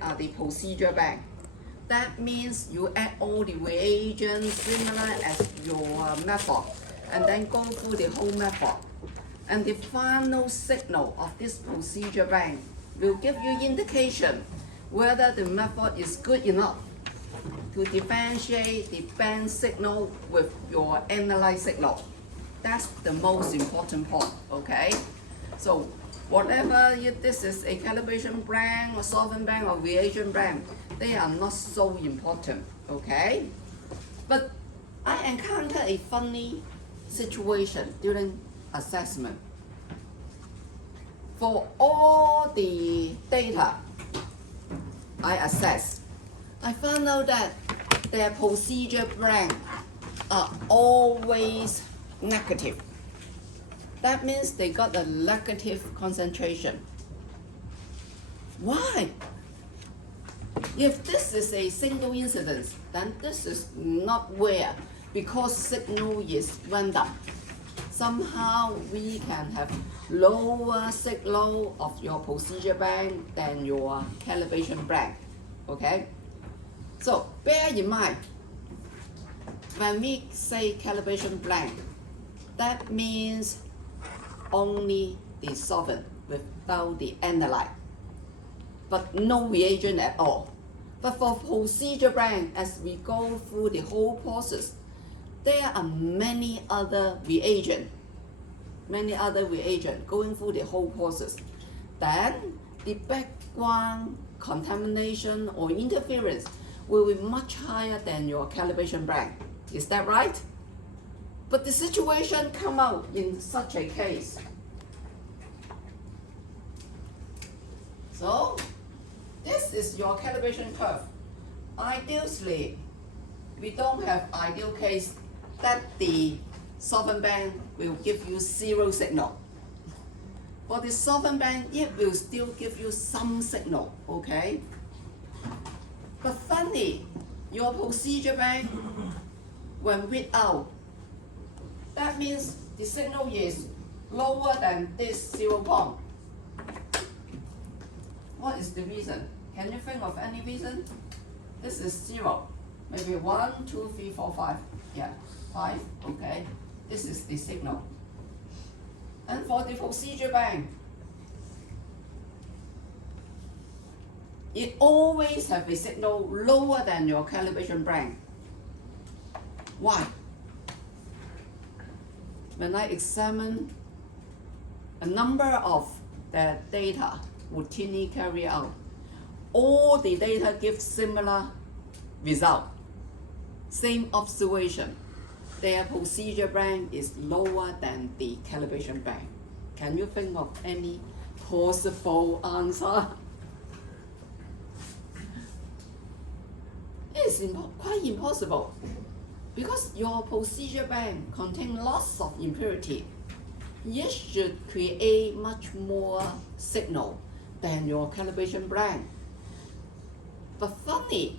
are the procedure bank. That means you add all the reagents similar as your method and then go through the whole method. And the final signal of this procedure bank will give you indication whether the method is good enough to differentiate the band signal with your analyte signal. That's the most important point, okay? So whatever, if this is a calibration bank or solvent bank or reagent bank, they are not so important, okay? But I encountered a funny situation during assessment. For all the data I assessed, I found out that their procedure bank are always negative. That means they got a negative concentration. Why? If this is a single incidence, then this is not rare because signal is random. Somehow we can have lower signal of your procedure bank than your calibration bank, okay? So bear in mind, when we say calibration blank, that means only the solvent without the analyte, but no reagent at all. But for procedure bank, as we go through the whole process, there are many other reagents going through the whole process. Then the background contamination or interference will be much higher than your calibration bank. Is that right? But the situation come out in such a case. So this is your calibration curve. Ideally, we don't have ideal case that the solvent bank will give you zero signal. For the solvent bank, it will still give you some signal, okay? But funny, your procedure bank, when read out, that means the signal is lower than this 0 point. What is the reason? Can you think of any reason? This is 0. Maybe 1, 2, 3, 4, 5. Yeah, 5, okay. This is the signal. And for the procedure bank, it always have a signal lower than your calibration bank. Why? When I examine a number of the data routinely carried out, all the data give similar result, same observation. Their procedure bank is lower than the calibration bank. Can you think of any possible answer? It's quite impossible because your procedure bank contains lots of impurity. It should create much more signal than your calibration bank. But funny,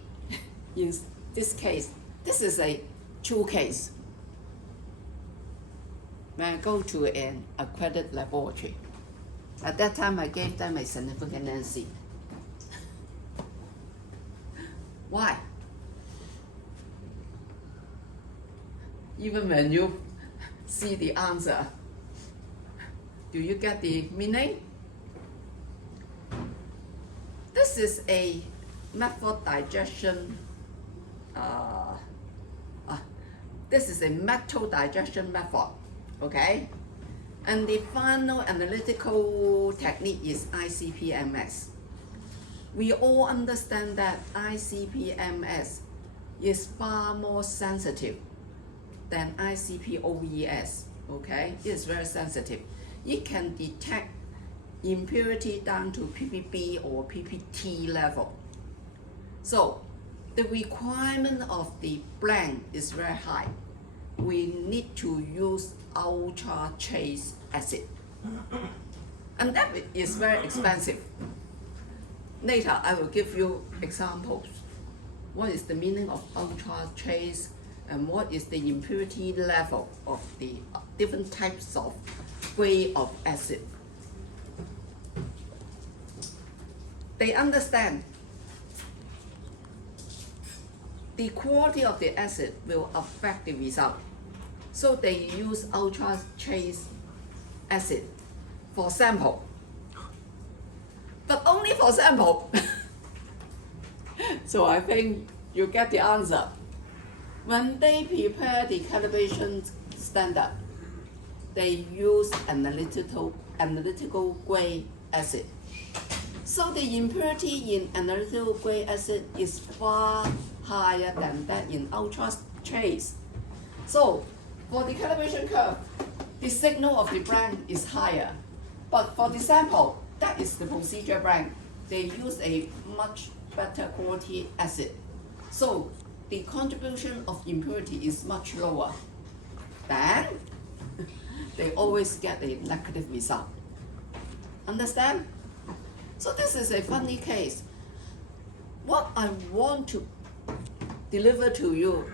in this case, this is a true case. When I go to an accredited laboratory, at that time I gave them a significant NC. Why? Even when you see the answer, do you get the meaning? This is a method digestion. This is a metal digestion method, okay? And the final analytical technique is ICP-MS. We all understand that ICP-MS is far more sensitive than ICP-OES, okay? It is very sensitive. It can detect impurity down to ppb or ppt level. So the requirement of the blank is very high. We need to use ultra trace acid. And that is very expensive. Later I will give you examples. What is the meaning of ultra trace and what is the impurity level of the different types of grade of acid. They understand the quality of the acid will affect the result. So they use ultra trace acid for sample, but only for sample. So I think you get the answer. When they prepare the calibration standard, they use analytical grade acid. So the impurity in analytical grade acid is far higher than that in ultra trace. So for the calibration curve, the signal of the brand is higher. But for the sample, that is the procedure brand, they use a much better quality acid. So the contribution of impurity is much lower. Then they always get a negative result. Understand? So this is a funny case. What I want to deliver to you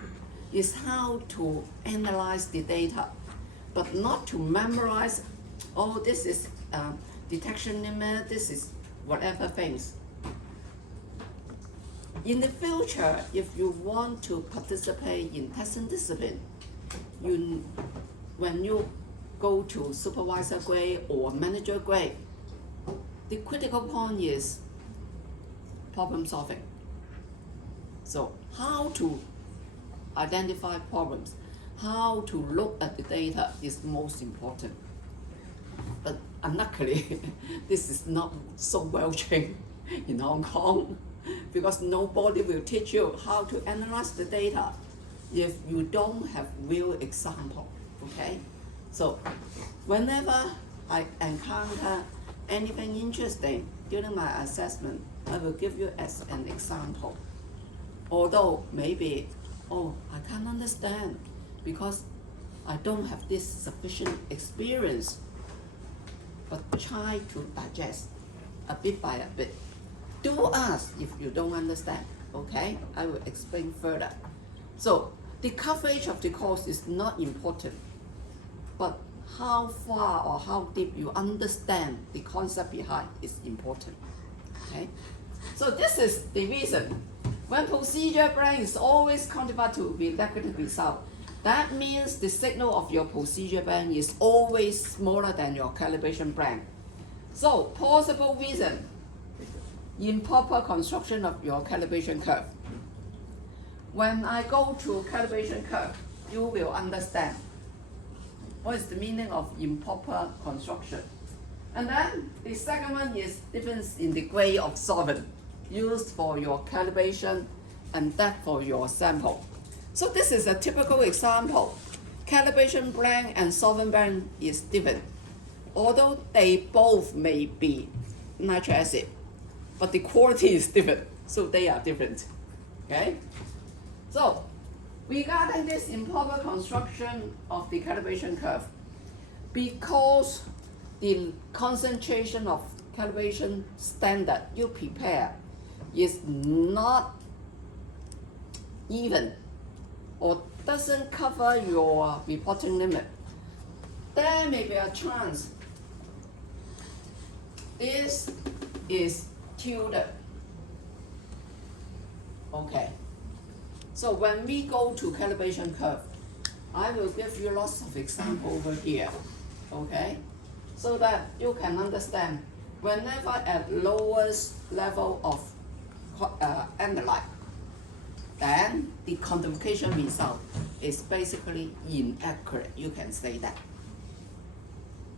is how to analyze the data, but not to memorize, oh, this is detection limit, this is whatever things. In the future, if you want to participate in testing discipline, when you go to supervisor grade or manager grade, the critical point is problem solving. So how to identify problems, how to look at the data is most important. But unluckily, this is not so well trained in Hong Kong because nobody will teach you how to analyze the data if you don't have real example, okay? So whenever I encounter anything interesting during my assessment, I will give you as an example. Although maybe, oh, I can't understand because I don't have this sufficient experience, but try to digest a bit by a bit. Do ask if you don't understand, okay? I will explain further. So the coverage of the course is not important, but how far or how deep you understand the concept behind is important, okay? So this is the reason. When procedure brand is always contribute to the negative result, that means the signal of your procedure brand is always smaller than your calibration brand. So possible reason, improper construction of your calibration curve. When I go to calibration curve, you will understand what is the meaning of improper construction. And then the second one is difference in the grade of solvent used for your calibration and that for your sample. So this is a typical example. Calibration brand and solvent brand is different. Although they both may be nitric acid, but the quality is different, so they are different, okay? So regarding this improper construction of the calibration curve, because the concentration of calibration standard you prepare is not even or doesn't cover your reporting limit, there may be a chance this is tilted. Okay. So when we go to calibration curve, I will give you lots of examples over here, okay? So that you can understand whenever at lowest level of analyte, then the quantification result is basically inaccurate. You can say that.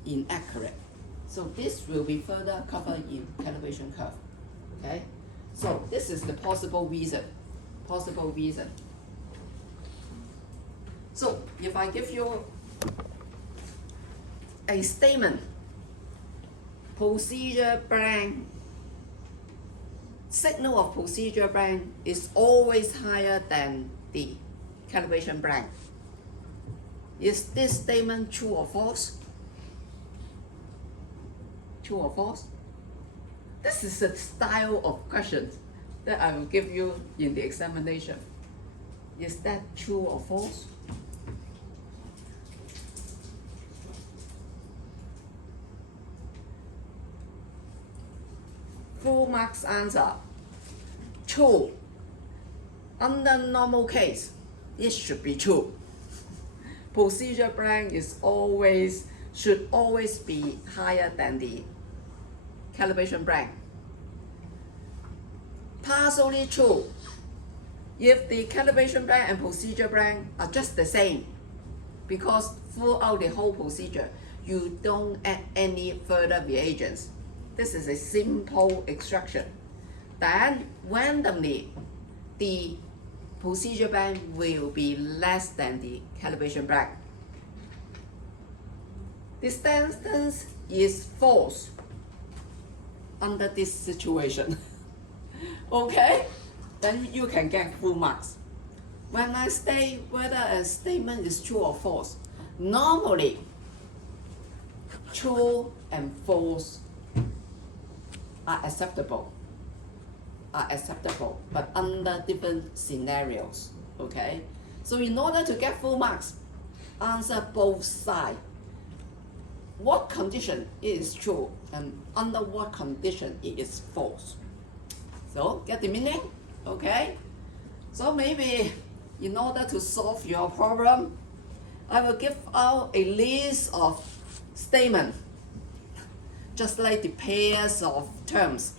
Inaccurate. So this will be further covered in calibration curve, okay? So this is the possible reason. Possible reason. So if I give you a statement, procedure brand, signal of procedure brand is always higher than the calibration brand. Is this statement true or false? True or false? This is the style of questions that I will give you in the examination. Is that true or false? Full marks answer. True. Under normal case, it should be true. Procedure blank should always be higher than the calibration blank. Partially true if the calibration blank and procedure blank are just the same, because throughout the whole procedure you don't add any further reagents. This is a simple extraction. Then randomly the procedure blank will be less than the calibration blank. The sentence is false under this situation. Okay? Then you can get full marks. When I state whether a statement is true or false, normally true and false are acceptable, but under different scenarios. Okay? So in order to get full marks, answer both sides. What condition it is true and under what condition it is false. So get the meaning? Okay? So maybe in order to solve your problem, I will give out a list of statements, just like the pairs of terms,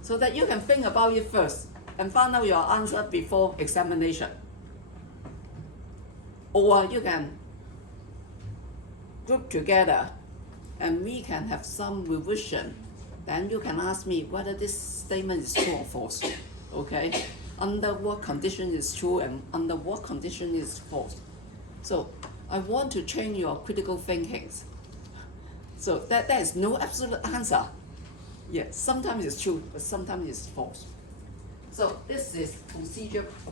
so that you can think about it first and find out your answer before examination. Or you can group together and we can have some revision. Then you can ask me whether this statement is true or false. Okay? Under what condition is true and under what condition is false. So I want to train your critical thinking. So that there is no absolute answer. Yes, sometimes it's true, but sometimes it's false. So this is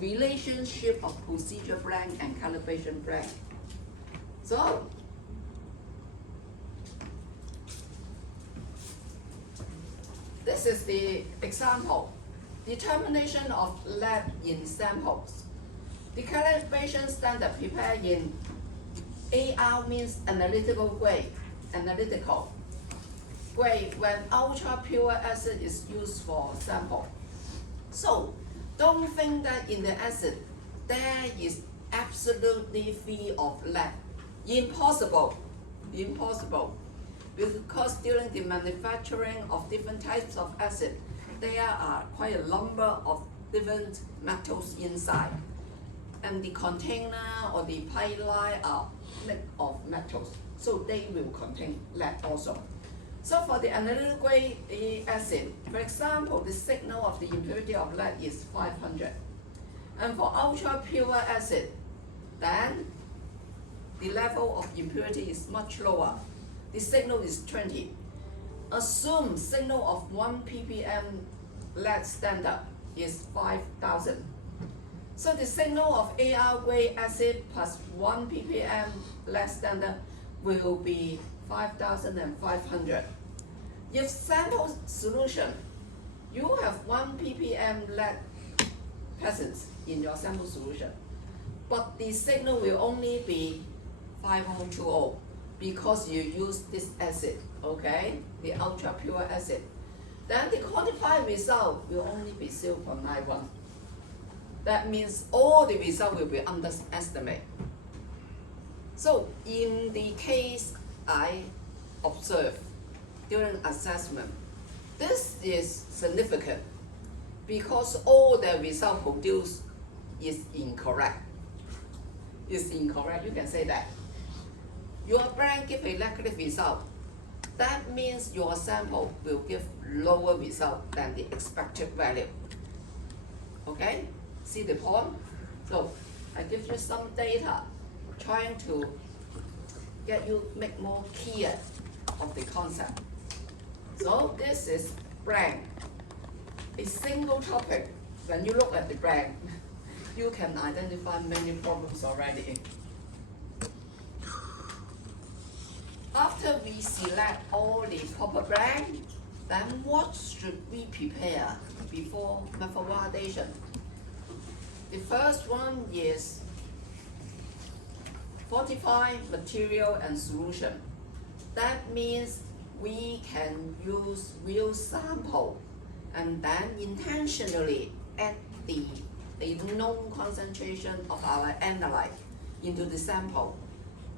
relationship of procedure blank and calibration blank. So this is the example. Determination of lead in samples. The calibration standard prepared in AR means analytical grade when ultra pure acid is used for sample. So don't think that in the acid there is absolutely free of lead. Impossible. Because during the manufacturing of different types of acid, there are quite a number of different metals inside. And the container or the pipeline are made of metals, so they will contain lead also. So for the analytical grade acid, for example, the signal of the impurity of lead is 500. And for ultra pure acid, then the level of impurity is much lower. The signal is 20. Assume signal of 1 ppm lead standard is 5,000. So the signal of AR grade acid plus 1 ppm lead standard will be 5,500. If sample solution, you have 1 ppm lead presence in your sample solution, but the signal will only be 5020 because you use this acid, okay, the ultra pure acid. Then the quantified result will only be 0.91. That means all the result will be underestimated. So in the case I observed during assessment, this is significant because all the result produced is incorrect. You can say that. Your brand give a negative result. That means your sample will give lower result than the expected value. Okay? See the point? So I give you some data trying to get you make more clear of the concept. So this is brand. A single topic. When you look at the brand, you can identify many problems already. After we select all the proper brand, then what should we prepare before method validation? The first one is fortify material and solution. That means we can use real sample and then intentionally add the a known concentration of our analyte into the sample.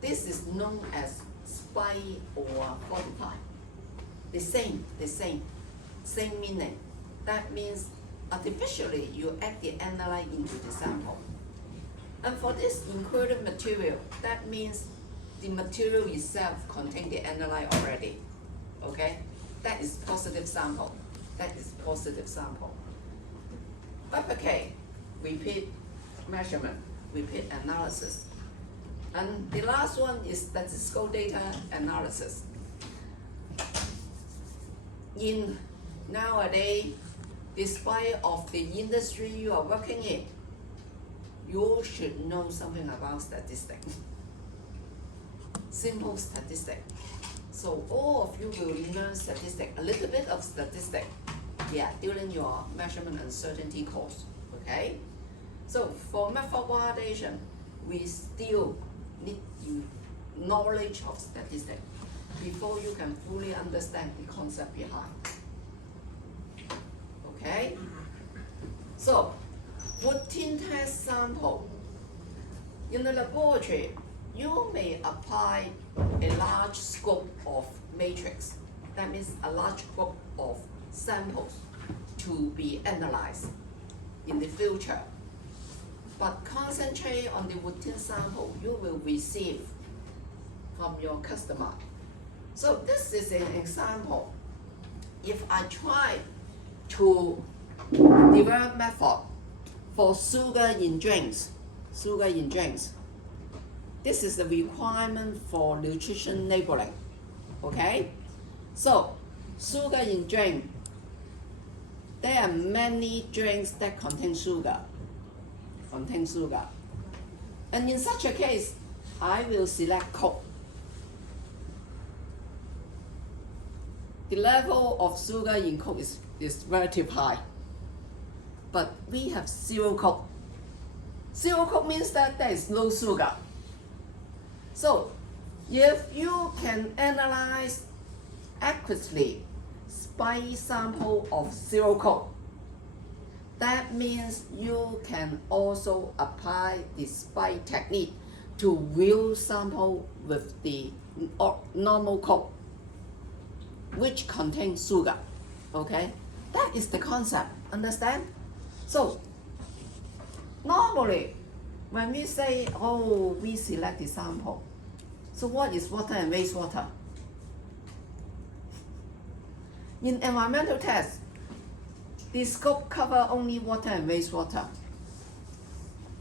This is known as spike or fortify. The same meaning. That means artificially you add the analyte into the sample. And for this included material, that means the material itself contains the analyte already. Okay? That is positive sample. That is positive sample. Replicate, repeat measurement, repeat analysis. And the last one is statistical data analysis. In nowadays, despite of the industry you are working in, you should know something about statistics. Simple statistics. So all of you will learn statistics, a little bit of statistics, during your measurement uncertainty course. Okay? So for method validation, we still need knowledge of statistics before you can fully understand the concept behind. Okay? So, routine test sample. In the laboratory, you may apply a large scope of matrix. That means a large group of samples to be analyzed in the future. But concentrate on the routine sample you will receive from your customer. So this is an example. If I try to develop method for sugar in drinks, this is the requirement for nutrition labeling. Okay? So sugar in drink, there are many drinks that contain sugar. And in such a case, I will select Coke. The level of sugar in Coke is relatively high. But we have zero Coke. Zero Coke means that there is no sugar. So if you can analyze accurately spike sample of zero Coke, that means you can also apply the spike technique to real sample with the normal Coke, which contains sugar. Okay? That is the concept. Understand? So normally when we say, oh, we select the sample, so what is water and wastewater? In environmental tests, the scope covers only water and wastewater.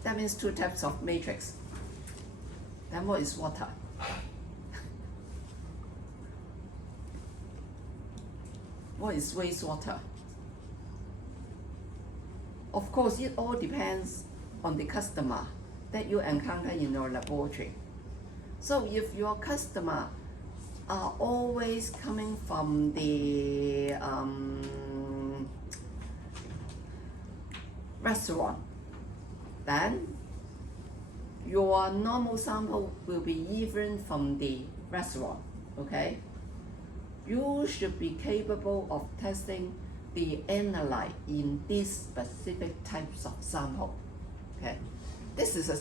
That means two types of matrix. Then what is water? What is wastewater? Of course, it all depends on the customer that you encounter in your laboratory. So if your customer are always coming from the restaurant, then your normal sample will be different from the restaurant. Okay? You should be capable of testing the analyte in these specific types of sample. Okay? This is a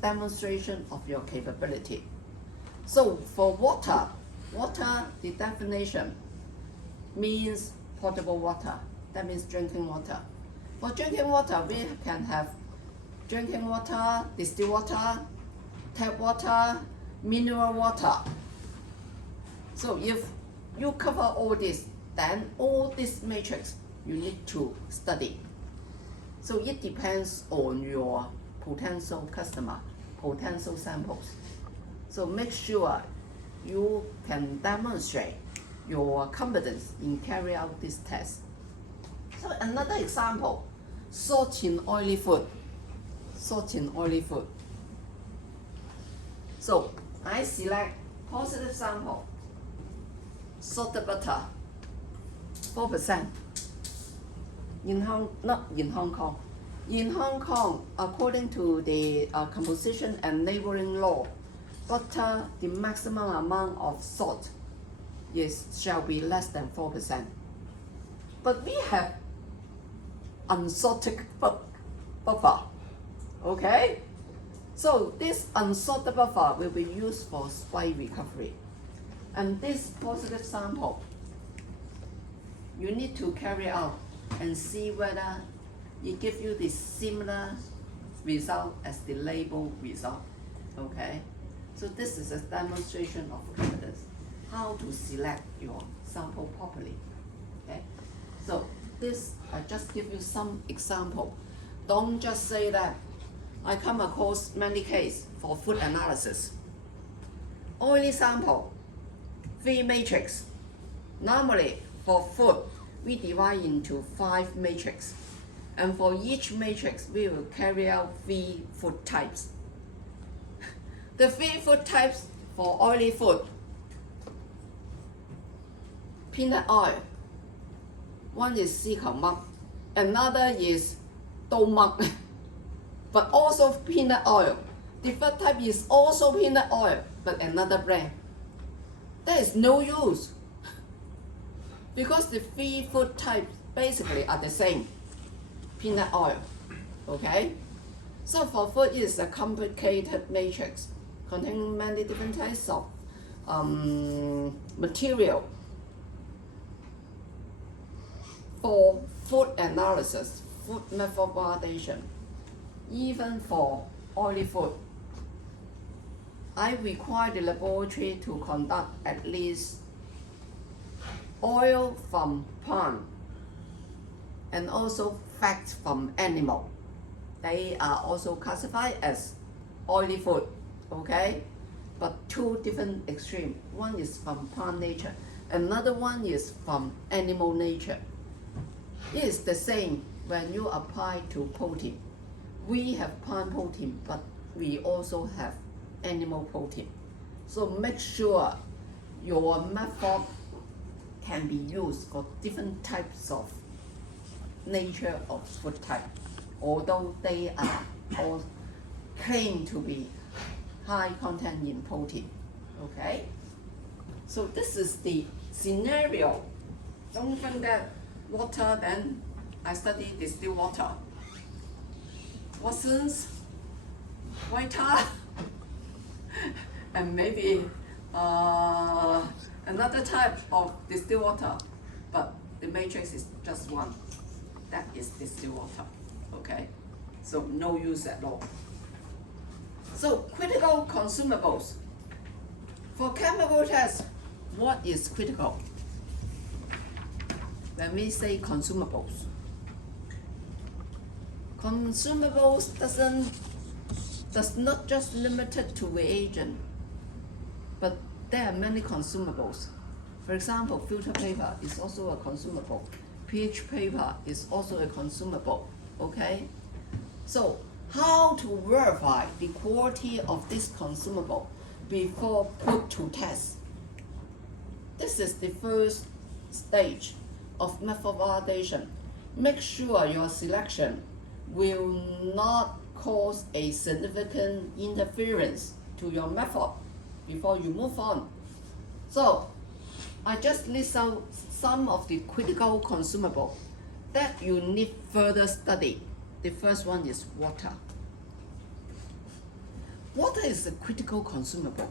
demonstration of your capability. So for water, the definition means potable water. That means drinking water. For drinking water, we can have drinking water, distilled water, tap water, mineral water. So if you cover all this, then all this matrix you need to study. So it depends on your potential customer, potential samples. So make sure you can demonstrate your competence in carrying out this test. So another example, salt in oily food. So I select positive sample, salted butter, 4%. Not in Hong Kong. In Hong Kong, according to the composition and labeling law, butter, the maximum amount of salt shall be less than 4%. But we have unsalted buffer. Okay? So this unsorted buffer will be used for spike recovery. And this positive sample, you need to carry out and see whether it gives you the similar result as the label result. Okay? So this is a demonstration of confidence, how to select your sample properly. Okay? So this, I just give you some example. Don't just say that I come across many cases for food analysis. Oily sample, 3 matrix. Normally for food, we divide into 5 matrix. And for each matrix, we will carry out 3 food types. The 3 food types for oily food: peanut oil, one is 獅球嘜, another is 稻麥, but also peanut oil. The third type is also peanut oil, but another brand. That is no use, because the 3 food types basically are the same, peanut oil. Okay? So for food, it is a complicated matrix containing many different types of material. For food analysis, food method validation, even for oily food, I require the laboratory to conduct at least oil from plant and also fat from animal. They are also classified as oily food, okay? But 2 different extremes. One is from plant nature, another one is from animal nature. It is the same when you apply to protein. We have plant protein, but we also have animal protein. So make sure your method can be used for different types of nature of food type, although they are all claimed to be high content in protein. Okay? So this is the scenario. Don't think that water, then I study distilled water. Watson's, Vita, and maybe another type of distilled water, but the matrix is just one. That is distilled water. Okay? So no use at all. So critical consumables. For chemical tests, what is critical? When we say consumables, does not just limited to reagent, but there are many consumables. For example, filter paper is also a consumable. pH paper is also a consumable. Okay? So how to verify the quality of this consumable before put to test? This is the first stage of method validation. Make sure your selection will not cause a significant interference to your method before you move on. So I just list out some of the critical consumables that you need further study. The first one is water. Water is a critical consumable.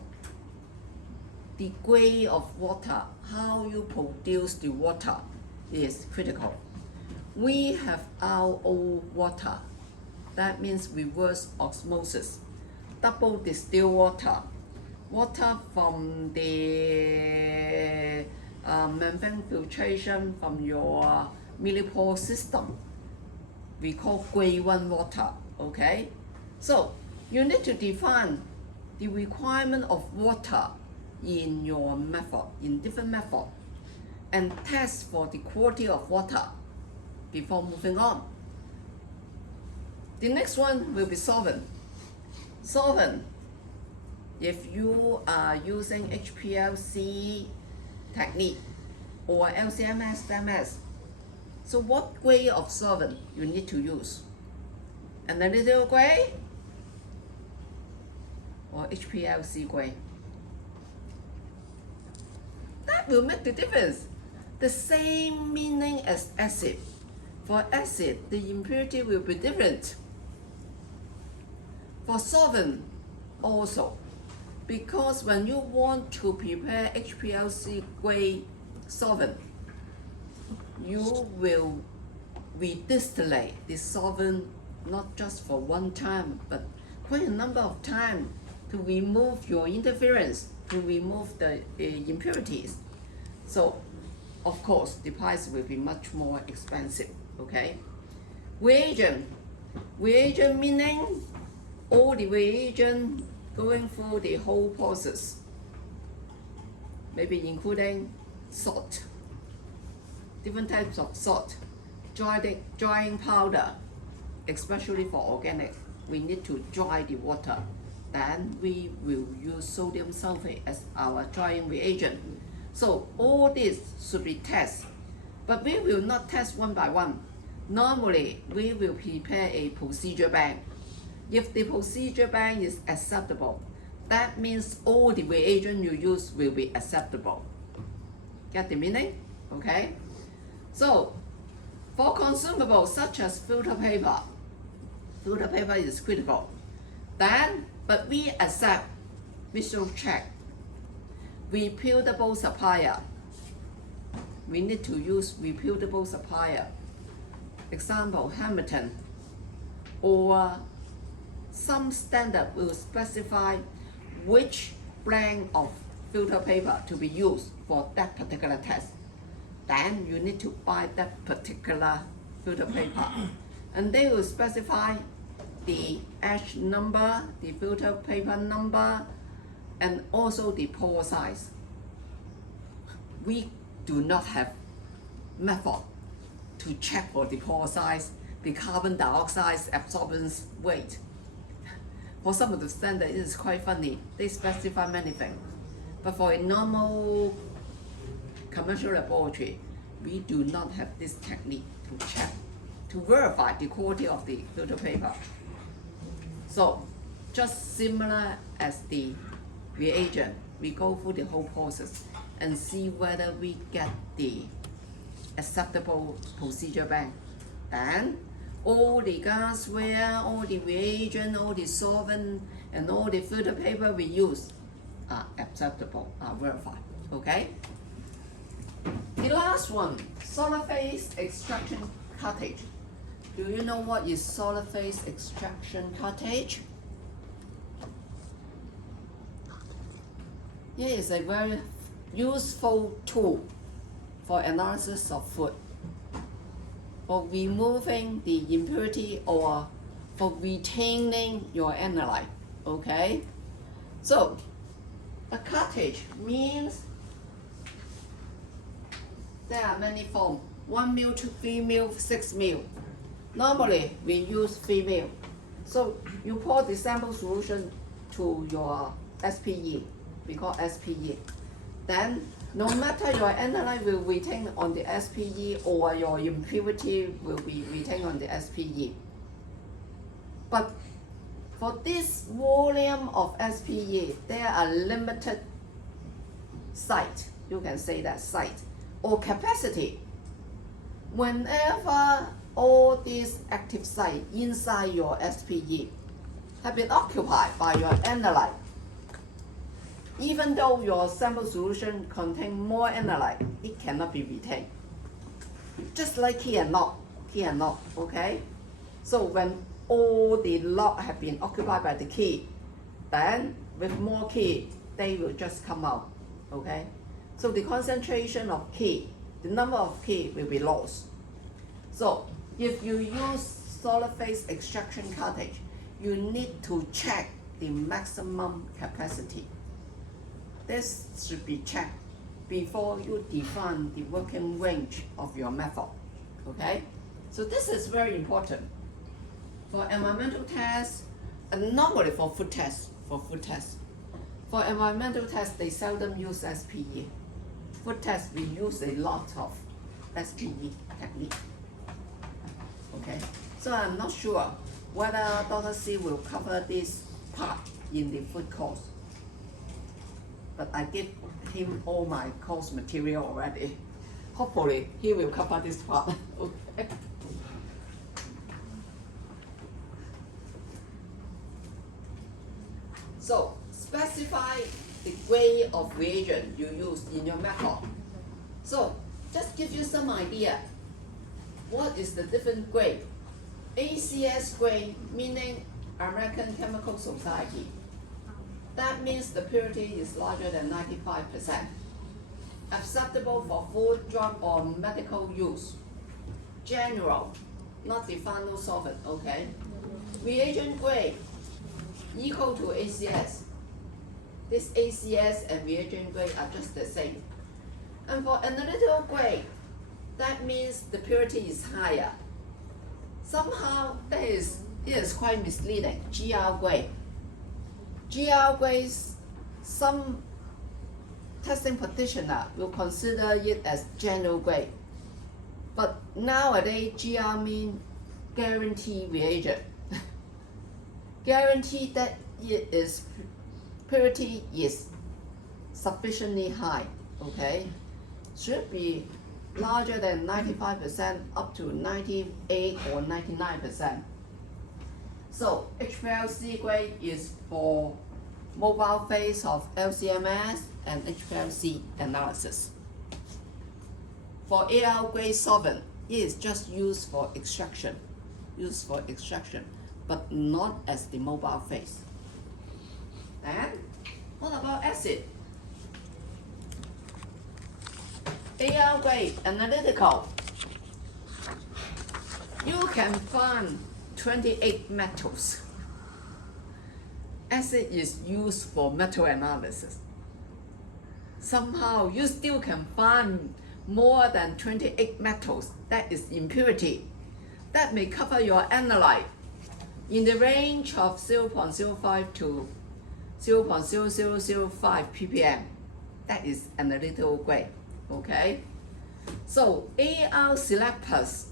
The grade of water, how you produce the water, is critical. We have RO water, that means reverse osmosis, double distilled water, water from the membrane filtration from your millipore system. We call grade 1 water, okay? So you need to define the requirement of water in your method, in different method, and test for the quality of water before moving on. The next one will be solvent. Solvent, if you are using HPLC technique or LCMS, DMS, so what grade of solvent you need to use? Analytical grade or HPLC grade? That will make the difference. The same meaning as acid. For acid, the impurity will be different. For solvent also, because when you want to prepare HPLC grade solvent, you will redistillate the solvent not just for one time, but quite a number of times to remove your interference, to remove the impurities. So, of course, the price will be much more expensive, okay? Reagent meaning all the reagent going through the whole process, maybe including salt, different types of salt, drying powder, especially for organic. We need to dry the water. Then we will use sodium sulfate as our drying reagent. So all this should be tested, but we will not test one by one. Normally, we will prepare a procedure bank. If the procedure bank is acceptable, that means all the reagent you use will be acceptable. Get the meaning? Okay? So, for consumables such as filter paper is critical. Then, but we accept visual check. Reputable supplier. We need to use reputable supplier. Example, Hamilton, or some standard will specify which brand of filter paper to be used for that particular test. Then you need to buy that particular filter paper. And they will specify the etch number, the filter paper number, and also the pore size. We do not have method to check for the pore size, the carbon dioxide absorbance rate. For some of the standards, it is quite funny. They specify many things. But for a normal commercial laboratory, we do not have this technique to check, to verify the quality of the filter paper. So, just similar as the reagent, we go through the whole process and see whether we get the acceptable procedure bank. Then, all the glassware, all the reagent, all the solvent, and all the filter paper we use are acceptable, are verified, okay? The last one, solid phase extraction cartridge. Do you know what is solid phase extraction cartridge? It is a very useful tool for analysis of food, for removing the impurity or for retaining your analyte, okay? So, a cartridge means there are many forms, 1 ml to 3 ml, 6 ml. Normally, we use 3 ml. So, you pour the sample solution to your SPE, we call SPE. Then, no matter your analyte will retain on the SPE or your impurity will be retained on the SPE. But for this volume of SPE, there are limited site, you can say that site, or capacity. Whenever all these active sites inside your SPE have been occupied by your analyte, even though your sample solution contains more analyte, it cannot be retained. Just like key and lock, okay? So when all the lock have been occupied by the key, then with more key, they will just come out, okay? So the concentration of key, the number of key will be lost. So if you use solid phase extraction cartridge, you need to check the maximum capacity. This should be checked before you define the working range of your method, okay? So this is very important. For environmental tests, and normally for food tests, For environmental tests, they seldom use SPE. Food tests, we use a lot of SPE technique, okay? So I'm not sure whether Dr. C will cover this part in the food course. But I give him all my course material already. Hopefully, he will cover this part. Okay. So specify the grade of reagent you use in your method. So just give you some idea. What is the different grade? ACS grade meaning American Chemical Society. That means the purity is larger than 95%. Acceptable for food, drug, or medical use. General, not the final solvent, okay? Reagent grade equal to ACS. This ACS and reagent grade are just the same. And for analytical grade, that means the purity is higher. Somehow it is quite misleading. GR grade. GR grades, some testing practitioner will consider it as general grade. But nowadays, GR means guarantee reagent. Guarantee that it is purity is sufficiently high, okay? Should be larger than 95% up to 98 or 99%. So HPLC grade is for mobile phase of LCMS and HPLC analysis. For AR grade solvent, it is just used for extraction, but not as the mobile phase. And what about acid? AR grade analytical. You can find 28 metals. Acid is used for metal analysis. Somehow you still can find more than 28 metals. That is impurity. That may cover your analyte in the range of 0.05 to 0.0005 ppm. That is analytical grade, okay? So AR selectors,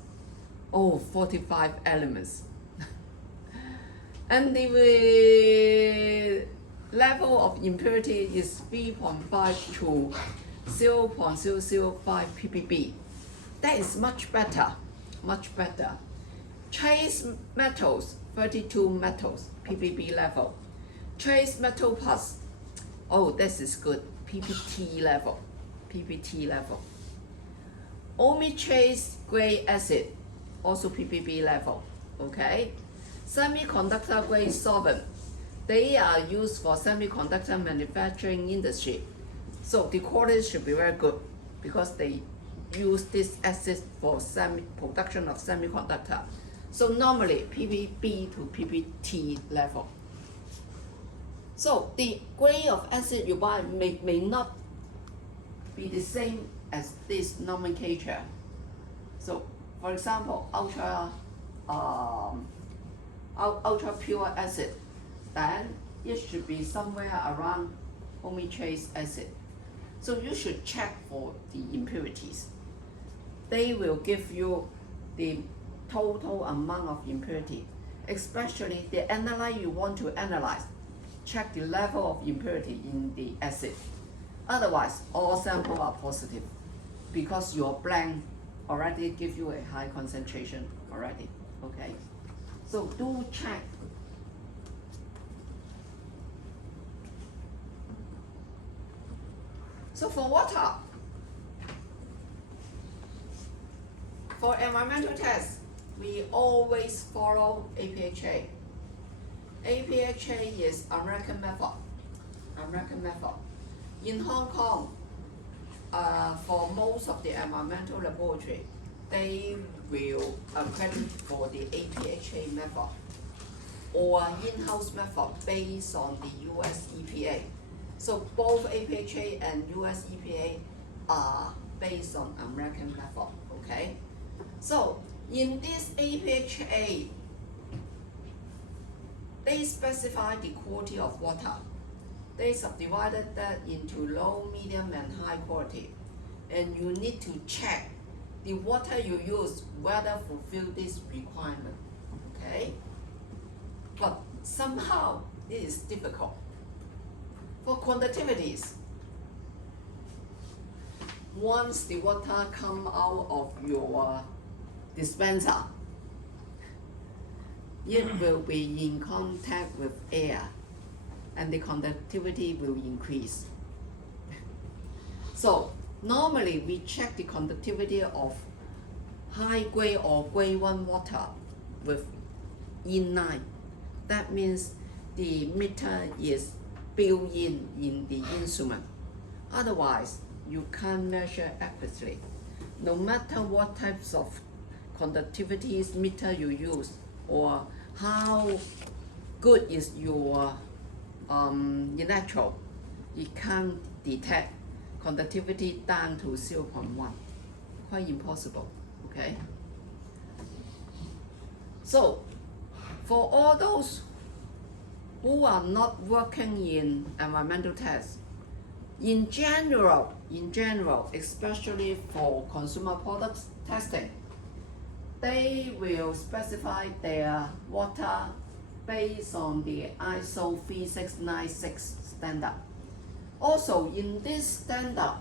45 elements. And the level of impurity is 3.5 to 0.005 ppb. That is much better. Trace metals, 32 metals, ppb level. Trace metal plus, this is good, ppt level. Omi-trace grade acid, also ppb level, okay? Semiconductor grade solvent, they are used for semiconductor manufacturing industry. So the quality should be very good because they use this acid for production of semiconductor. So normally ppb to ppt level. So the grade of acid you buy may not be the same as this nomenclature. So for example, ultra pure acid, then it should be somewhere around Omi-trace acid. So you should check for the impurities. They will give you the total amount of impurity, especially the analyte you want to analyze. Check the level of impurity in the acid. Otherwise, all samples are positive because your blend already give you a high concentration already, okay? So do check. So for water, for environmental tests, we always follow APHA. APHA is American method. In Hong Kong, for most of the environmental laboratory, they will accredit for the APHA method or in-house method based on the US EPA. So both APHA and US EPA are based on American method, okay? So in this APHA, they specify the quality of water. They subdivided that into low, medium, and high quality. And you need to check the water you use whether fulfill this requirement, okay? But somehow it is difficult. For quantitativities, once the water come out of your dispenser, it will be in contact with air. and the conductivity will increase. So normally we check the conductivity of high grade or grade 1 water with inline. That means the meter is built in the instrument. Otherwise, you can't measure accurately. No matter what types of conductivities meter you use or how good is your electrode, it can't detect conductivity down to 0.1. Quite impossible, okay? So, for all those who are not working in environmental tests, in general, especially for consumer products testing, they will specify their water based on the ISO 3696 standard. Also, in this standard,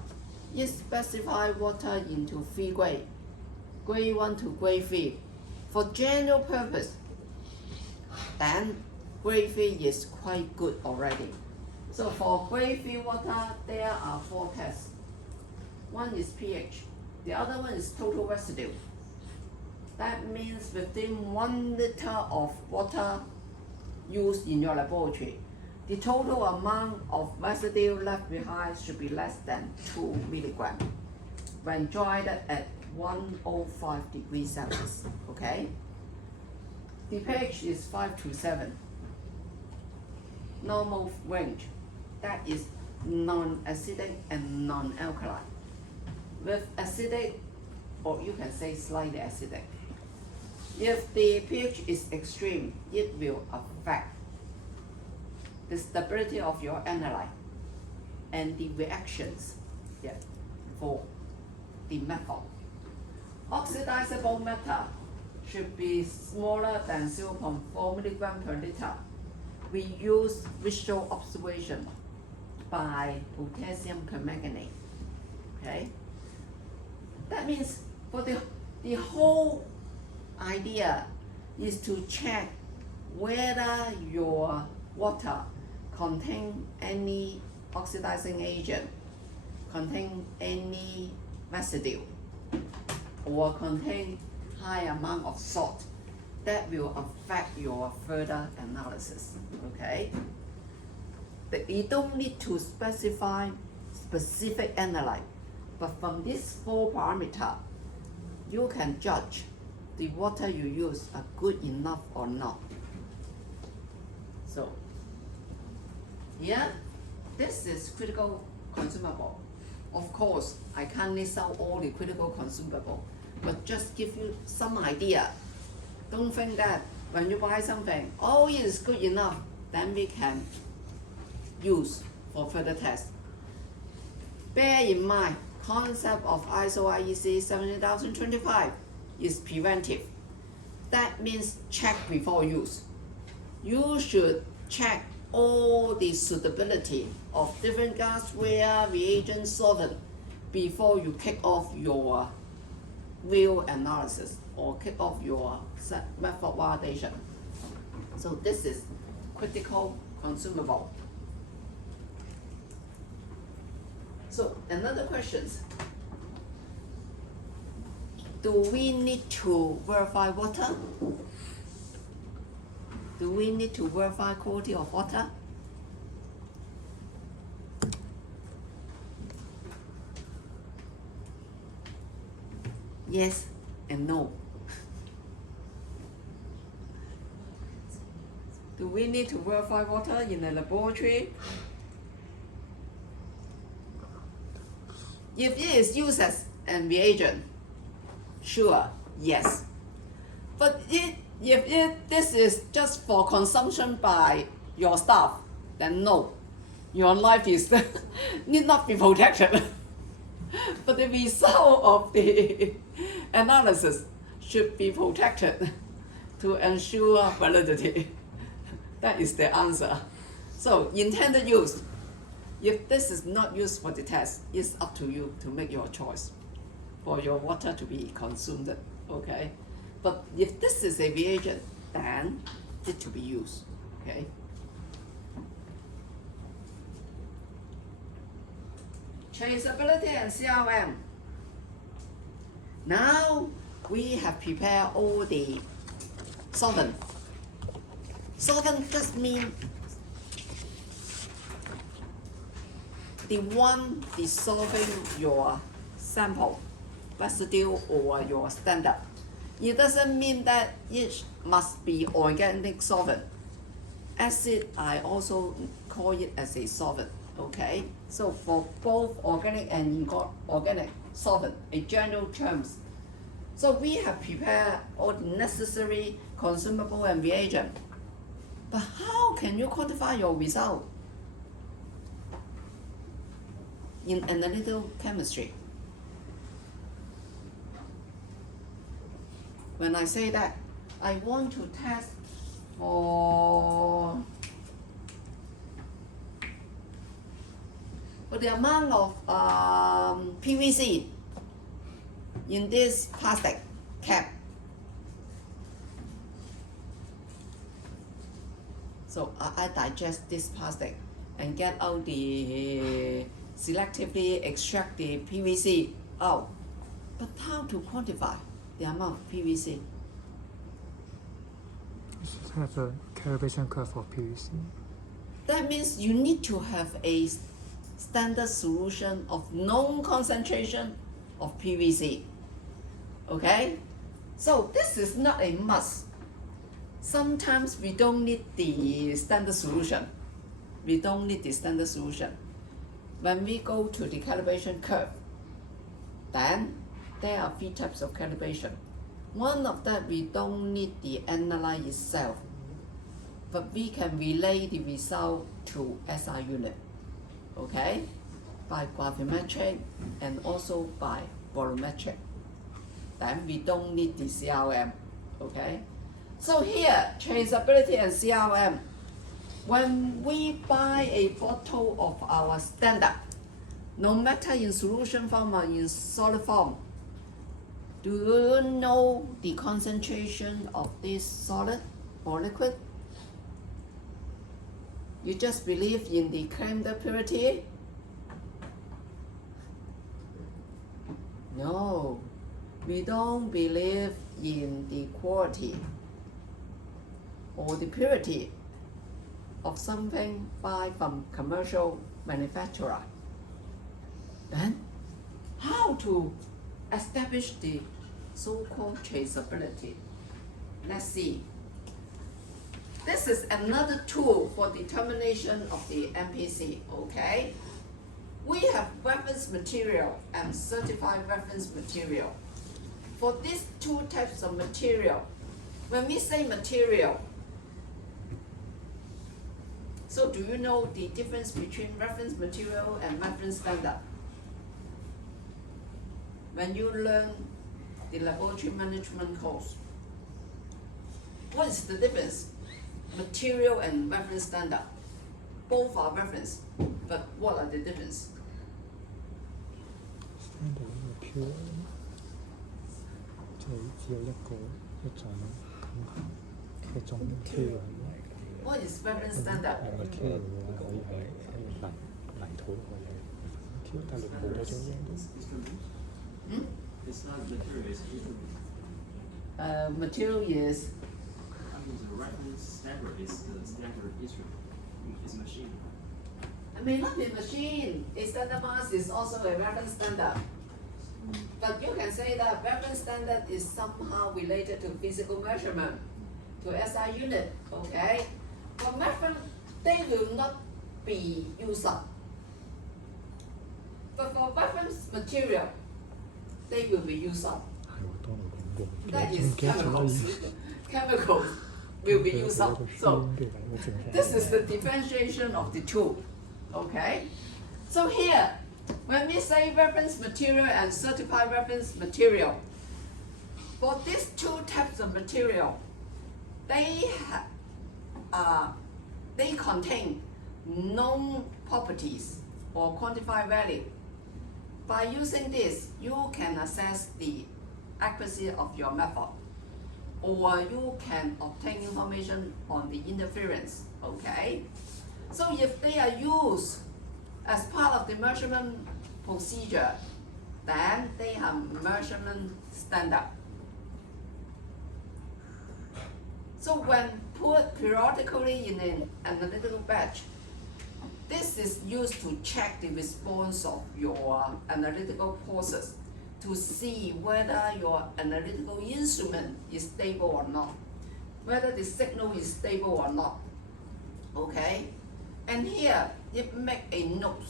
it specifies water into 3 grades, grade 1 to grade 3. For general purpose, then grade 3 is quite good already. So for grade 3 water, there are 4 tests. One is pH, the other one is total residue. That means within 1 liter of water used in your laboratory, the total amount of residue left behind should be less than 2 milligrams when dried at 105 degrees Celsius, okay? The pH is 5 to 7. Normal range, that is non-acidic and non-alkaline. With acidic, or you can say slightly acidic. If the pH is extreme, it will affect the stability of your analyte and the reactions for the method. Oxidizable matter should be smaller than 0.4 milligram per liter. We use visual observation by potassium permanganate. Okay? That means for the whole idea is to check whether your water contain any oxidizing agent, contain any residue, or contain high amount of salt. That will affect your further analysis, okay? You don't need to specify specific analyte, but from these 4 parameters, you can judge the water you use are good enough or not. So, here, this is critical consumable. Of course, I can't list out all the critical consumable, but just give you some idea. Don't think that when you buy something, oh, it is good enough, then we can use for further tests. Bear in mind, concept of ISO IEC 17025 is preventive. That means check before use. You should check all the suitability of different gasware, reagent, solvent before you kick off your real analysis or kick off your method validation. So this is critical consumable. So another question. Do we need to verify water? Do we need to verify quality of water? Yes and no. Do we need to verify water in a laboratory? If it is used as a reagent, sure, yes. But if this is just for consumption by your staff, then no. Your life is need not be protected. But the result of the analysis should be protected to ensure validity. That is the answer. So intended use. If this is not used for the test, it's up to you to make your choice for your water to be consumed, okay? But if this is a reagent, then it to be used, okay? traceability and CRM. Now we have prepared all the solvent. Solvent just means the one dissolving your sample, residue or your standard. It doesn't mean that it must be organic solvent. Acid, I also call it as a solvent, okay? So for both organic and inorganic solvent, a general terms. So we have prepared all the necessary consumable and reagent. But how can you quantify your result in analytical chemistry? When I say that, I want to test for the amount of PVC in this plastic cap. So I digest this plastic and get out the selectively extract the PVC out. But how to quantify the amount of PVC? This has a calibration curve for PVC. That means you need to have a standard solution of known concentration of PVC. Okay? So this is not a must. Sometimes we don't need the standard solution. We don't need the standard solution. When we go to the calibration curve, then there are 3 types of calibration. One of that we don't need the analyte itself, but we can relay the result to SI unit, okay? By gravimetric and also by volumetric. Then we don't need the CRM, okay? So here, traceability and CRM. When we buy a bottle of our standard, no matter in solution form or in solid form, do you know the concentration of this solid or liquid? You just believe in the claimed purity? No, we don't believe in the quality or the purity of something buy from commercial manufacturer. Then how to establish the so-called traceability? Let's see. This is another tool for determination of the MPC, okay? We have reference material and certified reference material. For these 2 types of material, when we say material, so do you know the difference between reference material and reference standard? When you learn the laboratory management course, what is the difference? Material and reference standard. Both are reference, but what are the difference? Standard 係 pure，即係只有一種material。What is reference standard? material 嘅話可以係泥土都可以係 material，但係好多種樣都。It's not material, it's instrument. Material is The reference standard is the standard instrument. It's machine. it may not be machine. A standard mass is also a reference standard. But you can say that reference standard is somehow related to physical measurement, to SI unit, okay? For reference, they will not be used up. But for reference material, they will be used up. 係喎，當我講過， That 唔 is 記得咗啦已 chemicals. 經。Chemicals will be used up. So 跟住第一個正 this is the differentiation of the two. Okay? So here, when we say reference material and certified reference material, for these 2 types of material, they contain known properties or quantified value. By using this, you can assess the accuracy of your method, or you can obtain information on the interference, okay? So if they are used as part of the measurement procedure, then they have measurement standard. So when put periodically in an analytical batch, this is used to check the response of your analytical process to see whether your analytical instrument is stable or not, whether the signal is stable or not. Okay? And here, it make a note.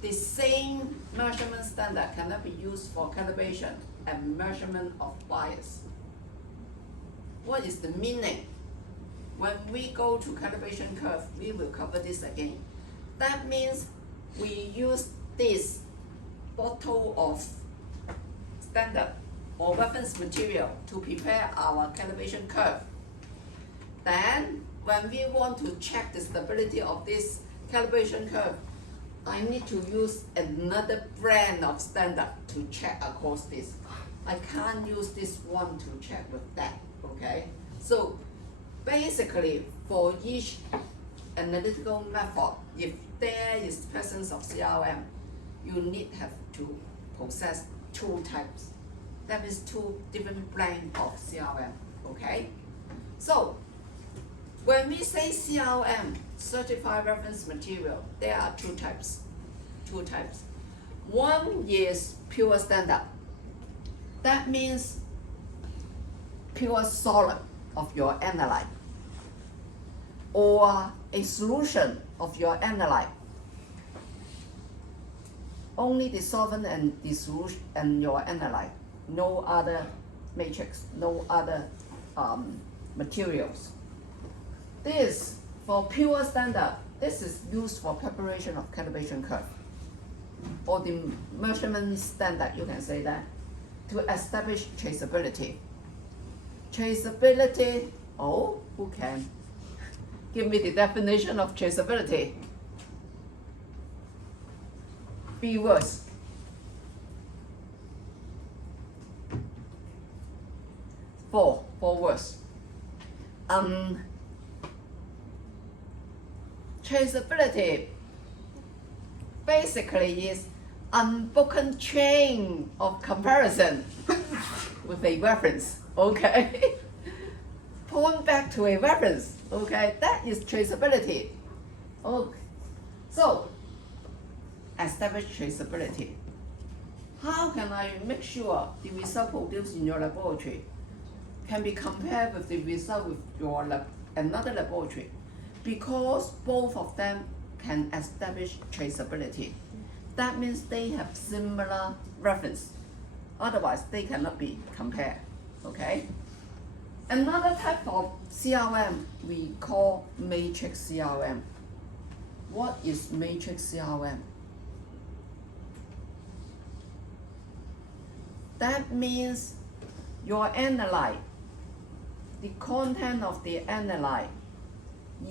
The same measurement standard cannot be used for calibration and measurement of bias. What is the meaning? When we go to calibration curve, we will cover this again. That means we use this bottle of standard or reference material to prepare our calibration curve. Then, when we want to check the stability of this calibration curve, I need to use another brand of standard to check across this. I can't use this one to check with that, okay? So basically, for each analytical method, if there is presence of CRM, you need have to possess two types. That means two different brands of CRM, okay? So when we say CRM, certified reference material, there are two types. One is pure standard. That means pure solid of your analyte, or a solution of your analyte. Only the solvent and the solution and your analyte, no other matrix, no other materials. This, for pure standard, this is used for preparation of calibration curve, or the measurement standard, you can say that, to establish traceability. Traceability, oh, who can give me the definition of traceability? Be words. Four words. Traceability basically is unbroken chain of comparison with a reference, okay? Point back to a reference, okay? That is traceability. Okay. So, establish traceability. How can I make sure the result produced in your laboratory can be compared with the result with your another laboratory? Because both of them can establish traceability. That means they have similar reference. Otherwise, they cannot be compared, okay? Another type of CRM we call matrix CRM. What is matrix CRM? That means your analyte, the content of the analyte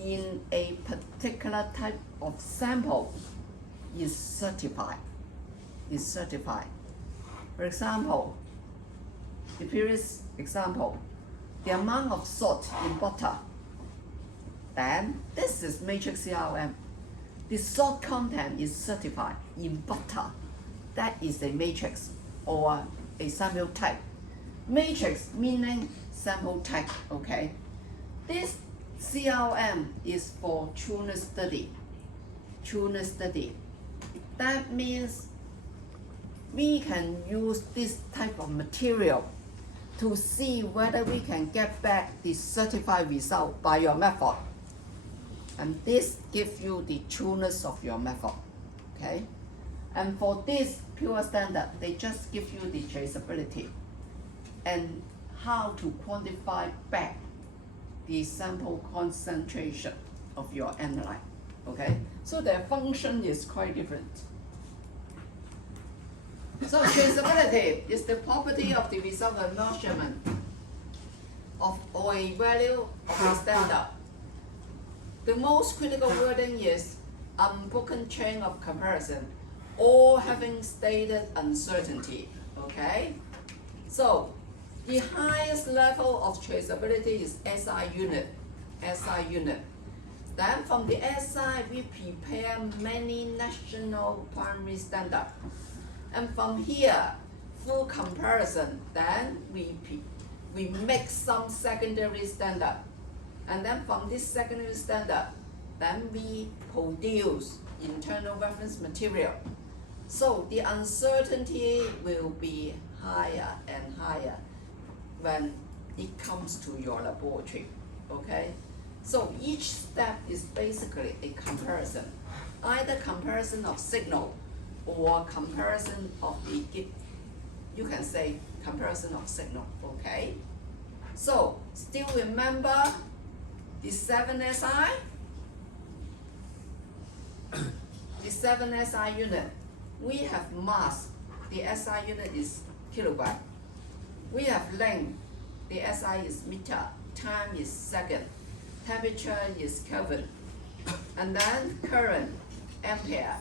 in a particular type of sample is certified. For example, the previous example, the amount of salt in butter, then this is matrix CRM. The salt content is certified in butter. That is a matrix or a sample type. Matrix meaning sample type, okay? This CRM is for trueness study. That means we can use this type of material to see whether we can get back the certified result by your method. And this gives you the trueness of your method, okay? And for this pure standard, they just give you the traceability and how to quantify back the sample concentration of your analyte, okay? So their function is quite different. So traceability is the property of the result of measurement of or a value of a standard. The most critical wording is unbroken chain of comparison or having stated uncertainty, okay? So the highest level of traceability is SI unit. Then from the SI, we prepare many national primary standards And from here, full comparison, then we make some secondary standard. And then from this secondary standard, then we produce internal reference material. So the uncertainty will be higher and higher when it comes to your laboratory, okay? So each step is basically a comparison, either comparison of signal or comparison of the, you can say comparison of signal, okay? So still remember the 7SI? The 7SI unit, we have mass, the SI unit is kilogram. We have length, the SI is meter, time is second, temperature is Kelvin, and then current, ampere,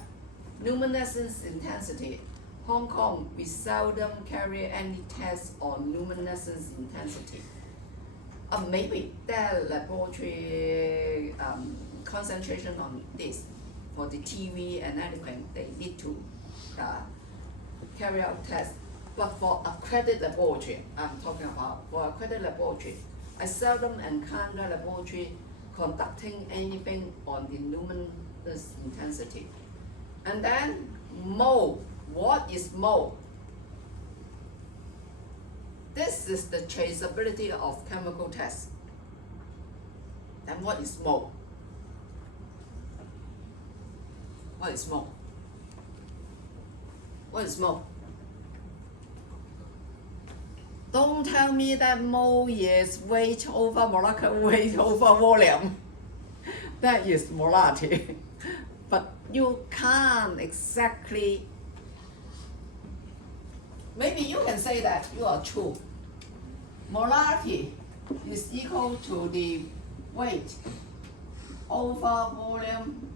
luminescence intensity. Hong Kong, we seldom carry any test on luminescence intensity. Maybe their laboratory concentration on this. For the TV and anything, they need to carry out tests. But for accredited laboratory, I'm talking about, for accredited laboratory, I seldom encounter laboratory conducting anything on the luminous intensity. And then mole. What is mole? This is the traceability of chemical tests. And what is mole? What is mole? What is mole? Don't tell me that mole is weight over molecular weight over volume. That is molarity. But you can't exactly. Maybe you can say that you are true. Molarity is equal to the weight over volume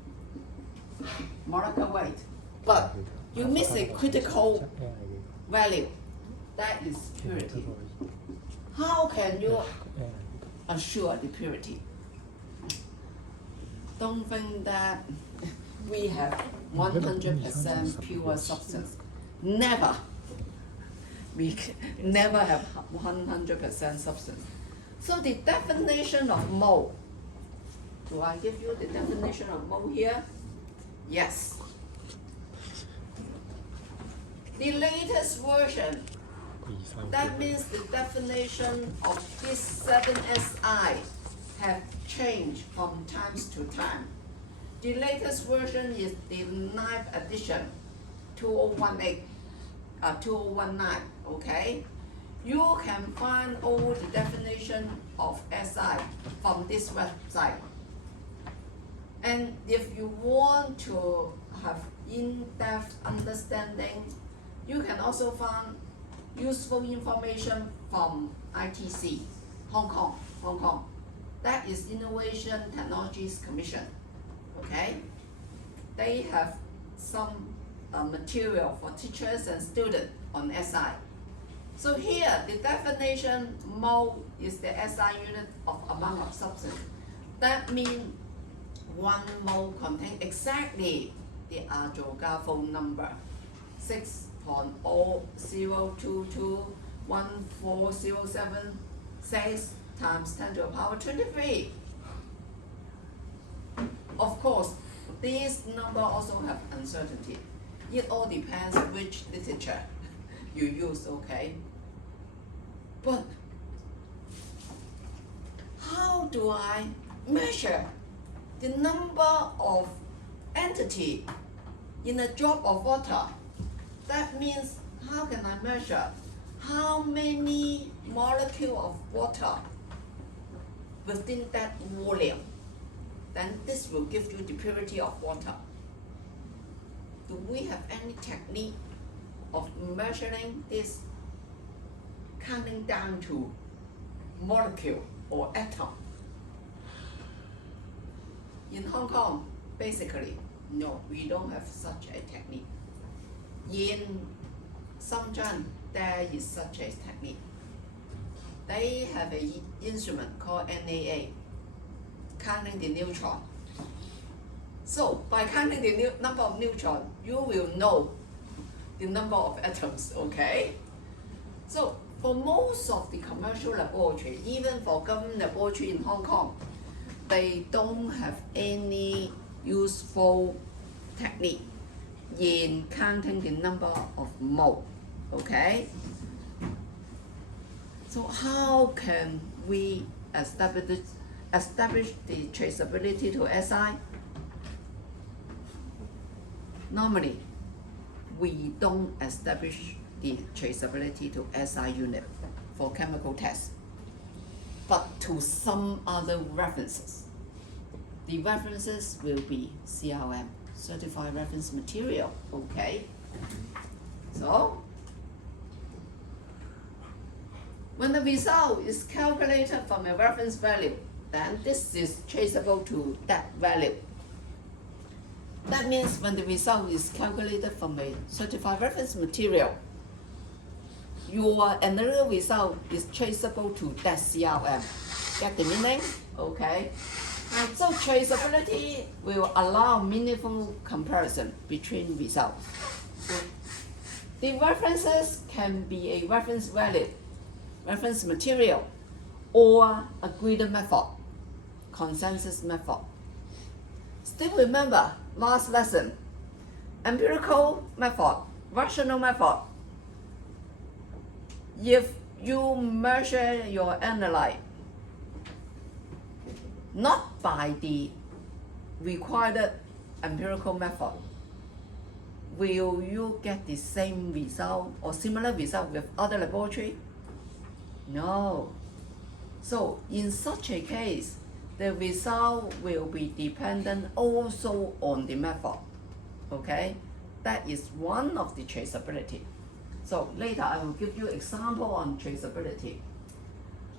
molecular weight. But you miss a critical value. That is purity. How can you assure the purity? Don't think that we have 100% pure substance. Never. We never have 100% substance. So the definition of mole. Do I give you the definition of mole here? Yes. The latest version, that means the definition of this 7SI have changed from times to time. The latest version is the 9th edition, 2019, okay? You can find all the definition of SI from this website. And if you want to have in-depth understanding, you can also find useful information from ITC, Hong Kong. That is Innovation Technologies Commission, okay? They have some material for teachers and students on SI. So here, the definition, mole is the SI unit of amount of substance. That means 1 mole contains exactly the Avogadro phone number, 6.0001407 times 10 to the power 23. Of course, these numbers also have uncertainty. It all depends which literature you use, okay? But how do I measure the number of entity in a drop of water? That means, how can I measure how many molecules of water within that volume? Then this will give you the purity of water. Do we have any technique of measuring this, counting down to molecule or atom? In Hong Kong, basically, no, we don't have such a technique. In Shenzhen, there is such a technique. They have an instrument called NAA, counting the neutron. So by counting the number of neutrons, you will know the number of atoms, okay? So for most of the commercial laboratory, even for government laboratory in Hong Kong, they don't have any useful technique in counting the number of mole, okay? So how can we establish the traceability to SI? Normally, we don't establish the traceability to SI unit for chemical tests, but to some other references. The references will be CRM, Certified Reference Material, okay? So, when the result is calculated from a reference value, then this is traceable to that value. That means when the result is calculated from a certified reference material, your analytical result is traceable to that CRM. Get the meaning? Okay. So traceability will allow meaningful comparison between results. The references can be a reference value, reference material, or agreed method, consensus method. Still remember last lesson, empirical method, rational method. If you measure your analyte not by the required empirical method, will you get the same result or similar result with other laboratory? No. So in such a case, the result will be dependent also on the method, okay? That is one of the traceability. So later I will give you example on traceability.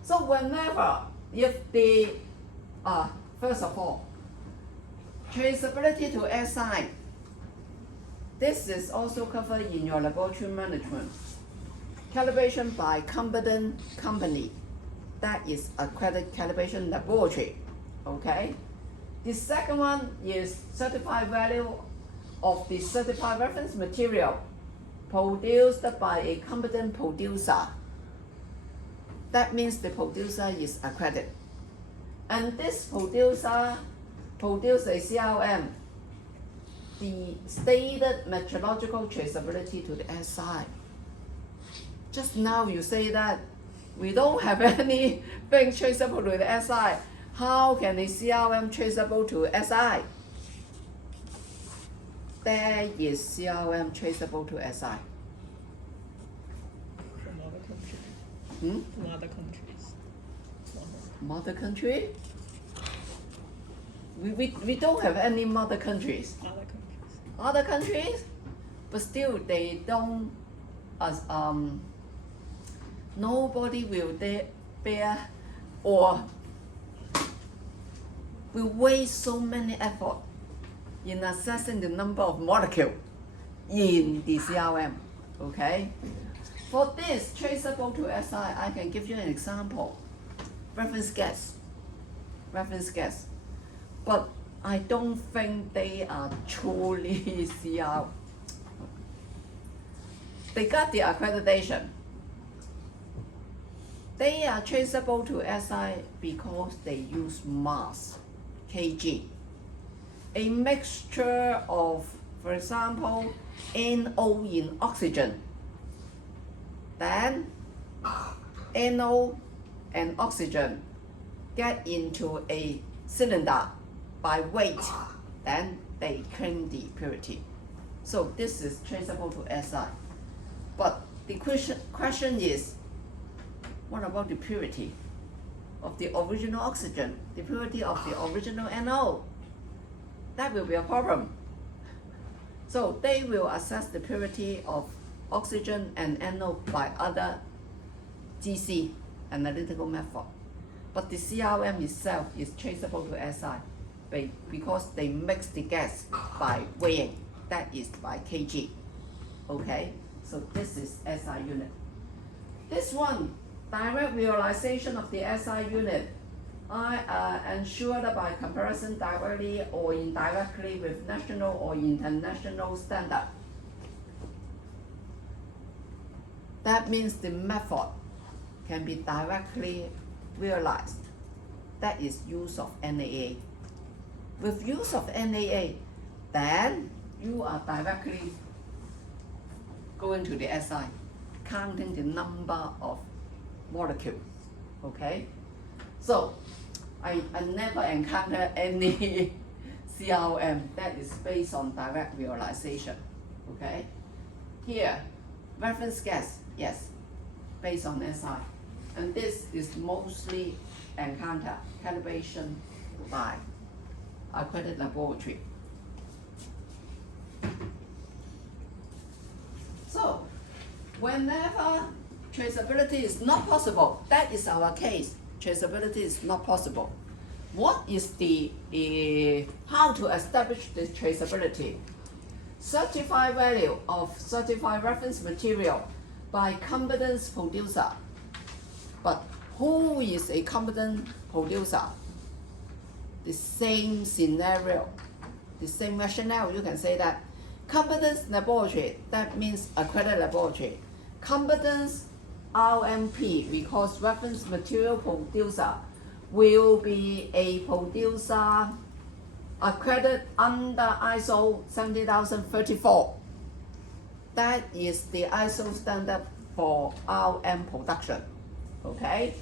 So whenever, if the, first of all, traceability to SI, this is also covered in your laboratory management. Calibration by competent company, that is accredited calibration laboratory, okay? The second one is certified value of the certified reference material produced by a competent producer. That means the producer is accredited. And this producer produced a CRM, the stated metrological traceability to the SI. Just now you say that we don't have anything traceable to the SI. How can the CRM traceable to SI? There is CRM traceable to SI. From other countries. Hmm? From other countries. Mother country? We don't have any mother countries. Other countries. Other countries, but still they don't, nobody will bear or will waste so many effort in assessing the number of molecules in the CRM, okay? For this traceable to SI, I can give you an example. Reference gas. But I don't think they are truly CR. They got the accreditation. They are traceable to SI because they use mass, kg. A mixture of, for example, NO in oxygen. Then NO and oxygen get into a cylinder by weight, then they claim the purity. So this is traceable to SI. But the question is, what about the purity of the original oxygen, the purity of the original NO? That will be a problem. So they will assess the purity of oxygen and NO by other GC analytical method. But the CRM itself is traceable to SI because they mix the gas by weighing, that is by kg. Okay, so this is SI unit. This one, direct visualization of the SI unit, ensured by comparison directly or indirectly with national or international standard. That means the method can be directly realized. That is use of NAA. With use of NAA, then you are directly going to the SI, counting the number of molecules. Okay? So I never encounter any CRM that is based on direct realization. Okay? Here, reference gas, yes, based on SI. And this is mostly encounter calibration by accredited laboratory. So, whenever traceability is not possible, that is our case. Traceability is not possible. What is how to establish the traceability? Certified value of certified reference material by competent producer. But who is a competent producer? The same scenario, the same rationale, you can say that. Competence laboratory, that means accredited laboratory. Competence RMP, because reference material producer will be a producer accredited under ISO 17034. That is the ISO standard for RM production. Okay?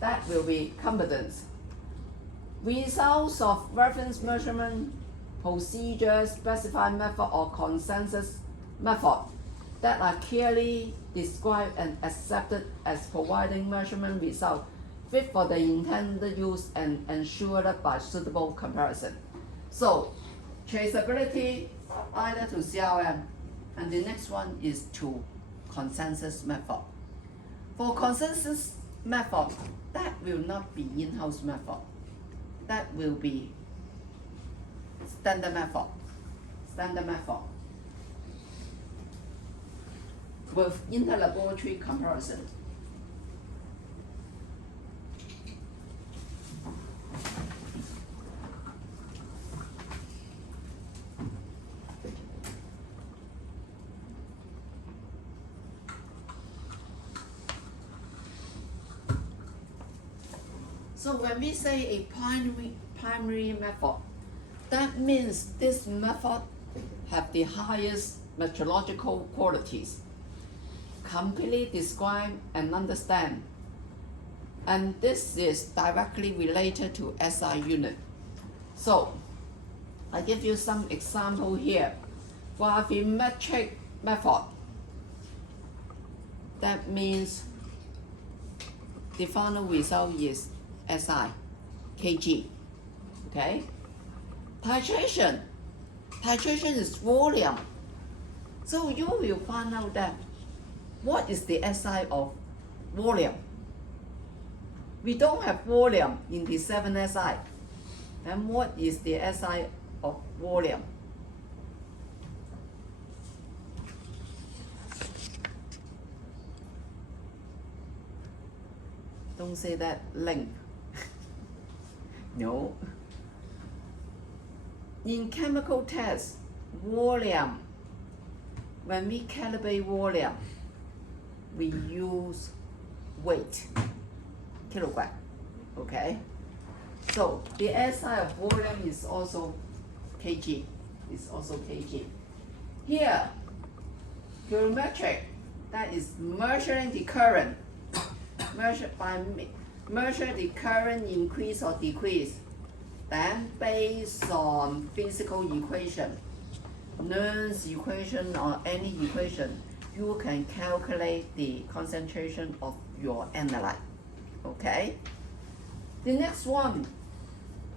That will be competence. Results of reference measurement procedure, specified method or consensus method that are clearly described and accepted as providing measurement results fit for the intended use and ensured by suitable comparison. So, traceability either to CRM, and the next one is to consensus method. For consensus method, that will not be in-house method. That will be standard method. Standard method with inter-laboratory comparison. So when we say a primary method, that means this method have the highest metrological qualities, completely describe and understand. And this is directly related to SI unit. So I give you some example here. Gravimetric method, that means the final result is SI, kg, okay? Titration is volume. So you will find out that what is the SI of volume. We don't have volume in the 7SI. Then what is the SI of volume? Don't say that length. No. In chemical tests, volume, when we calibrate volume, we use weight, kilogram, okay? So the SI of volume is also kg, Here, gravimetric, that is measuring the current, measure the current increase or decrease. Then based on physical equation, Nernst equation or any equation, you can calculate the concentration of your analyte. Okay? The next one,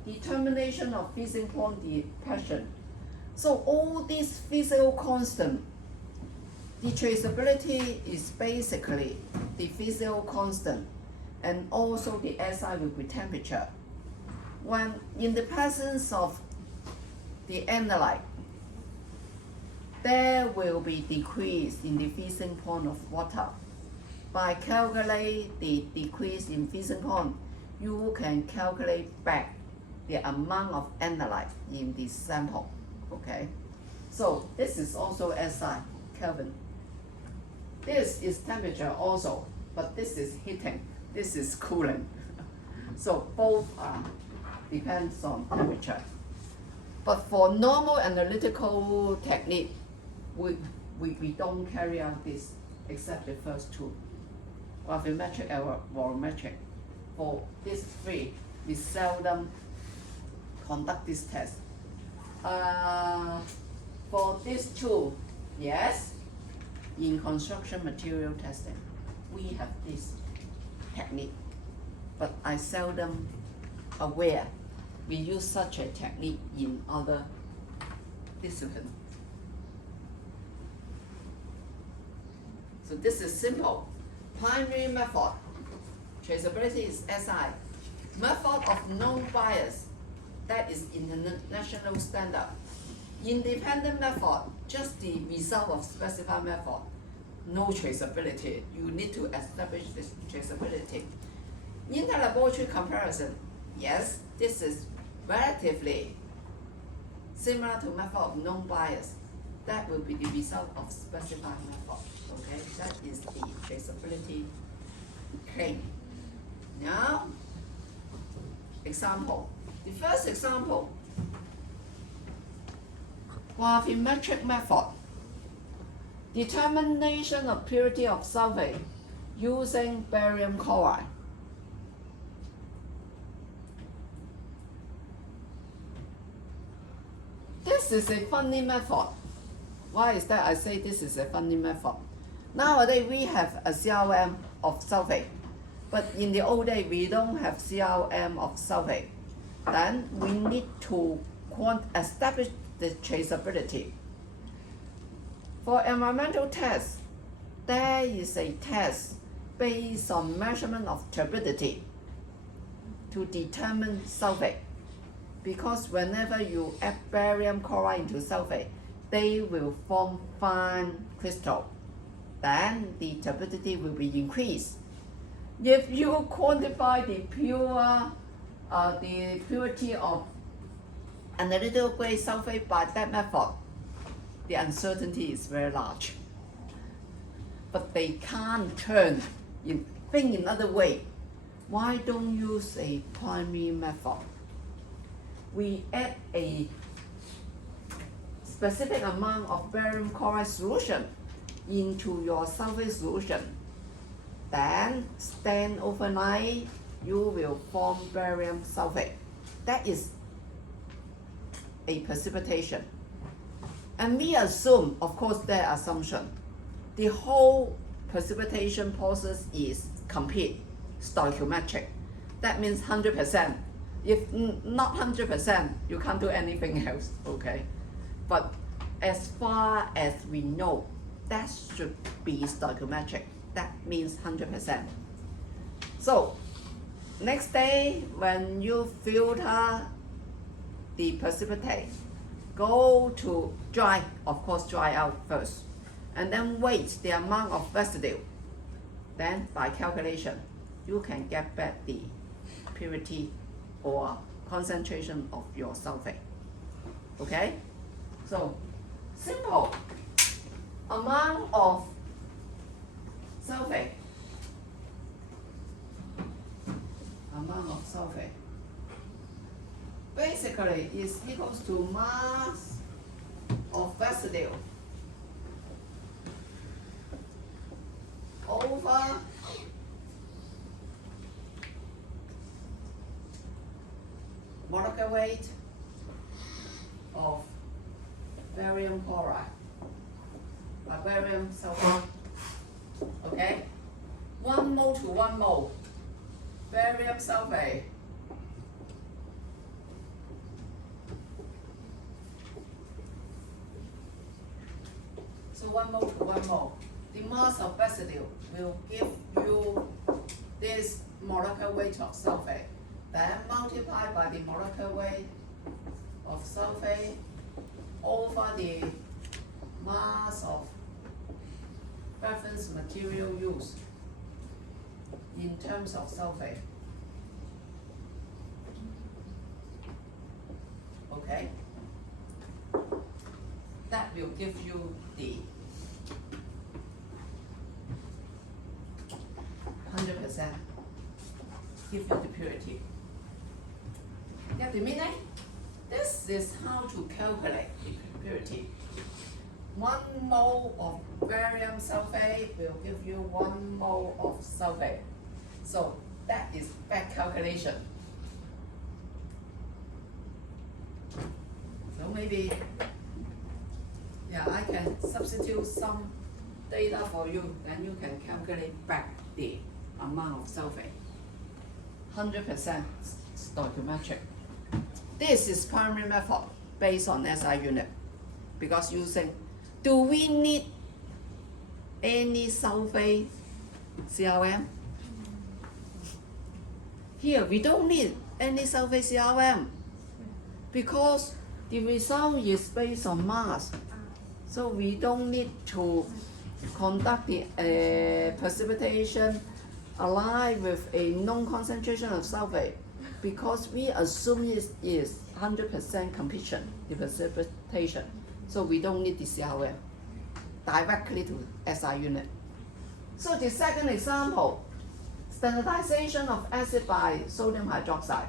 determination of freezing point depression. So all these physical constant, the traceability is basically the physical constant and also the SI will be temperature. When in the presence of the analyte, there will be decrease in the freezing point of water. By calculating the decrease in freezing point, you can calculate back the amount of analyte in the sample. Okay, so this is also SI, Kelvin. This is temperature also, but this is heating, this is cooling. So both depends on temperature. But for normal analytical technique, we don't carry out this except the first two, gravimetric and valorimetric. For these three, we seldom conduct this test. For these two, yes, in construction material testing, we have this technique, but I seldom aware we use such a technique in other disciplines. So this is simple. Primary method, traceability is SI. Method of known bias, that is international standard. Independent method, just the result of specified method, no traceability. You need to establish this traceability. Inter-laboratory comparison, yes, this is relatively similar to method of known bias. That will be the result of specified method. Okay, that is the traceability claim. Now, example. The first example, gravimetric method. Determination of purity of sulfate using barium chloride. This is a funny method. Why is that I say this is a funny method? Nowadays we have a CRM of sulfate, but in the old days we don't have CRM of sulfate. Then we need to establish the traceability. For environmental tests, there is a test based on measurement of turbidity to determine sulfate. Because whenever you add barium chloride into sulfate, they will form fine crystal. Then the turbidity will be increased. If you quantify the purity of analytical grade sulfate by that method, the uncertainty is very large. But they can't think in other way. Why don't you use a primary method? We add a specific amount of barium chloride solution into your sulfate solution. Then stand overnight, you will form barium sulfate. That is a precipitation. And we assume, of course, their assumption, the whole precipitation process is complete, stoichiometric. That means 100%. If not 100%, you can't do anything else, okay? But as far as we know, that should be stoichiometric. That means 100%. So, next day, when you filter the precipitate, go to dry, of course dry out first, and then weight the amount of residue. Then by calculation, you can get back the purity or concentration of your sulfate. Okay? So, simple. Amount of sulfate. Amount of sulfate. Basically, is equals to mass of residue over molecular weight of barium chloride, barium sulfate. Okay? 1 mole to 1 mole barium sulfate so 1 mole to 1 mole. The mass of residue will give you this molecular weight of sulfate. Then multiply by the molecular weight of sulfate over the mass of reference material used in terms of sulfate. Okay? That will give you the give you the purity. Get the meaning? This is how to calculate the purity. 1 mole of barium sulfate will give you 1 mole of sulfate. So that is back calculation. So maybe, yeah, I can substitute some data for you, then you can calculate back the amount of sulfate. 100% stoichiometric. This is primary method based on SI unit, because using, do we need any sulfate CRM? Here we don't need any sulfate CRM because the result is based on mass. So we don't need to conduct the precipitation aligned with a known concentration of sulfate because we assume it is 100% completion, the precipitation. So we don't need the CRM directly to SI unit. So the second example, standardization of acid by sodium hydroxide.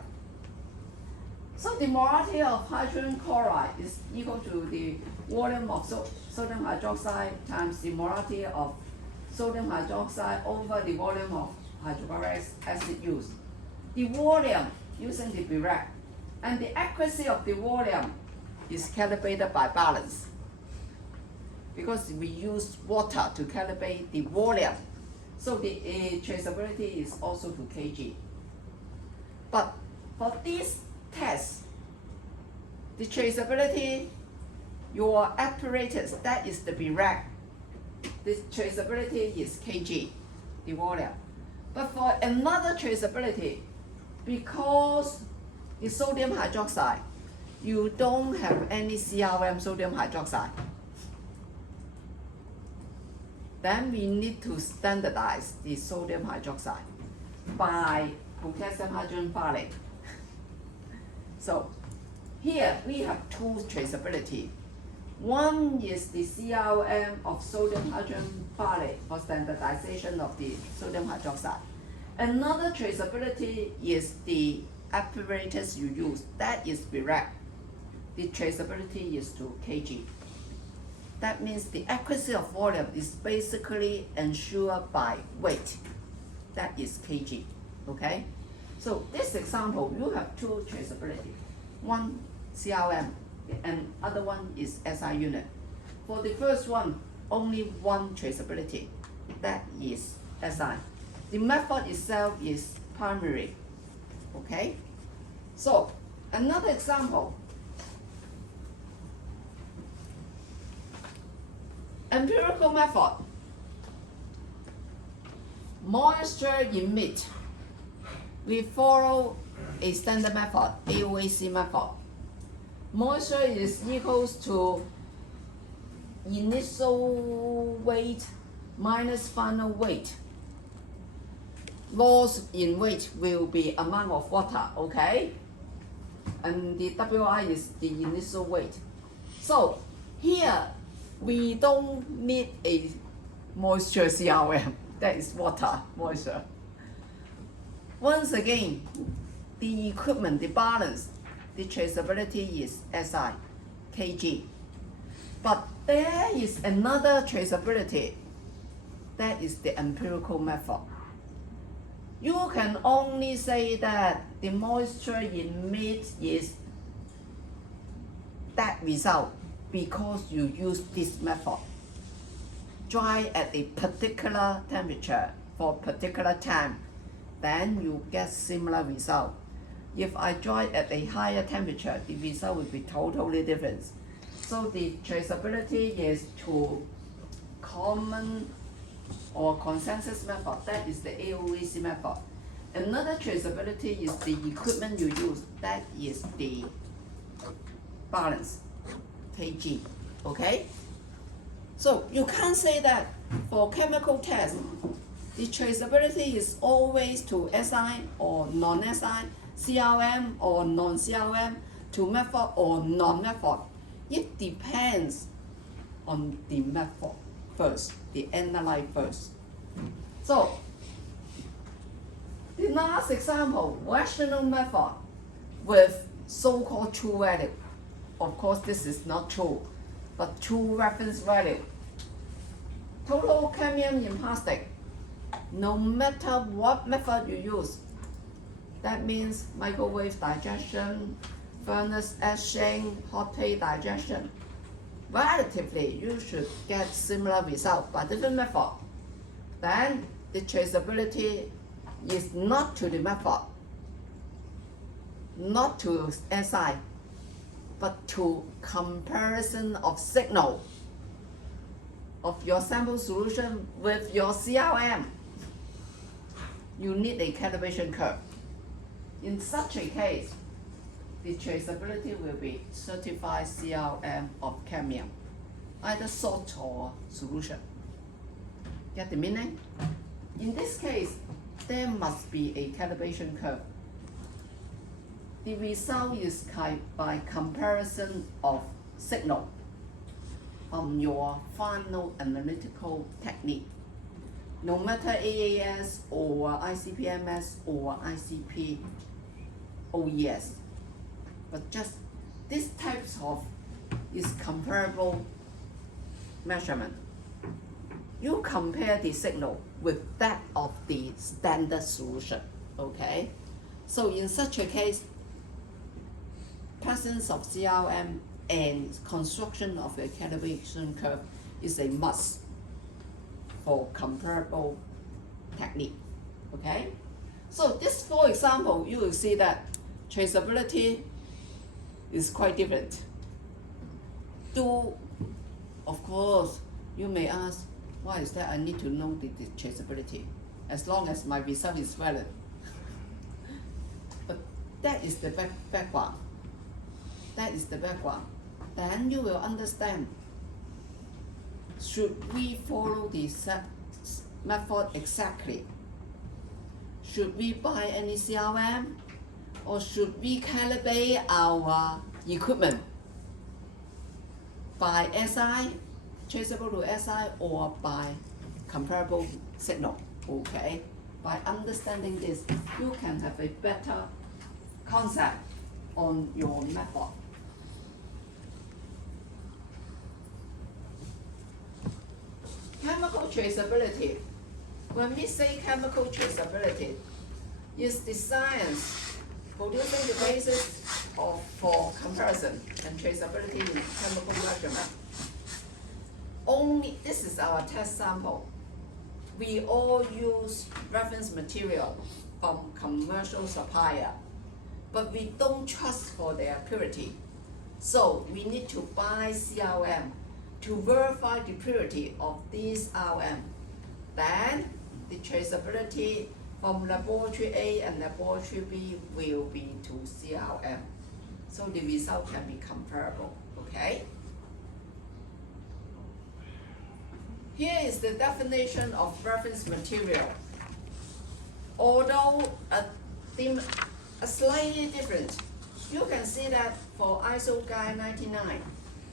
So the molarity of hydrogen chloride is equal to the volume of sodium hydroxide times the molarity of sodium hydroxide over the volume of hydrochloric acid used. The volume using the Dirac, and the accuracy of the volume is calibrated by balance because we use water to calibrate the volume. So the traceability is also to kg. But for this test, the traceability, your apparatus, that is the Dirac, the traceability is kg, the volume. But for another traceability, because the sodium hydroxide, you don't have any CRM sodium hydroxide. Then we need to standardize the sodium hydroxide by potassium hydrogen phthalate. So here we have two traceability. One is the CRM of sodium hydrogen phthalate for standardization of the sodium hydroxide. Another traceability is the apparatus you use, that is Dirac. The traceability is to kg. That means the accuracy of volume is basically ensured by weight. That is kg, okay? So this example, you have two traceability. One CRM and other one is SI unit. For the first one, only one traceability, that is SI. The method itself is primary, okay? So another example, empirical method, moisture emit. We follow a standard method, AOAC method. Moisture is equals to initial weight minus final weight. Loss in weight will be amount of water, okay? And the WI is the initial weight. So here we don't need a moisture CRM, that is water, moisture. Once again, the equipment, the balance, the traceability is SI, kg. But there is another traceability, that is the empirical method. You can only say that the moisture emit is that result because you use this method. Dry at a particular temperature for particular time, then you get similar result. If I dry at a higher temperature, the result will be totally different. So the traceability is to common or consensus method, that is the AOAC method. Another traceability is the equipment you use, that is the balance, kg, okay? So you can't say that for chemical test, the traceability is always to SI or non-SI, CRM or non-CRM, to method or non-method. It depends on the method first, the analyte first. So The last example, rational method with so-called true value. Of course, this is not true, but true reference value. Total cadmium in plastic, no matter what method you use, that means microwave digestion, furnace etching, hot plate digestion. Relatively, you should get similar result by different method. Then the traceability is not to the method, not to SI, but to comparison of signal of your sample solution with your CRM. You need a calibration curve. In such a case, the traceability will be certified CRM of cadmium, either salt or solution. Get the meaning? In this case, there must be a calibration curve. The result is by comparison of signal on your final analytical technique. No matter AAS or ICP-MS or ICP OES, but just this types of is comparable measurement. You compare the signal with that of the standard solution, okay? So in such a case, presence of CRM and construction of a calibration curve is a must for comparable technique, okay? So this, for example, you will see that traceability is quite different. Of course, you may ask, why is that I need to know the traceability as long as my result is valid? But that is the background. That is the background. Then you will understand, should we follow the method exactly? Should we buy any CRM? Or should we calibrate our equipment by SI, traceable to SI, or by comparable signal? Okay. By understanding this, you can have a better concept on your method. Chemical traceability. When we say chemical traceability, is the science producing the basis for comparison and traceability in chemical measurement. Only this is our test sample. We all use reference material from commercial supplier, but we don't trust for their purity. So we need to buy CRM to verify the purity of these RM. Then the traceability from laboratory A and laboratory B will be to CRM. So the result can be comparable, okay? Here is the definition of reference material. Although a slightly different, you can see that for ISO Guide 99,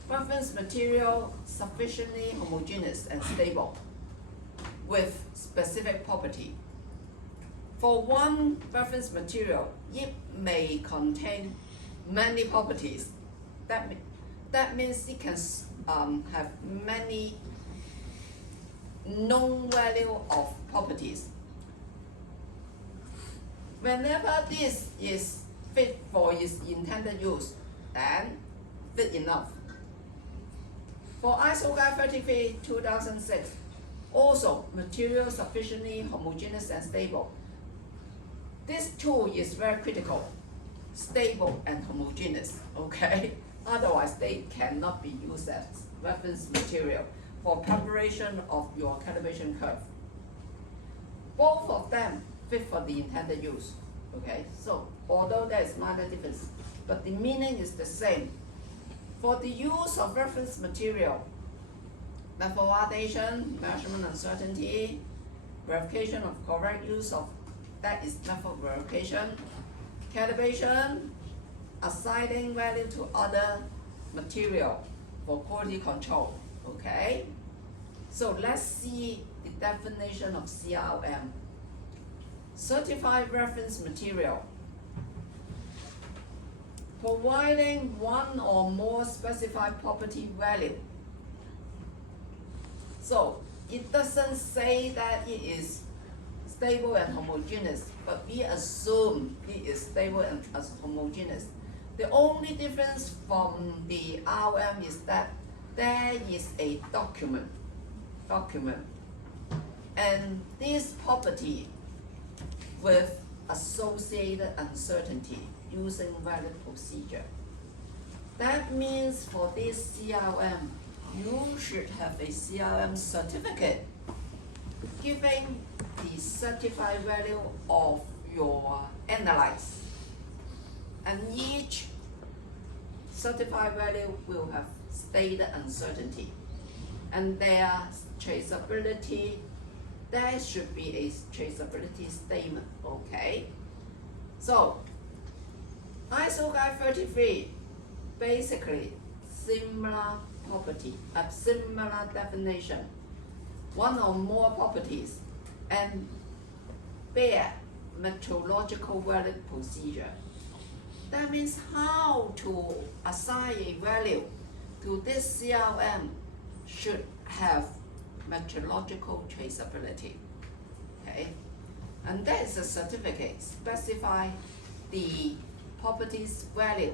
reference material sufficiently homogeneous and stable with specific property. For one reference material, it may contain many properties. That means it can have many known value of properties. Whenever this is fit for its intended use, then fit enough. For ISO Guide 33/2006, also material sufficiently homogeneous and stable. This tool is very critical, stable and homogeneous, okay? Otherwise, they cannot be used as reference material for preparation of your calibration curve. Both of them fit for the intended use, okay? So, although there is minor difference, but the meaning is the same. For the use of reference material, method validation, measurement uncertainty, verification of correct use of, that is method verification, calibration, assigning value to other material for quality control, okay? So let's see the definition of CRM. certified reference material, providing one or more specified property value. So it doesn't say that it is stable and homogeneous, but we assume it is stable and homogeneous. The only difference from the RM is that there is a document, and this property with associated uncertainty using valid procedure. That means for this CRM, you should have a CRM certificate giving the certified value of your analytes. And each certified value will have stated uncertainty. And their traceability, there should be a traceability statement, okay? So, ISO Guide 33, basically similar property, a similar definition, one or more properties, and bear methodological valid procedure. That means how to assign a value to this CRM should have methodological traceability, okay? And that is a certificate specify the property's value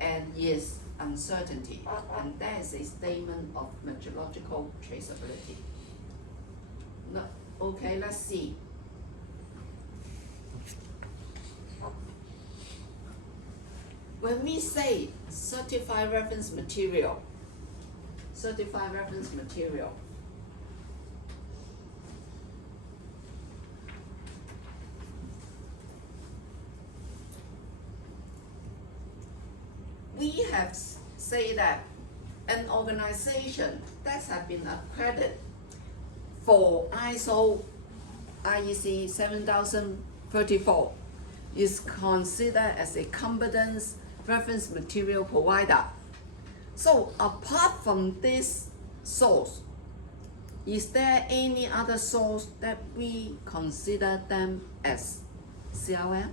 and its uncertainty, and that is a statement of methodological traceability. No, okay, let's see. When we say certified reference material, we have say that an organization that has been accredited for ISO IEC 7034 is considered as a competence reference material provider. So apart from this source, is there any other source that we consider them as CRM?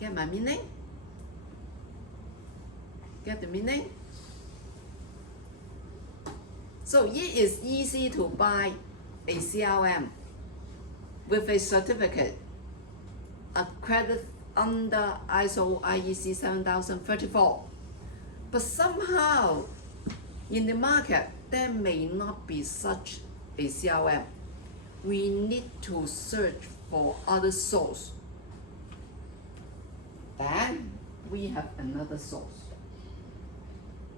Get my meaning? Get the meaning? So it is easy to buy a CRM with a certificate accredited under ISO IEC 7034. But somehow in the market there may not be such a CRM. We need to search for other source. Then we have another source.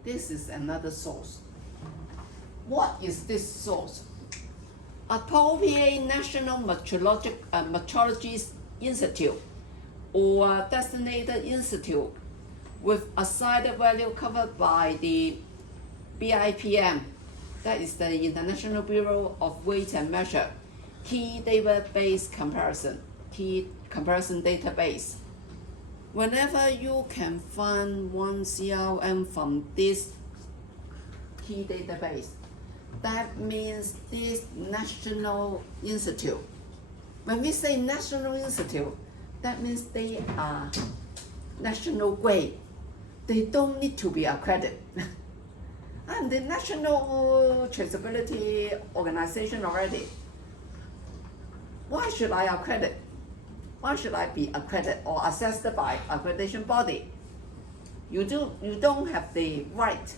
This is another source. What is this source? Appropriate National Metrology Institute or designated institute with assigned value covered by the BIPM, that is the International Bureau of Weight and Measure, key database comparison database. Whenever you can find one CRM from this key database, that means this national institute. When we say national institute, that means they are national grade. They don't need to be accredited. I'm the National Traceability Organization already. Why should I accredit? Why should I be accredited or assessed by accreditation body? You don't have the right.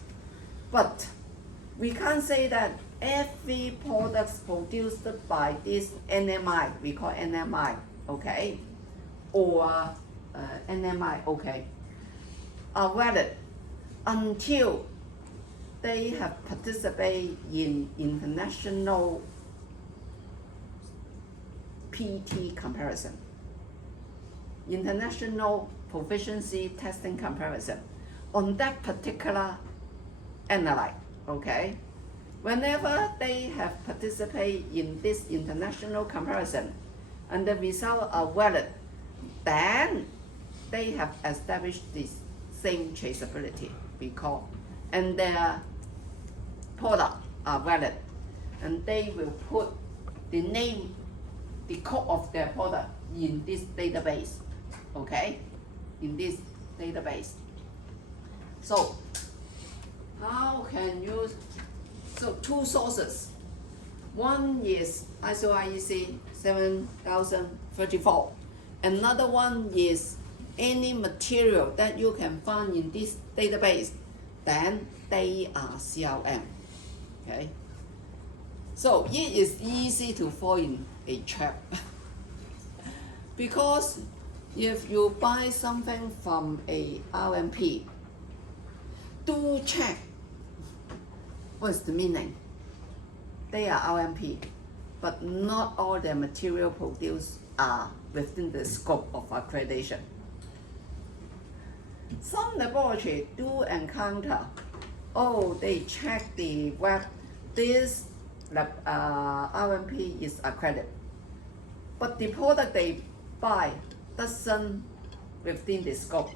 But we can't say that every product produced by this NMI, we call NMI, okay, or NMI, okay, are valid until they have participated in international PT comparison, international proficiency testing comparison on that particular analyte, okay? Whenever they have participated in this international comparison and the results are valid, then they have established this same traceability we call and their product are valid, and they will put the name, the code of their product in this database, okay? In this database. So, how can you, so two sources. One is ISO IEC 7034. Another one is any material that you can find in this database, then they are CRM, okay? So it is easy to fall in a trap because if you buy something from a RMP, do check what's the meaning. They are RMP, but not all the material produced are within the scope of accreditation. Some laboratories do encounter, oh, they check the web, this RMP is accredited, but the product they buy doesn't within the scope.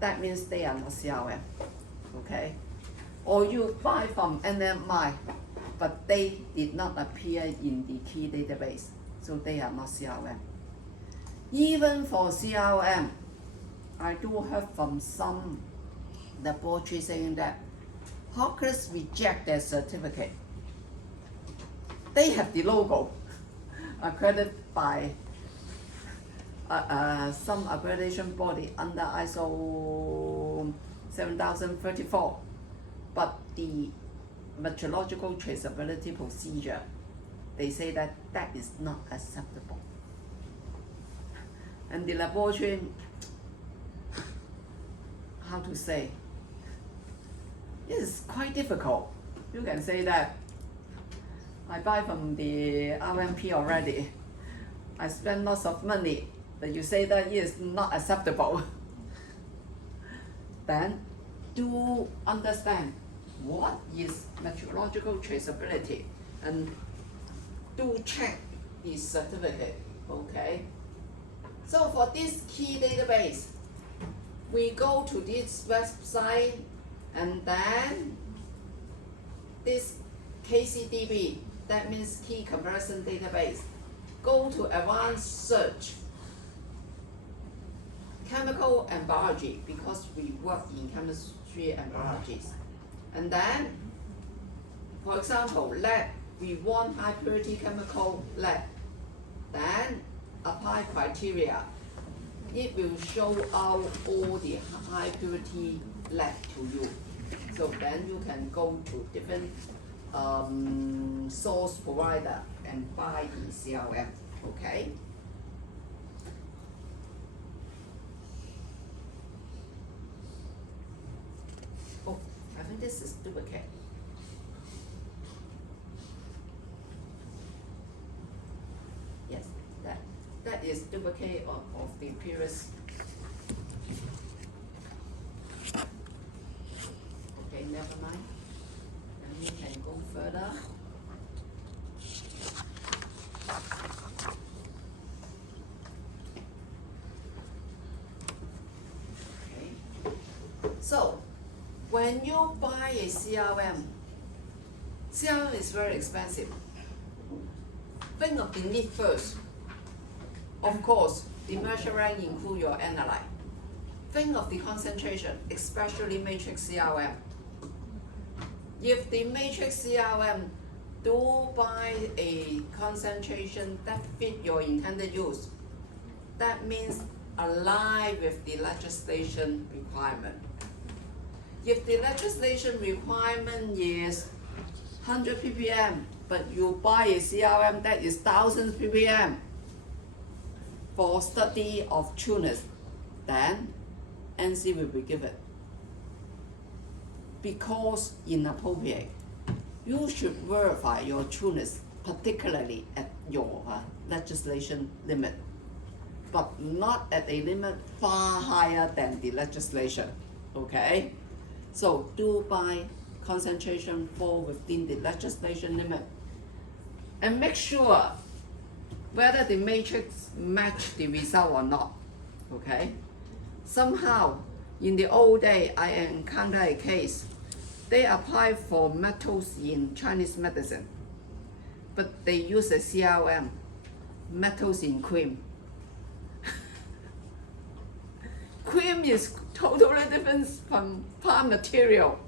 That means they are not CRM, okay? Or you buy from NMI, but they did not appear in the key database, so they are not CRM. Even for CRM, I do have from some laboratories saying that hawkers reject their certificate. They have the logo accredited by some accreditation body under ISO 7034, but the metrological traceability procedure, they say that that is not acceptable. And the laboratory, how to say, it is quite difficult. You can say that I buy from the RMP already. I spend lots of money, but you say that it is not acceptable. Then do understand what is metrological traceability and do check the certificate, okay? So for this key database, we go to this website and then this KCDB, that means Key Comparison Database. Go to Advanced Search, Chemical and Biology, because we work in chemistry and biology. And then, for example, lead, we want high purity chemical lead. Then apply criteria. It will show out all the high purity lead to you. So then you can go to different source provider and buy the CRM, okay? Oh, I think this is duplicate. Yes, that is duplicate of the previous. Okay, never mind. And we can go further. Okay. So, when you buy a CRM is very expensive. Think of the need first. Of course, the measuring include your analyte. Think of the concentration, especially matrix CRM. If the matrix CRM do buy a concentration that fit your intended use, that means align with the legislation requirement. If the legislation requirement is 100 ppm, but you buy a CRM that is 1000 ppm for study of trueness, then NC will be given. Because inappropriate, you should verify your trueness, particularly at your legislation limit, but not at a limit far higher than the legislation, okay? So do buy concentration fall within the legislation limit. And make sure whether the matrix match the result or not, okay? Somehow, in the old day, I encountered a case they apply for metals in Chinese medicine, but they use a CRM, metals in cream. Cream is totally different from palm material.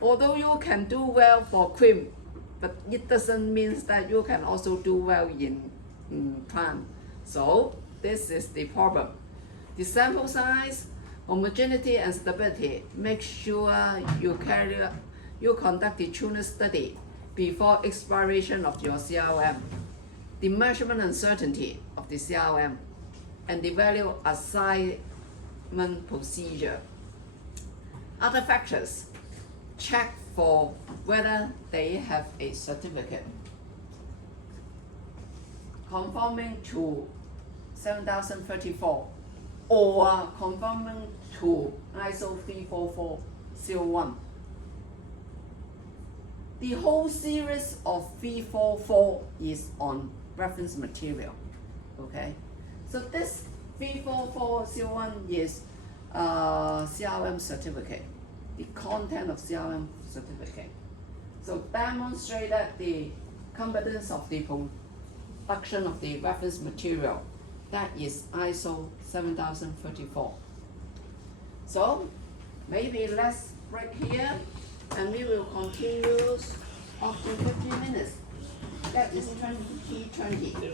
Although you can do well for cream, but it doesn't mean that you can also do well in palm. So this is the problem. The sample size, homogeneity and stability. Make sure you conduct the trueness study before expiration of your CRM. The measurement uncertainty of the CRM and the value assignment procedure. Other factors, check for whether they have a certificate conforming to 7034 or conforming to ISO 34401. The whole series of 344 is on reference material, okay? So this 34401 is CRM certificate, the content of CRM certificate. So demonstrate that the competence of the production of the reference material, that is ISO 7034. So maybe let's break here and we will continue up to 15 minutes. That is 2020.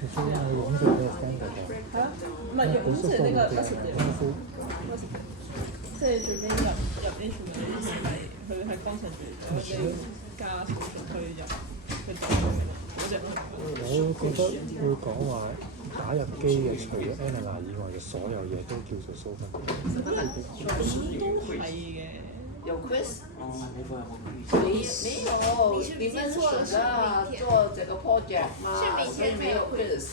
你说那个勇者没有3个的，唔係勇者呢個公司即係最尾入 H 嗰啲係佢係剛成住咗，你加少少佢入佢就嗰隻。我覺得會講話打入機嘅，除咗 Anna 以外嘅所有嘢都叫做蘇芬。都係嘅。有 quiz？ 那个没有，你们选了做这个 project 嘛，所以没有 quiz。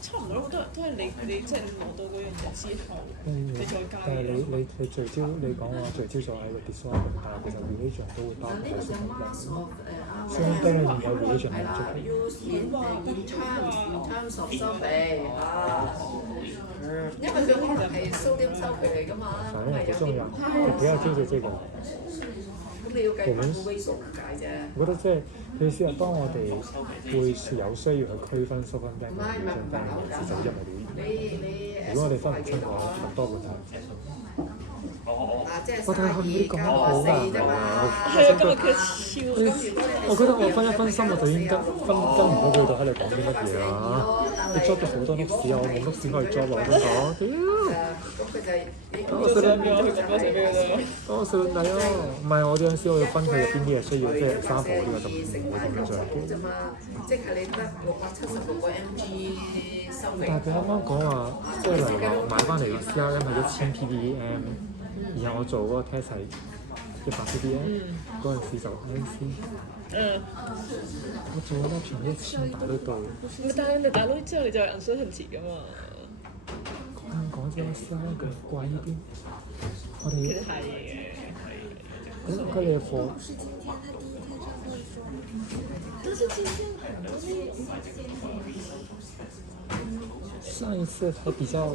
差唔多都係你即係攞到嗰樣嘢之後，你再加但係嘢。你聚焦，你講話聚焦咗喺個 design，但係其實 relation 都會包括喺蘇芬入。相當然有 relation 係足嘅。Use in terms of 收皮啊，因為佢可能係蘇點收皮嚟㗎嘛，反正不重要，你不要揪着這個。咁你要計翻個 ratio 解啫。我覺得即係佢試下當我哋會有需要去區分 sovereign bank 同 regional bank 嘅時，就因為如果我哋分唔清嘅話，咁多問題。即係我睇下佢啲咁好4啫嘛。係啊，今日佢超。我覺得我分一分心我就已經分唔到佢度喺度講啲乜嘢啦。你 job 咗好多碌屎啊！我冇碌屎可以 job 啊！我想講，多數撚多數撚咯，唔係我有陣時我要分佢入邊啲嘢需要，即係sample呢個就唔會點樣做。即係你得676個 mg 收皮。但係佢啱啱講話，即係例如話我買翻嚟個 CRM 係1000 ppm， 然後我做嗰個 test 係100 ppm， 嗰陣時就 IC。我做咗粒全1000打得到。但係你打到之後你就有 uncertainty 㗎嘛？將 CRM 嘅貴啲，我哋其實係嘅，咁佢哋嘅貨。但是今天很多是上一次还比较，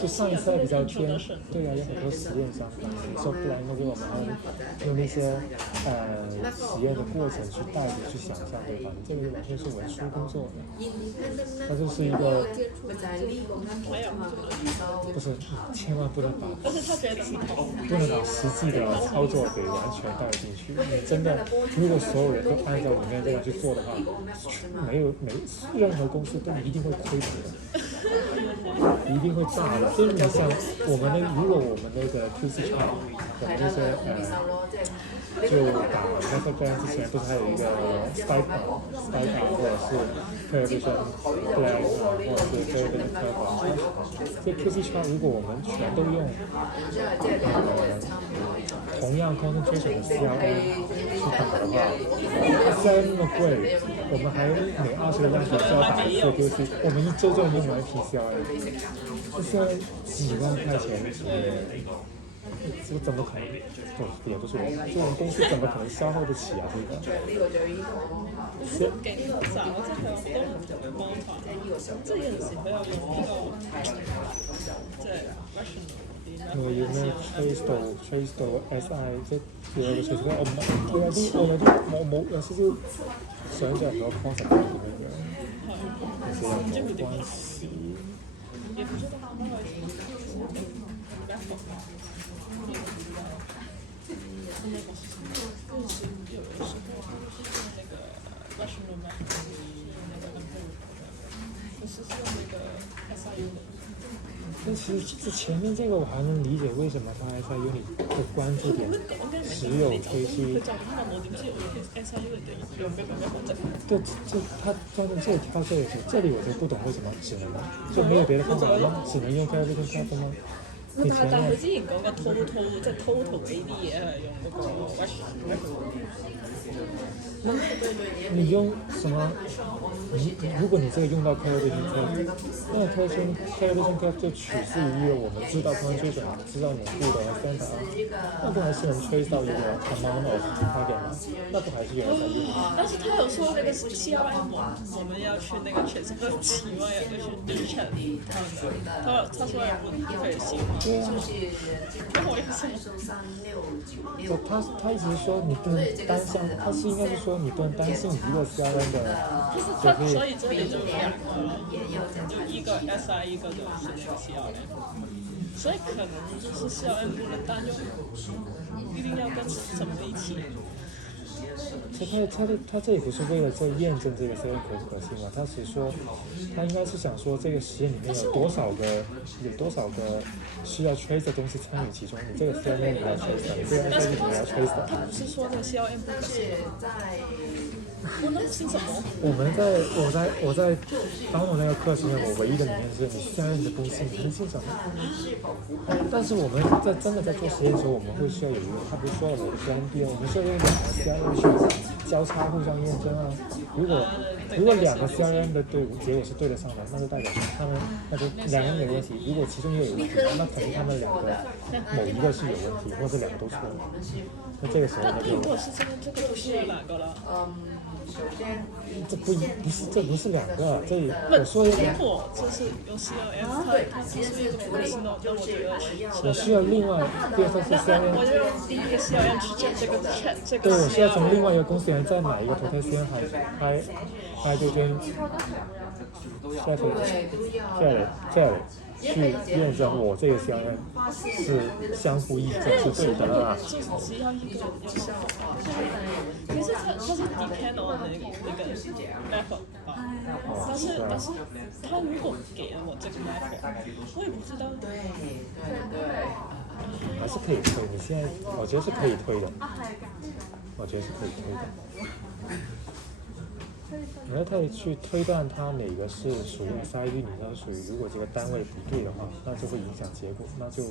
就上一次还比较偏，对啊，有很多实验相关的，说不然因为我们还用那些实验的过程去带着去想象，对吧？这个完全是文书工作的，它就是一个，不是，千万不能把，但是他觉得不能把实际的操作给完全带进去。你真的，如果所有人都按照里面这样去做的话，任何公司都一定会亏本的。一定会炸的，就是你像我们如果我们那个 QC 厂，我们那些就打 Masterplan 之前不是还有一个 Spike 或者是 Television Plan 或者是 Television Plan， 这 QC 厂如果我们全都用同样 concentration 的 CRM 去打的话，CRM 那么贵，我们还每20个样品就要打一次 QC， 我们一周就用完一批 CRM， 这现在几万块钱一个。这怎么可能？也不是我，这种公司怎么可能消耗得起啊？这个。是幾個站，我即係都唔同嘅方法。即係有陣時佢有用呢個即係 rational 啲。有咩 trace 到 SI， 即係有個隨時我冇有少少想像唔到 concept 係點樣，其實有冇關係？也不知道他們會那个有时候就是用那个 rational method， 是用那个 empirical 的，不是用那个 SIU 的。但其实这前面这个我还能理解为什么他 SIU 你的关注点只有推出。对，就他专门这里挑这里，这里我就不懂为什么只能就没有别的方法吗？只能用 Television Platform 吗？但係佢之前講嘅 total 即係 total 呢啲嘢係用嗰個 rational。你用什么？如果你这个用到 Television Platform， 那 Television Platform 就取自于我们知道 concentration， 知道凝固的 center， 那不还是能 trace 到一个 amount of target 吗？那不还是有人在用吗？但是他有说那个 CRM 我们要去那个 trace， 不是期望要就是 check 他说也不可以信吗？对啊。我也是。他一直说你不能单向，他是应该是说你不能单信一个 CRM 的。所以这里就两个，就一个 SI， 一个就是那个 CRM， 所以可能就是 CRM 不能单用，一定要跟什么一起。所以他这里不是为了这验证这个 CRM 可不可信吗？他只是说，他应该是想说这个实验里面有多少个需要 trace 的东西参与其中，你这个 CRM 你要 trace 的，你这个 SI 你要 trace 的。他不是说那个 CRM 不可信吗？我能信什么？我在当我那个课时，我唯一的理念是你CRM的东西你能信什么？但是我们真的在做实验的时候，我们会需要有一个，他不是说了我的 Plan B， 我们需要用2个 CRM 去交叉互相验证啊。如果2个 CRM 的队伍结果是对得上的，那就代表他们那就2个没问题。如果其中一个有问题，那肯定他们2个某一个是有问题，或者2个都错了。那这个时候呢，如果是真的，这个不是有2个了。这不是2个，这里我说的如果就是有 CRM， 它只是一个 personal， 那我觉得我需要另外第二份是 CRM， 我就用第一个 CRM 去建这个 check 这个。对，我需要从另外一个公司里面再买一个 Potassium Hydrogen Cherry 去验证我这个 CRM 是相互验证是对的啊。就是只要一个有效，其实它是 depend on 那个 method 啊，但是他如果给了我这个 method， 我也不知道。还是可以推，你现在我觉得是可以推的，我觉得是可以推的。你要太去推断它哪个是属于 SID， 你要属于如果这个单位不对的话，那就会影响结果，那这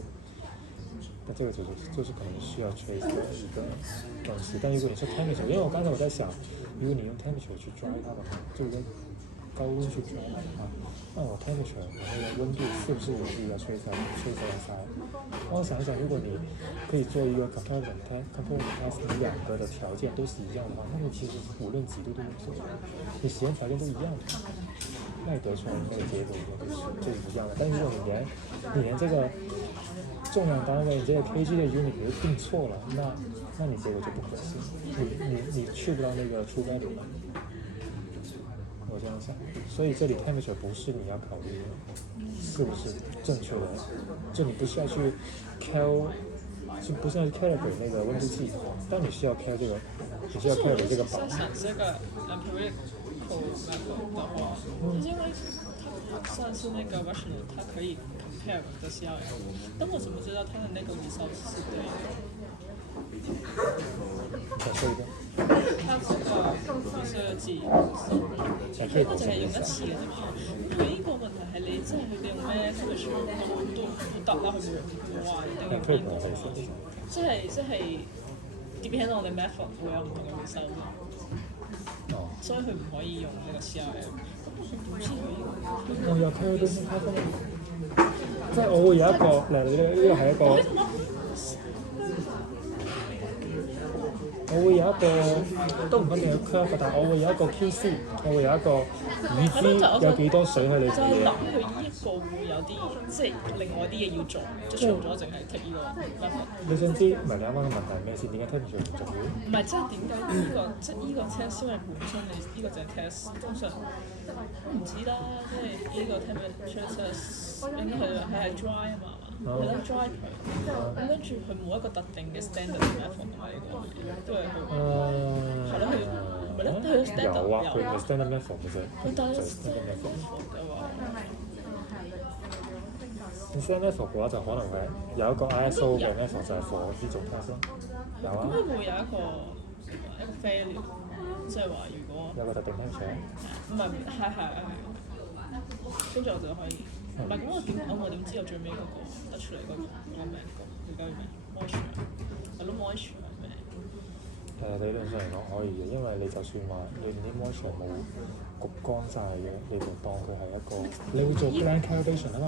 个就是可能需要 trace 的一个东西。但如果你是 temperature， 因为我刚才在想，如果你用 temperature 去抓它的话，就跟高温去调的话，那我 temperature 我那个温度是不是有利于tracer SI？我想一想，如果你可以做一个 comparison test，你两个的条件都是一样的话，那么其实无论几度都无所谓，你实验条件都一样的，那你得出来那个结果就是一样的。但如果你连这个重量单位，你这个 kg 的 unit 你定错了，那你结果就不可信，你去不到那个出概率了。我这样想，所以这里 temperature 不是你要考虑的是不是正确的，就你不需要去 不是要 calibrate 那个温度计，但你需要 cal 这个，你需要 calibrate 这个榜。想这个 empirical method 的话，因为它算是那个 rational， 它可以 compare 的 CRM， 但我怎么知道它的那个 result 是对的？再说一遍。它這個設置，呢個就係用一次嘅啫嘛。咁呢個問題係你真係佢哋用咩 temperature 都得啦，佢冇話一定要邊個。即係 depend on the method 會有唔同嘅回收嘅。所以佢唔可以用呢個 CRM。咁點知佢？我有睇到先睇翻，即係我會有一個呢個係一個。我會有一個都唔一定係 curve， 但係我會有一個 QC， 我會有一個已知有幾多水喺你自己。就諗佢呢一個會有啲即係另外啲嘢要做，即係除咗淨係 take 呢個 method。你想知唔係你啱啱嘅問題係咩先？點解 temperature 唔重要？唔係，即係點解呢個即係呢個 test 因為本身你呢個就係 test，通常唔知啦，即係呢個 temperature test 應該係 dry 啊嘛。係咯 dry 佢，咁跟住佢冇一個特定嘅 standard method 啊嘛，呢個都係佢係咯，佢唔係咯，佢 standard 有啊，佢唔係 standard method 嘅啫，佢但係 standard method 嘅話，你 standard method 嘅話就可能係有一個 ISO 嘅 method 就係 for 呢種 test 咯，有啊。咁會有一個 failure， 即係話如果有個特定 temperature， 唔係跟住我就可以。唔係咁，我點知我最尾嗰個得出嚟嗰個名叫咩 moisture 係咯 moisture 係咩？理論上嚟講可以嘅，因為你就算話你啲 moisture 冇焗乾晒嘅，你就當佢係一個，你會做 blank calibration 啊嘛，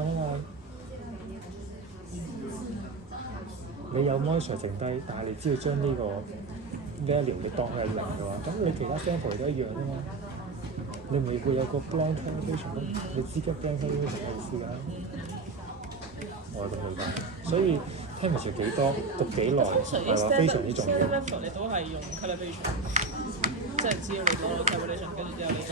因為你有 moisture 剩低，但係你只要將呢個 value 你當佢係零嘅話，咁你其他 sample 都一樣啫嘛。你咪會有個 blank calibration 咯，你知嘅 blank calibration 嘅意思㗎，我係咁理解。所以 temperature 幾多，焗幾耐係話非常之重要。standard method 你都係用 calibration， 即係只要你攞到 calibration， 跟住之後你再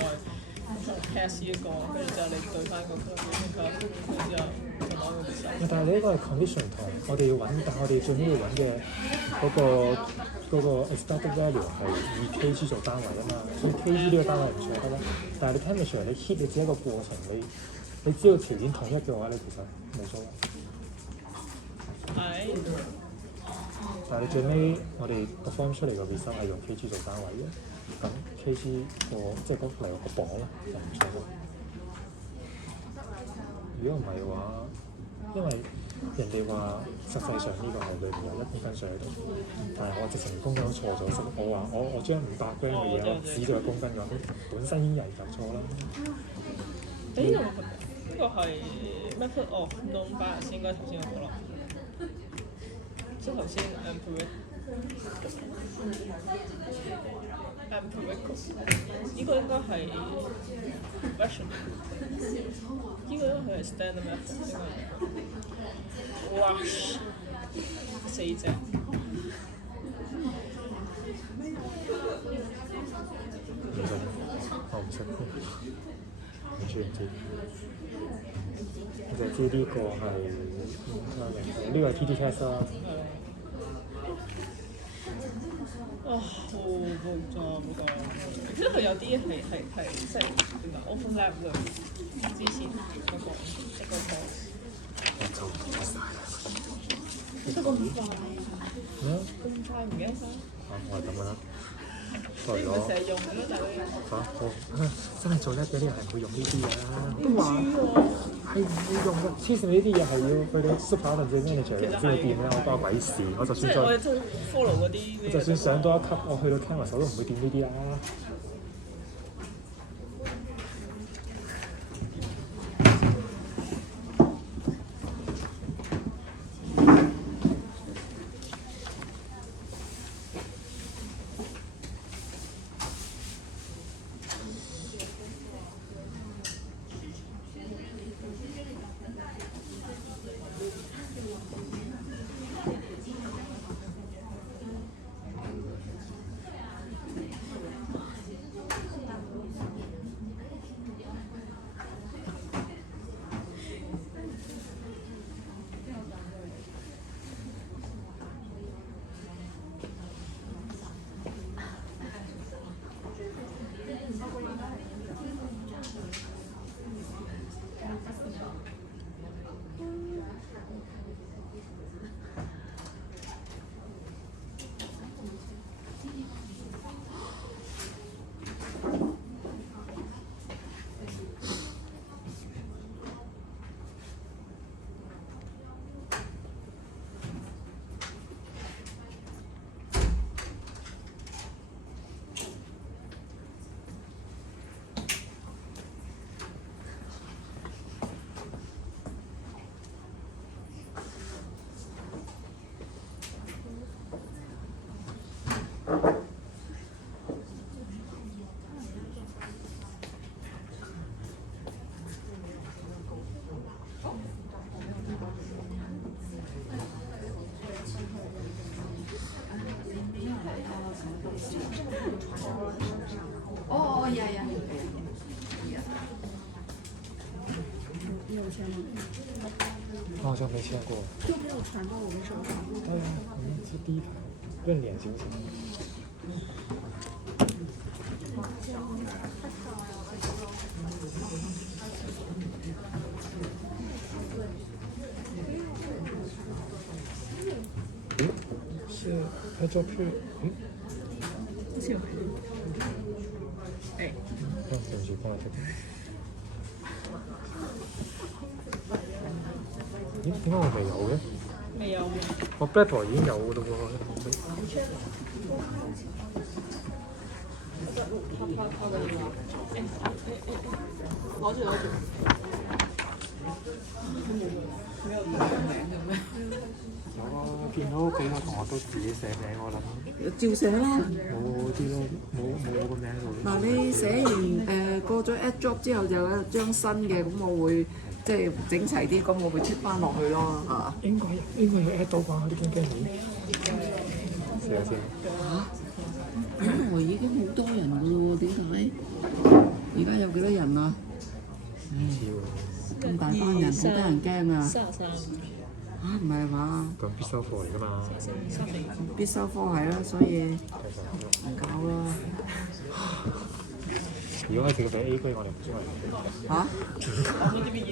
test 呢一個，跟住之後你對翻個 calibration curve，跟住之後就攞個 result。但係你呢個係 condition 同我哋要揾，但係我哋最尾要揾嘅嗰個 expected value 係以 kg 做單位啊嘛，所以 kg 呢個單位唔錯得啦。但係你 temperature 你 heat 你只係一個過程，你只要條件統一嘅話，你其實冇所謂。係。但係你最尾我哋個 form 出嚟個 result 係用 kg 做單位嘅，咁 kg 即係例如個磅咧就唔錯喎。如果唔係嘅話，因為人哋話實際上呢個係裏面有1公斤水喺度，但係我直情公斤都錯咗，我話我將500 gram 嘅嘢我指咗1公斤嘅話，本身已經係就錯啦。呢個係 method of known bias 應該頭先嗰個咯，即係頭先 empirical 呢個應該係 rational， 呢個應該係 standard method 應該。Rush 4隻。我唔識，完全唔知。我就知呢個係呢個係 TT test 啦。冇講，即係佢有啲係即係點講 overlap 嘅之前嗰個一個 course。我做唔晒啦。咁快？咁快唔記得晒？我係咁樣啦。你唔係成日用嘅咩？但係真係做叻嘅啲人係唔會用呢啲嘢啦。都話係唔會用嘅，黐線！呢啲嘢係要佢哋 supervisor manager 先會掂嘅，我關我鬼事。我就算即係我哋都 follow 嗰啲。就算上多一級，我去到 canvas 我都唔會掂呢啲啦。哦呀呀，你有签吗？我好像没签过。就没有传到我们手上。对啊，我们是第一台，认脸行不行？嗯，是拍照片，嗯，之前有拍过。哎，对不起，放在这边。咦，點解我未有嘅？未有咩？我 Battle 已經有嘅嘞喎。攞住攞住。有啊，見到幾個同學都自己寫名，我諗照寫啦。冇啲咯，冇我個名度。嗱，你寫完過咗 add job 之後就有一張新嘅，咁我會即係整齊啲，咁我會出翻落去咯，嚇。應該要 at 到啩啲經理。試下先。本來已經好多人噶咯喎，點解？而家有幾多人啊？唔知喎。咁大班人，好得人驚啊！ 33。嚇唔係嘛？咁必修課嚟㗎嘛。必修科係啦，所以唔搞啦。如果係直接俾 A 區，我哋唔需要嚟嚇？講啲乜嘢？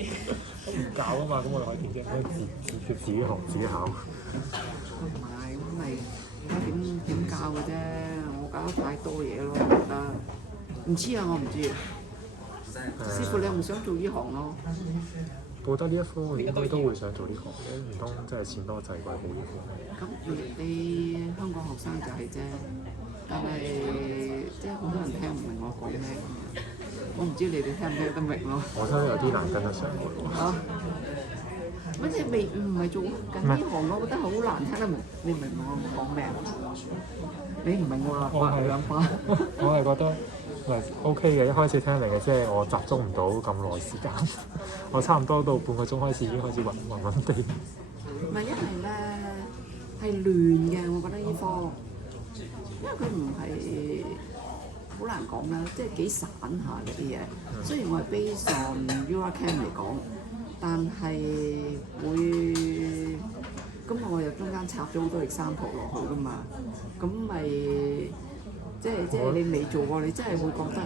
我唔教啊嘛，咁我哋可以點啫？可以自己學自己考。唔係，咁咪點教嘅啫？我教得太多嘢咯，我覺得。唔知啊，我唔知。師傅，你又唔想做呢行咯？報得呢一科，應該都會想做呢行嘅，唔通真係錢多滯貴報呢科？咁你香港學生就係啫，但係即係好多人聽唔明我講咩，我唔知你哋聽唔聽得明咯。我真係有啲難跟得上嘅喎。嚇！乜你未唔係做緊呢行，我覺得好難聽得明。你明唔明我講咩啊？你唔明我啦，我係兩把。我係覺得OK 嘅，一開始聽嚟嘅，即係我集中唔到咁耐時間，我差唔多到半個鐘開始已經開始暈地。唔係，因為咧係亂嘅，我覺得呢科，因為佢唔係好難講啦，即係幾散下嗰啲嘢。雖然我係 based on URCam 嚟講，但係會咁我又中間插咗好多 example 落去㗎嘛，咁咪。即係你未做過，你真係會覺得嚇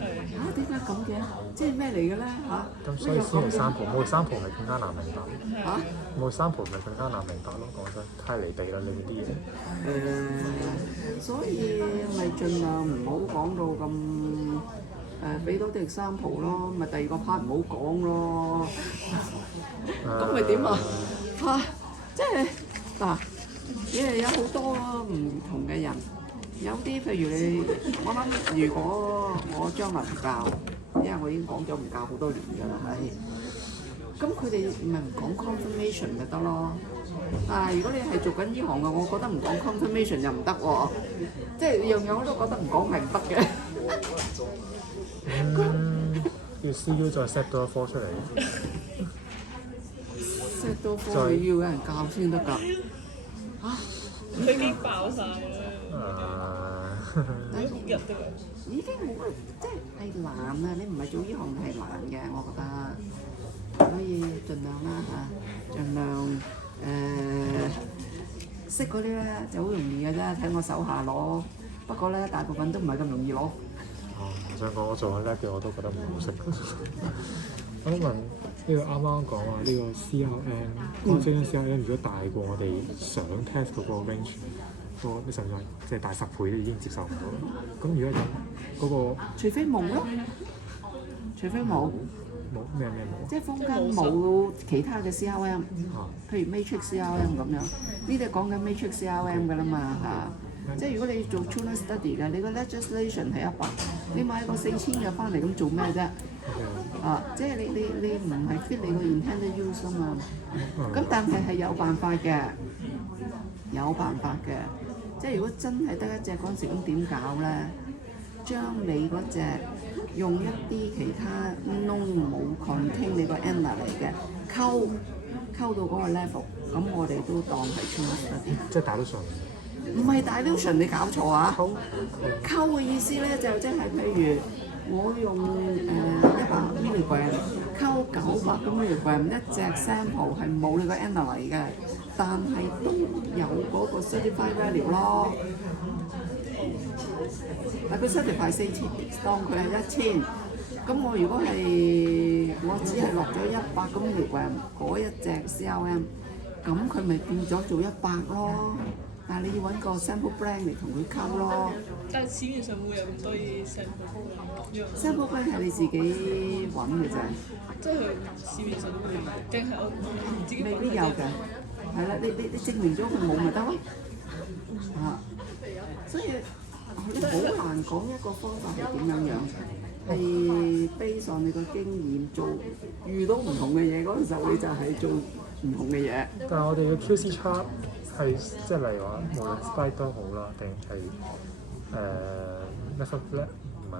點解咁嘅？即係咩嚟嘅咧嚇？咁所以先係三浦，冇三浦咪更加難明白。嚇？冇三浦咪更加難明白咯，講真，太離地啦你啲嘢。所以咪盡量唔好講到咁俾多啲example咯，咪第二個 part 唔好講咯。咁咪點啊？嚇！即係嗱，有好多唔同嘅人。有啲譬如你，我諗如果我將來唔教，因為我已經講咗唔教好多年㗎啦，係。咁佢哋咪唔講 confirmation 咪得咯？但係如果你係做緊呢行嘅，我覺得唔講 confirmation 又唔得喎，即係樣樣我都覺得唔講係唔得嘅。要 CU 再 set 多一科出嚟。set 多科你要有人教先得㗎。嚇！佢已經爆晒啦。但係6日都有。已經冇乜，即係難啊！你唔係做呢行係難嘅，我覺得，所以盡量啦嚇，盡量識嗰啲咧就好容易嘅啫，睇我手下攞。不過咧，大部分都唔係咁容易攞。我想講我做緊叻嘅我都覺得唔好識。我想問呢個啱啱講話呢個 CRM，我將 CRM 如果大過我哋想 test 嗰個 range。你實在即係大10倍都已經接受唔到啦。咁如果嗰個，除非冇咯，除非冇咩，即係坊間冇其他嘅 CRM，譬如 Matrix CRM 咁樣，呢啲係講緊 Matrix CRM 㗎啦嘛嚇。即係如果你做 children study 嘅，你個 legislation 係100，你買個4000嘅翻嚟咁做咩啫？即係你唔係 fit 你個 intended use 啊嘛。咁但係有辦法嘅，有辦法嘅。即係如果真係得一隻嗰陣時，咁點搞咧？將你嗰隻用一啲其他窿冇 contain 你個 anna 嚟嘅溝到嗰個 level， 咁我哋都當係 trans study。即係打得上。唔係 dilution， 你搞錯啊！溝嘅意思咧就即係譬如我用100 milligram 溝900個 milligram， 一隻 sample 係冇你個 anna 嚟嘅，但係都有嗰個 certified value 咯。但佢 certified 4000，當佢係1000。咁我如果係我只係落咗100個 milligram 嗰一隻 CRM， 咁佢咪變咗做100咯。但係你要揾個 sample brand 嚟同佢溝咯。但係市面上會有咁多啲 sample brand 係你自己揾嘅啫。即係市面上都會，定係我自己未必有嘅，係啦，你證明咗佢冇咪得咯。所以你好難講一個方法係點樣，係 base on你個經驗做，遇到唔同嘅嘢嗰陣時候，你就係做唔同嘅嘢。但係我哋嘅 QC chart 係即係例如話，無論 spike 都好啦，定係method lab 唔係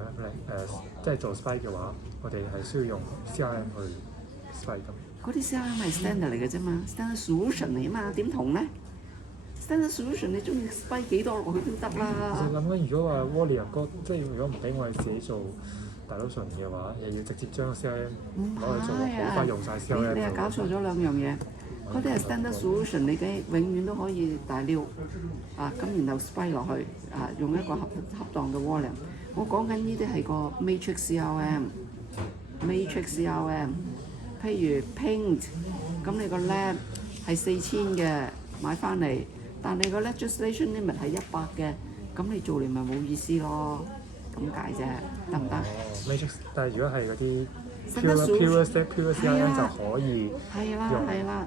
method 即係做 spike 嘅話，我哋係需要用 CRM 去 spike 咁。嗰啲 CRM 係 standard 嚟嘅啫嘛 ，standard solution 嚟啊嘛，點同咧 ？standard solution 你中意 spike 幾多落去都得啦。其實諗緊，如果話 volume 即係如果唔俾我哋自己做dilution嘅話，又要直接將 CRM 攞去做，好快用晒 CRM。你係搞錯咗兩樣嘢。嗰啲係 standard solution， 你嘅永遠都可以大撩咁然後 spike 落去用一個恰當嘅 volume。我講緊呢啲係個 matrix CRM，譬如 paint， 咁你個 lab 係4000嘅買翻嚟，但你個 legislation limit 係100嘅，咁你做嚟咪冇意思咯，咁解啫，得唔得？matrix， 但係如果係嗰啲pure CRM 就可以用，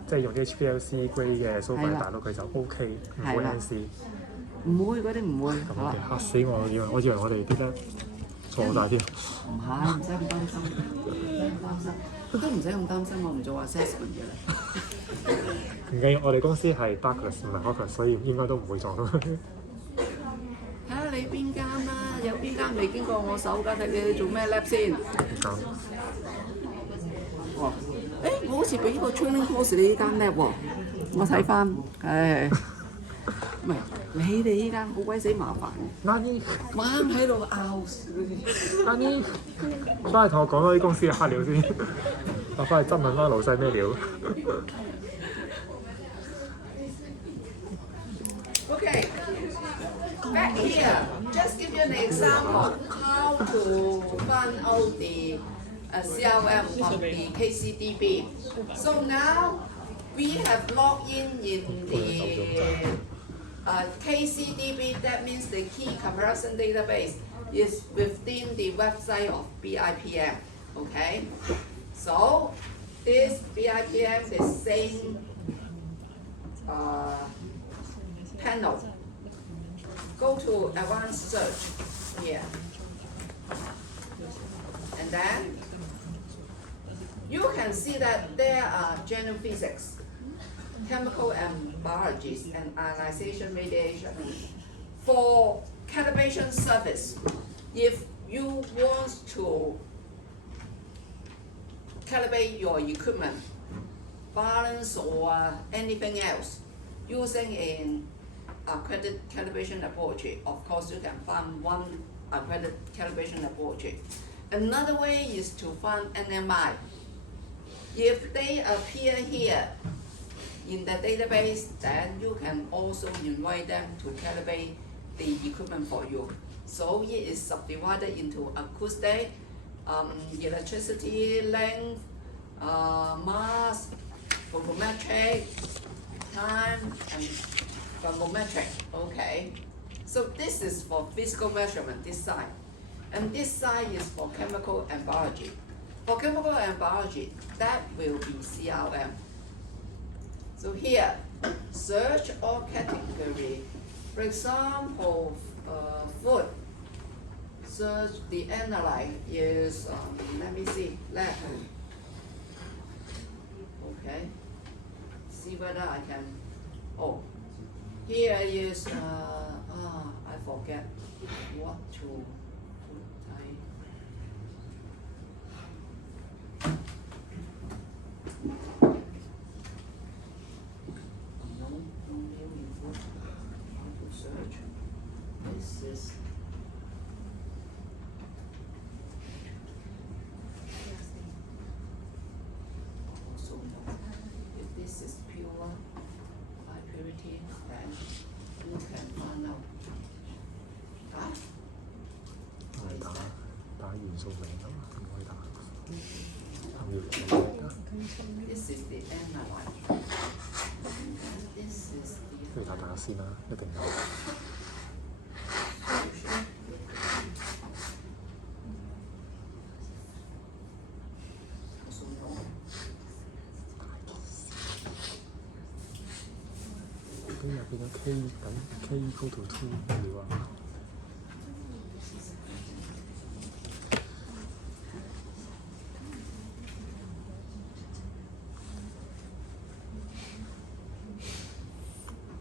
即係用啲 HPLC grade 嘅 software 打到佢就 OK， 唔會 NC。唔會嗰啲唔會。咁嚇死我！我以為我哋啲咧錯晒添。唔係，唔使咁擔心，都唔使咁擔心，我唔做 assessment 嘅啦。唔緊要，我哋公司係 Douglas 唔係 Hawkins， 所以應該都唔會撞到。睇下你邊間啦，有邊間未經過我手㗎？睇你做咩 lab 先？我好似俾個 training course 你呢間 lab 喎，我睇翻，唔係你哋呢間好鬼死麻煩嘅，啱喺度拗。翻去同我講多啲公司嘅黑料先，我翻去質問翻老細咩料。Okay, back here, just give you an example how to find out the CRM from the KCDB. So now we have logged in the KCDB. That means the key comparison database is within the website of BIPM. Okay, so this BIPM the same panel. Go to advanced search here, and then you can see that there are general physics, chemical and biology, and ionization radiation. For calibration service, if you want to calibrate your equipment, balance or anything else using an accredited calibration laboratory, of course you can find one accredited calibration laboratory. Another way is to find NMI. If they appear here in the database, then you can also invite them to calibrate the equipment for you. So it is subdivided into acoustic, electricity, length, mass, photometric, time, and thermometric. Okay. So this is for physical measurement, this side. And this side is for chemical and biology. For chemical and biology, that will be CRM. So here, search all category. For example, food. Search the analyte is, let me see, lab. Okay. See whether I can, here is forget what to put. No new info. How to search? This is. Also no. If this is pure high purity, then you can find out. Right? 我哋打元素名啊嘛，唔可以打行業名啊， This is the analyte. And this is 不如打先啦，一定有。 the solution. Also no. 咁又變咗 K 咁 K equal to 2了啊！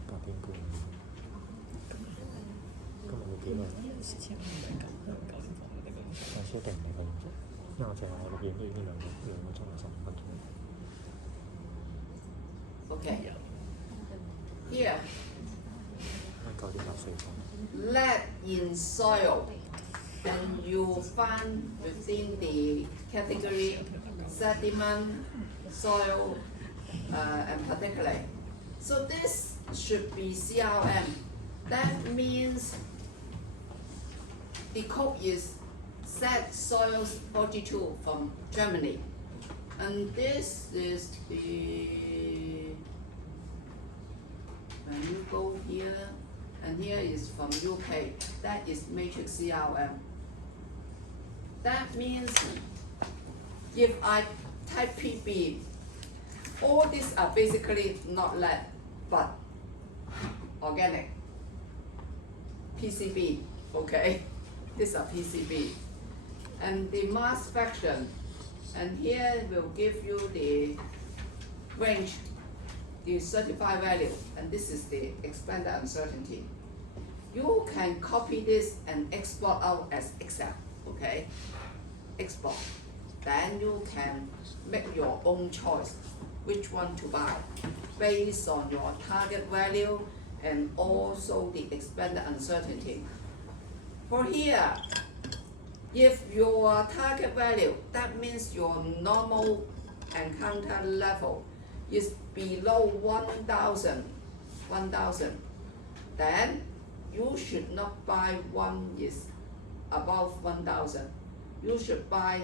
8點半，今日會幾耐？事情唔係咁，係9點放嘅呢個。但係一定唔係9點鐘，因為我淨係錄影都已經2個鐘15分鐘。 Okay. Here, 9點14分。 lead in soil, and you find within the category sediment, soil, and particulate. So this should be CRM. That means the code is Set Soils 42 from Germany. And this is the, when you go here, and here is from UK, that is matrix CRM. That means if I type PB, all these are basically not lead, but organic. PCB, okay? These are PCB. And the mass fraction, and here will give you the range, the certified value, and this is the expanded uncertainty. You can copy this and export out as Excel, okay? Export. Then you can make your own choice which one to buy based on your target value and also the expanded uncertainty. For here, if your target value, that means your normal encounter level is below 1,000, then you should not buy one is above 1,000. You should buy,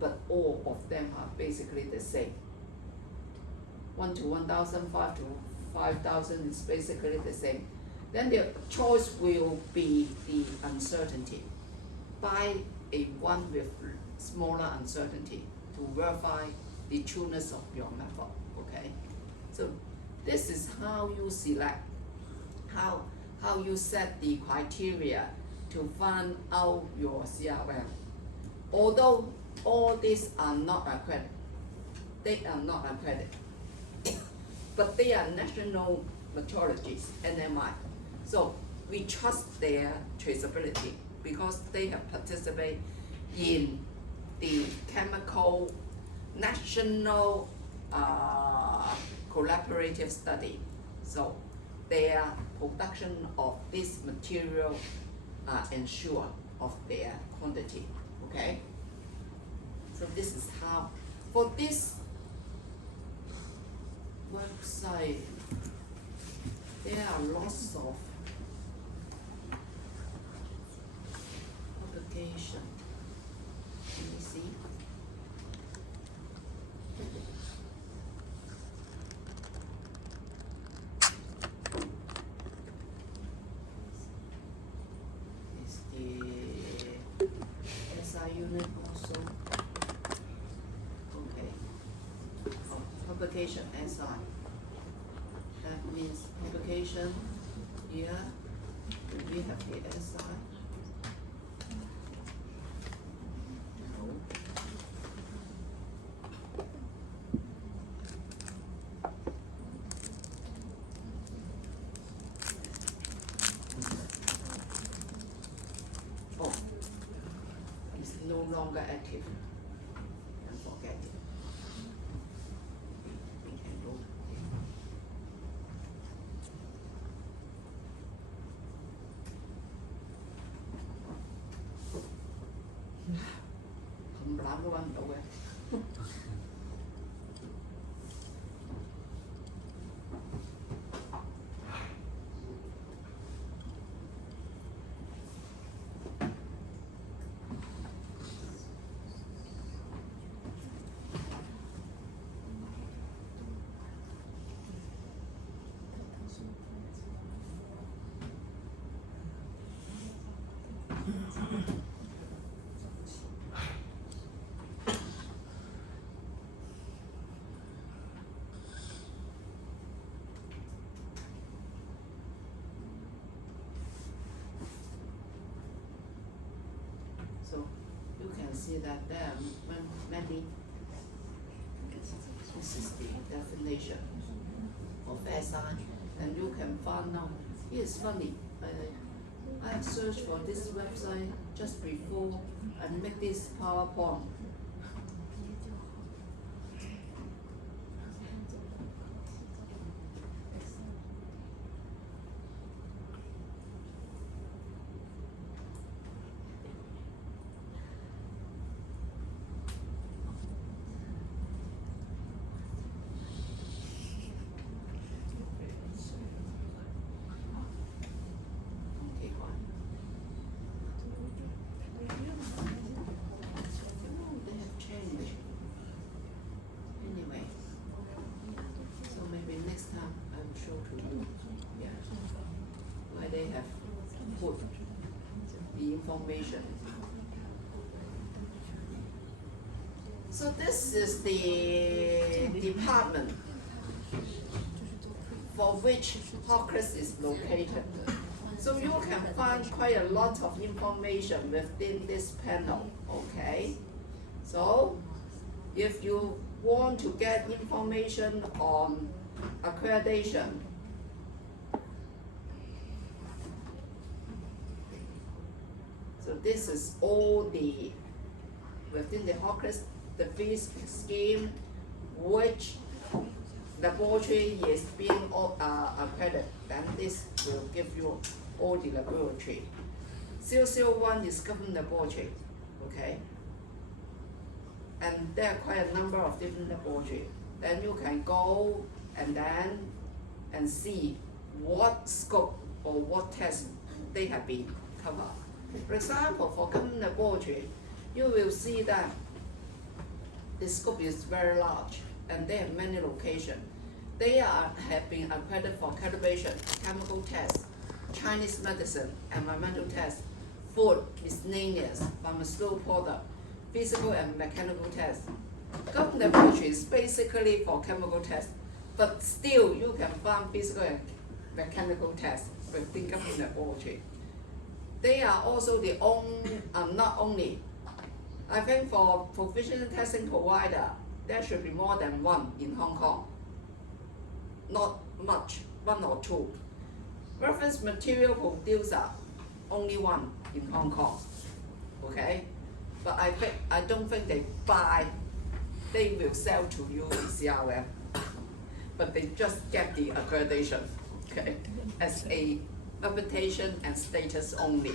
but all of them are basically the same. 1 to 1,000, 5 to 5,000 is basically the same. Then the choice will be the uncertainty. Buy a one with smaller uncertainty to verify the trueness of your method, okay? So this is how you select, how you set the criteria to find out your CRM. Although all these are not accredited, but they are national metrologies, NMI. So we trust their traceability because they have participated in the chemical national collaborative study. So their production of this material ensure of their quantity, okay? So this is how, for this website, there are lots of publication. Let me see. Is the SI unit also? Okay. Oh, publication SI. That means publication here. Do we have the SI? No. longer active and forget it. We can go here. Không làm cái văn đâu em. So you can see that there are many. This is the definition of SI, and you can find out. It's funny. I searched for this website just before I make this PowerPoint. Okay, one. They have changed. Anyway, so maybe next time I will show to you. Yeah, why they have put the information. So this is the department for which Hawkers is located. So you can find quite a lot of information within this panel, okay? So if you want to get information on accreditation, so this is all the, within the Hawkers, the fee scheme, which laboratory is being accredited, then this will give you all the laboratory. 001 is government laboratory, okay? And there are quite a number of different laboratories. Then you can go and see what scope or what test they have been covered. For example, for government laboratory, you will see that the scope is very large and they have many locations. They have been accredited for calibration, chemical tests, Chinese medicine, environmental tests, food, miscellaneous, pharmaceutical product, physical and mechanical tests. Government laboratory is basically for chemical tests, but still you can find physical and mechanical tests within government laboratory. They are also the only, not only, I think for professional testing provider, there should be more than one in Hong Kong. Not much, one or two. Reference material producer, only one in Hong Kong, okay? But I don't think they buy, they will sell to you in CRM, but they just get the accreditation, okay? As a reputation and status only.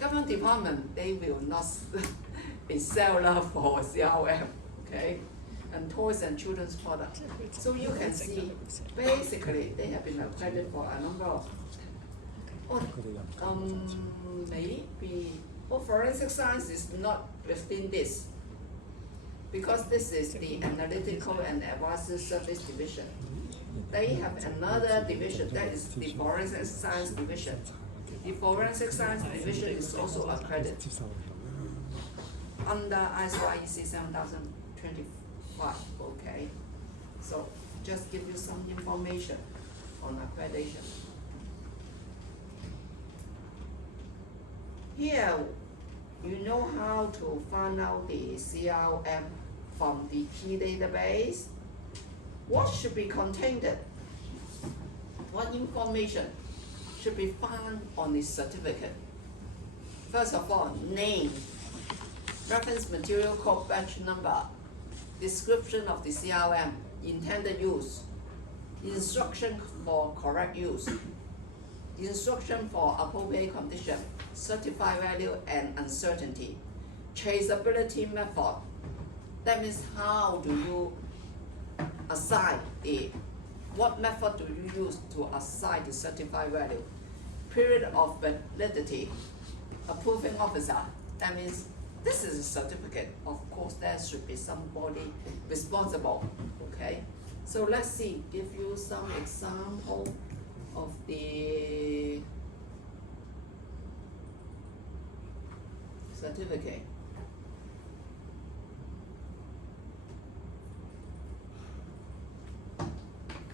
Government department, they will not be seller for CRM, okay? And toys and children's products. So you can see, basically, they have been accredited for a number of, maybe, well, forensic science is not within this, because this is the analytical and advisory service division. They have another division, that is the forensic science division. The forensic science division is also accredited under ISO IEC 7025, okay? So just give you some information on accreditation. Here, you know how to find out the CRM from the key database. What should be contained? What information should be found on the certificate? First of all, name reference material code batch number, description of the CRM, intended use, instruction for correct use, instruction for appropriate condition, certified value and uncertainty, traceability method. That means how do you assign what method do you use to assign the certified value? Period of validity, approving officer. That means this is a certificate. Of course, there should be somebody responsible. Okay. So let's see. Give you some example of the certificate.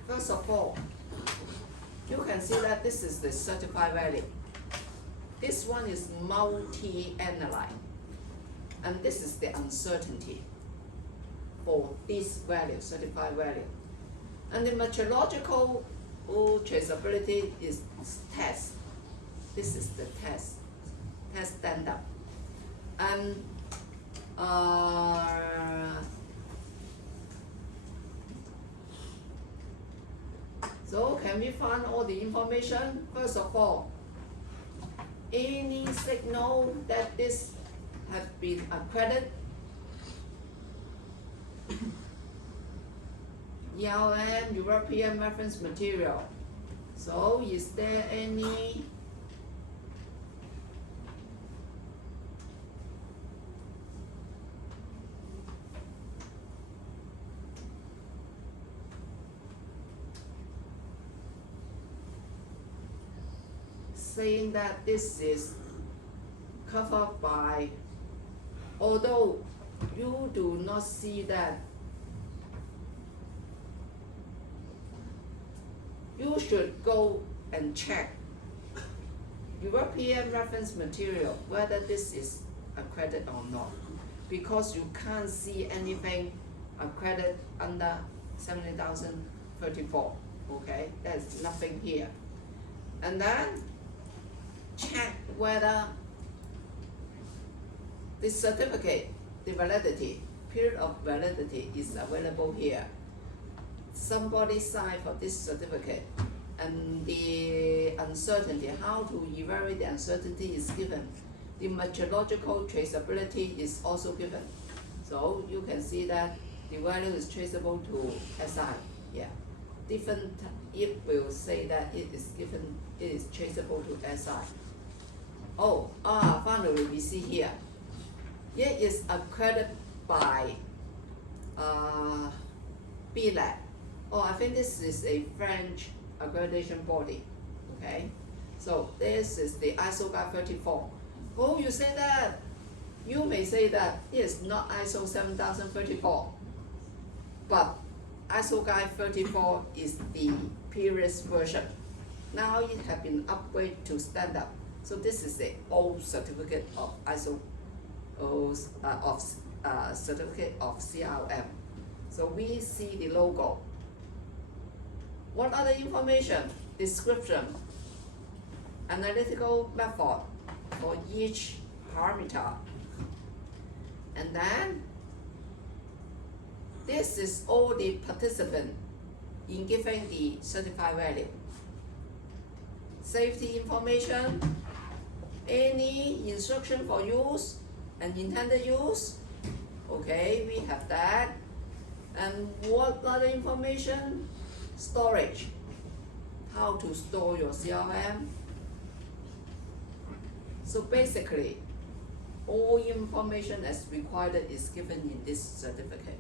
First of all, you can see that this is the certified value. This one is multi-analyte, and this is the uncertainty for this value, certified value. And the metrological traceability is test. This is the test standard. And so can we find all the information? First of all, any signal that this has been accredited, ERM, European reference material. So is there any saying that this is covered by, although you do not see that, you should go and check European reference material whether this is accredited or not, because you can't see anything accredited under 70,034. Okay, there's nothing here. And then check whether the certificate, the validity, period of validity is available here. Somebody signed for this certificate, and the uncertainty, how to evaluate the uncertainty is given. The metrological traceability is also given. So you can see that the value is traceable to SI. Yeah. Different, it will say that it is given, it is traceable to SI. Finally we see here. It is accredited by BLAB. I think this is a French accreditation body. Okay, so this is the ISO guide 34. You say that, you may say that it is not ISO 7034, but ISO guide 34 is the previous version. Now it has been upgraded to standard. So this is the old certificate of ISO, certificate of CRM. So we see the logo. What other information? Description, analytical method for each parameter. And then this is all the participants in giving the certified value. Safety information, any instruction for use and intended use. Okay, we have that. And what other information? Storage, how to store your CRM. So basically, all information as required is given in this certificate.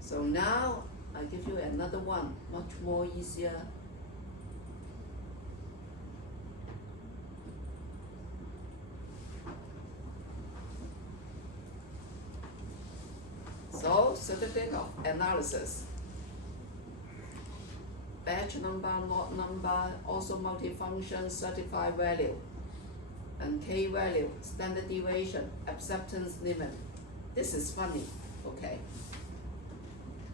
So now I give you another one, much more easier. So certificate of analysis. Batch number, lot number, also multifunction, certified value, and K value, standard deviation, acceptance limit. This is funny, okay?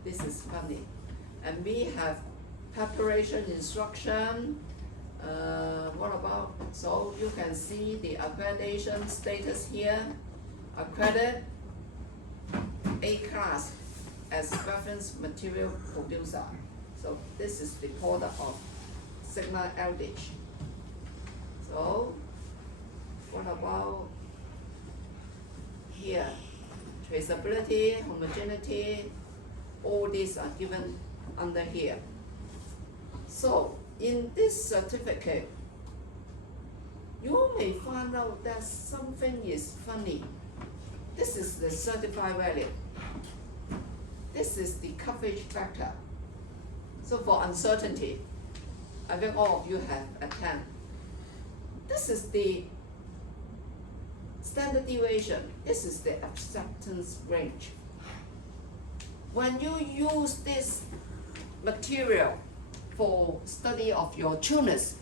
This is funny. And we have preparation instruction. What about, so you can see the accreditation status here, accredited, A class as reference material producer. So this is the product of Sigma Aldrich. So what about here? Traceability, homogeneity, all these are given under here. So in this certificate, you may find out that something is funny. This is the certified value. This is the coverage factor. So for uncertainty, I think all of you have attended. This is the standard deviation. This is the acceptance range. When you use this material for study of your tuners,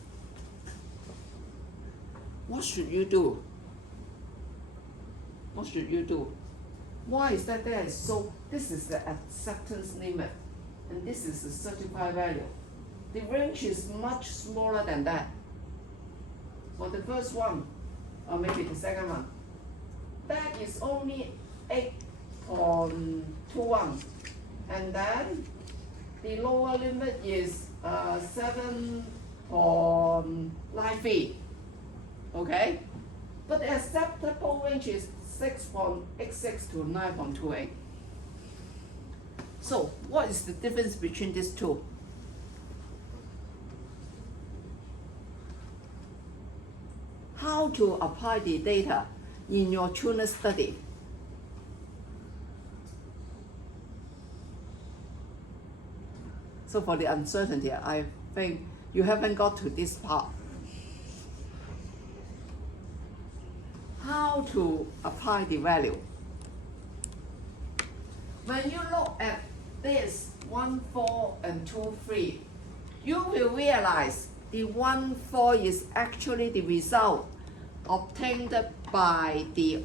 what should you do? What should you do? Why is that there is so, this is the acceptance limit, and this is the certified value. The range is much smaller than that. For the first one, or maybe the second one, that is only 8.21, and then the lower limit is 7.93. Okay? But the acceptable range is 6.86 to 9.28. So, what is the difference between these two? How to apply the data in your tuner study? So for the uncertainty, I think you haven't got to this part. How to apply the value? When you look at this 1, 4, and 2, 3, you will realize the 1, 4 is actually the result obtained by the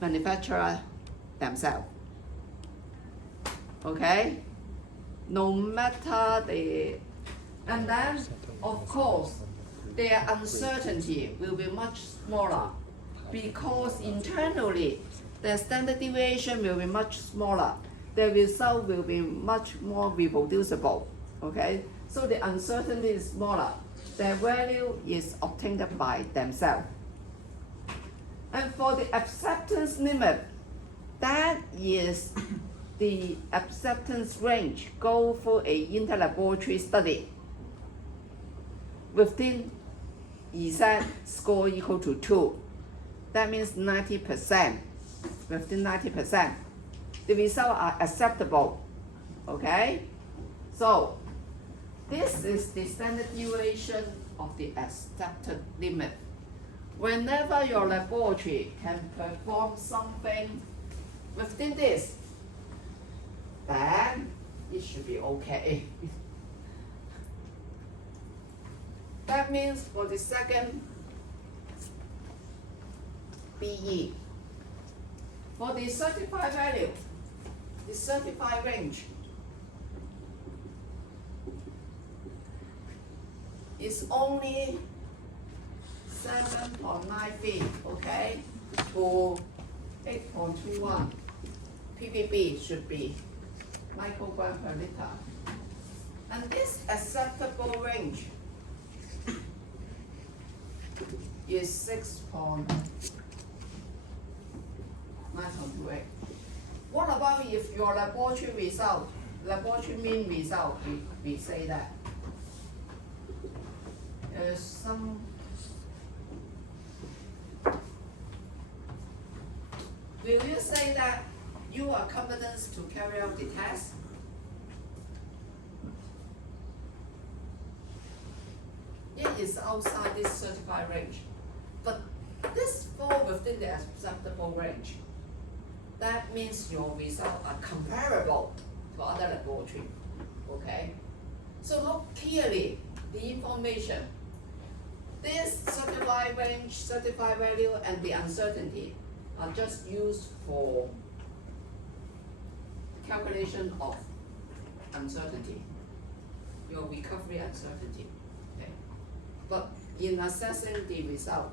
manufacturer themselves. Okay? No matter the, and then of course their uncertainty will be much smaller because internally the standard deviation will be much smaller. The result will be much more reproducible. Okay? So the uncertainty is smaller. Their value is obtained by themselves. And for the acceptance limit, that is the acceptance range go for a interlaboratory study within Z score equal to 2. That means 90%. Within 90%. The results are acceptable. Okay? So this is the standard deviation of the accepted limit. Whenever your laboratory can perform something within this, then it should be okay. That means for the second BE, for the certified value, the certified range is only 7.93, okay, to 8.21. ppb should be microgram per liter. And this acceptable range is 6.928. What about if your laboratory result, laboratory mean result, we say that some will you say that you are competent to carry out the test? It is outside this certified range, but this falls within the acceptable range. That means your results are comparable to other laboratory. Okay? So look clearly the information. This certified range, certified value, and the uncertainty are just used for calculation of uncertainty, your recovery uncertainty. Okay? But in assessing the result,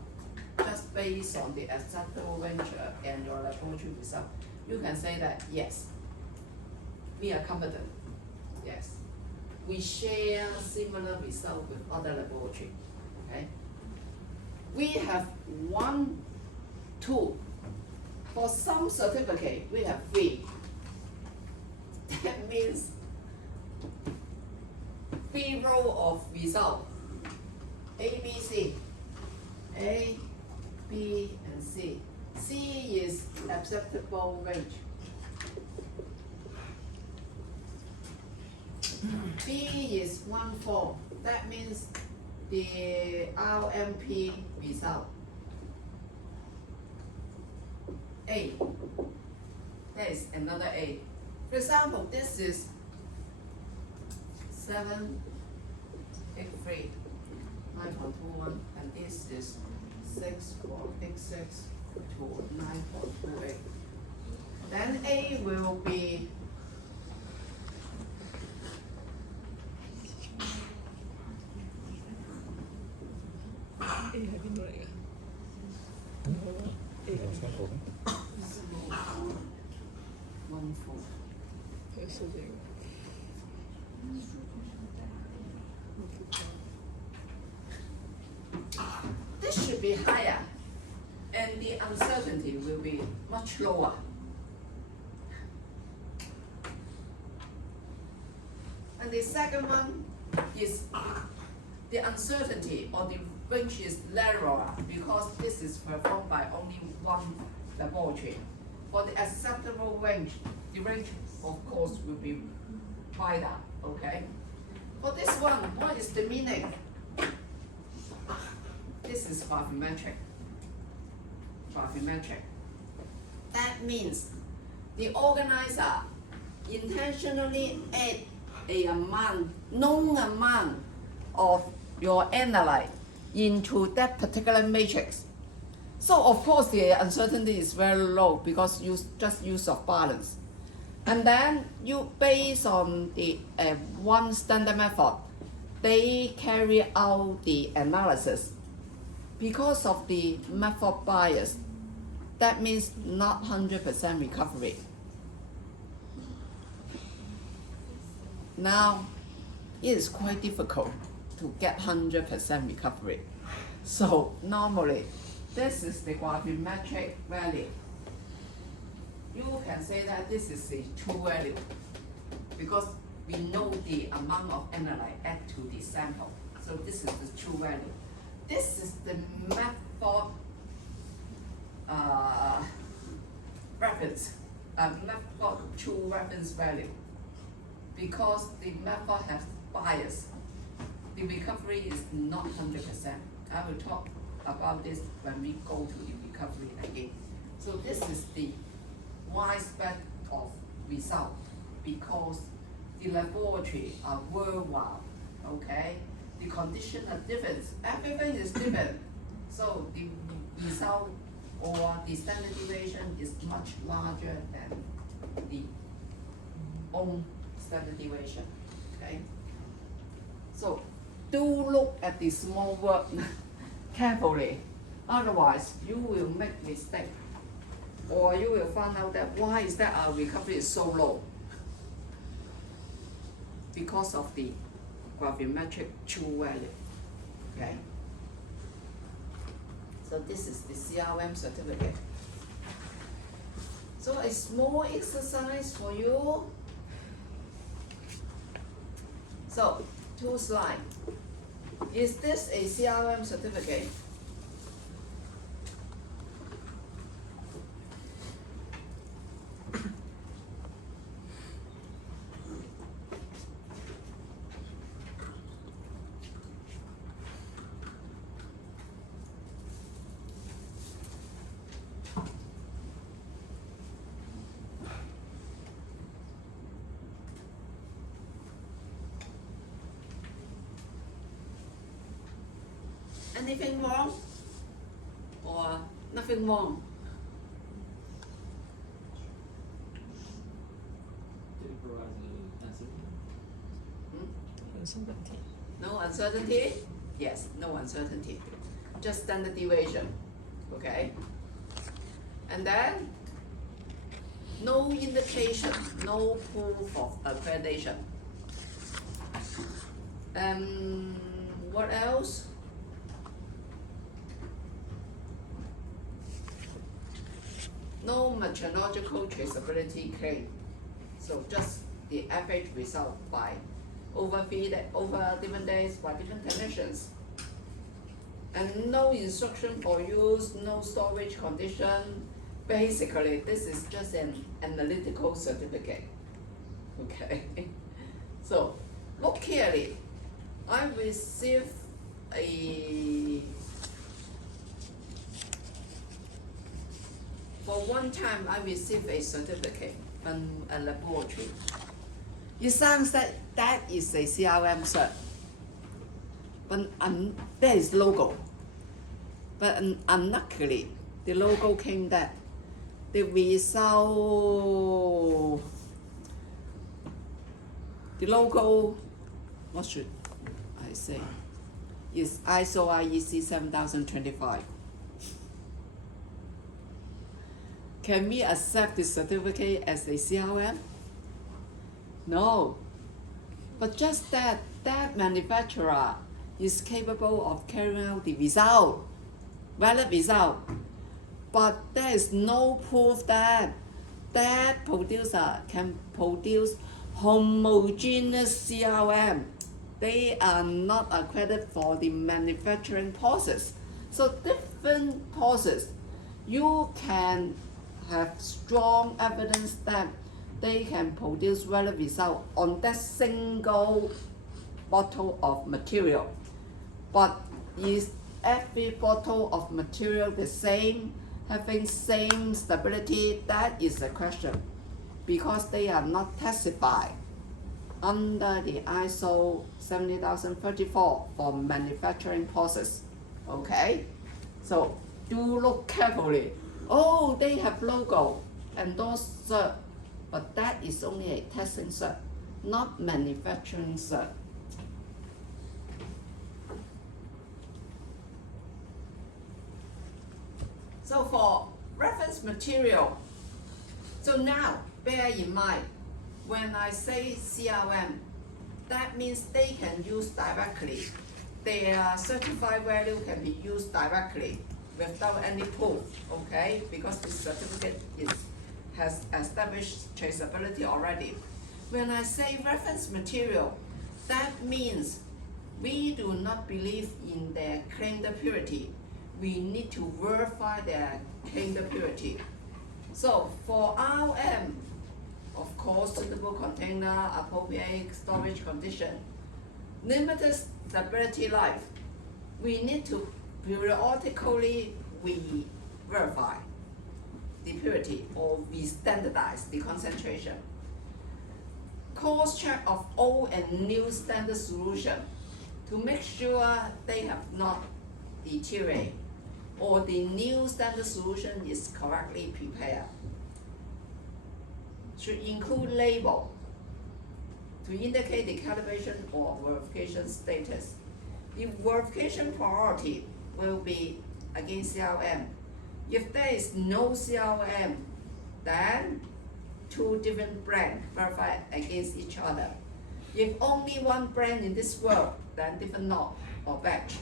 just just based on the acceptable range and your laboratory result, you can say that yes, we are confident. Yes, we share similar result with other laboratory. Okay, we have 1, 2. For some certificate, we have 3. That means 3 row of result. A, B, C. A, B, and C. C is acceptable range. B is 1, 4. That means the RMP result. A. There is another A. For example, this is 7, 8, 3, 9.21, and this is 6.86 to 9.28. Then A will be A 係邊度嚟㗎？有窗口的。 1, 4. 佢數字。This should be higher, and the uncertainty will be much lower. And the second one is the uncertainty or the range is narrower because this is performed by only one laboratory. For the acceptable range, the range of course will be wider, okay? For this one, what is the meaning? This is gravimetric. Gravimetric. That means the organizer intentionally add a known amount of your analyte into that particular matrix. So of course the uncertainty is very low because you just use of balance. And then you base on the one standard method, they carry out the analysis. Because of the method bias, that means not 100% recovery. Now, it is quite difficult to get 100% recovery. So normally, this is the gravimetric value. You can say that this is the true value because we know the amount of analyte add to the sample. So this is the true value. This is the method reference, method true reference value. Because the method has bias, the recovery is not 100%. I will talk about this when we go to the recovery again. So this is the widespread of result because the laboratory are worldwide, okay? The condition are different, everything is different. So the result or the standard deviation is much larger than the own standard deviation, okay? So do look at the small work carefully, otherwise you will make mistake or you will find out that why is that our recovery is so low? Because of the gravimetric true value, okay? So this is the CRM certificate. So a small exercise for you. So 2 slides. Is this a CRM certificate? Anything wrong? Or nothing wrong? Did it provide the answer? No uncertainty? Yes, no uncertainty. Just standard deviation. Okay? And then, no indication, no proof of accreditation. What else? No methodological traceability claim. So just the average result by over different days by different technicians. And no instruction for use, no storage condition. Basically, this is just an analytical certificate. Okay? So, look carefully. I received for one time I received a certificate from a laboratory. It sounds that is a CRM cert, but there is logo. But unluckily, the logo came that the result, the logo, what should I say, is ISO IEC 7025. Can we accept this certificate as a CRM? No. But just that manufacturer is capable of carrying out the result, valid result. But there is no proof that that producer can produce homogeneous CRM. They are not accredited for the manufacturing process. So different process, you can have strong evidence that they can produce valid result on that single bottle of material. But is every bottle of material the same, having same stability? That is the question, because they are not testified under the ISO 70034 for manufacturing process. Okay? So do look carefully. Oh, they have logo and those cert, but that is only a testing cert, not manufacturing cert. So for reference material, so now bear in mind, when I say CRM, that means they can use directly. Their certified value can be used directly without any proof, okay? Because the certificate has established traceability already. When I say reference material, that means we do not believe in their claimed purity. We need to verify their claimed purity. So for RM, of course, suitable container, appropriate storage condition, limited stability life, we need to periodically verify the purity or we standardize the concentration. Cross check of old and new standard solution to make sure they have not deteriorated or the new standard solution is correctly prepared. Should include label to indicate the calibration or verification status. The verification priority will be against CRM. If there is no CRM, then two different brands verify against each other. If only one brand in this world, then different lot or batch.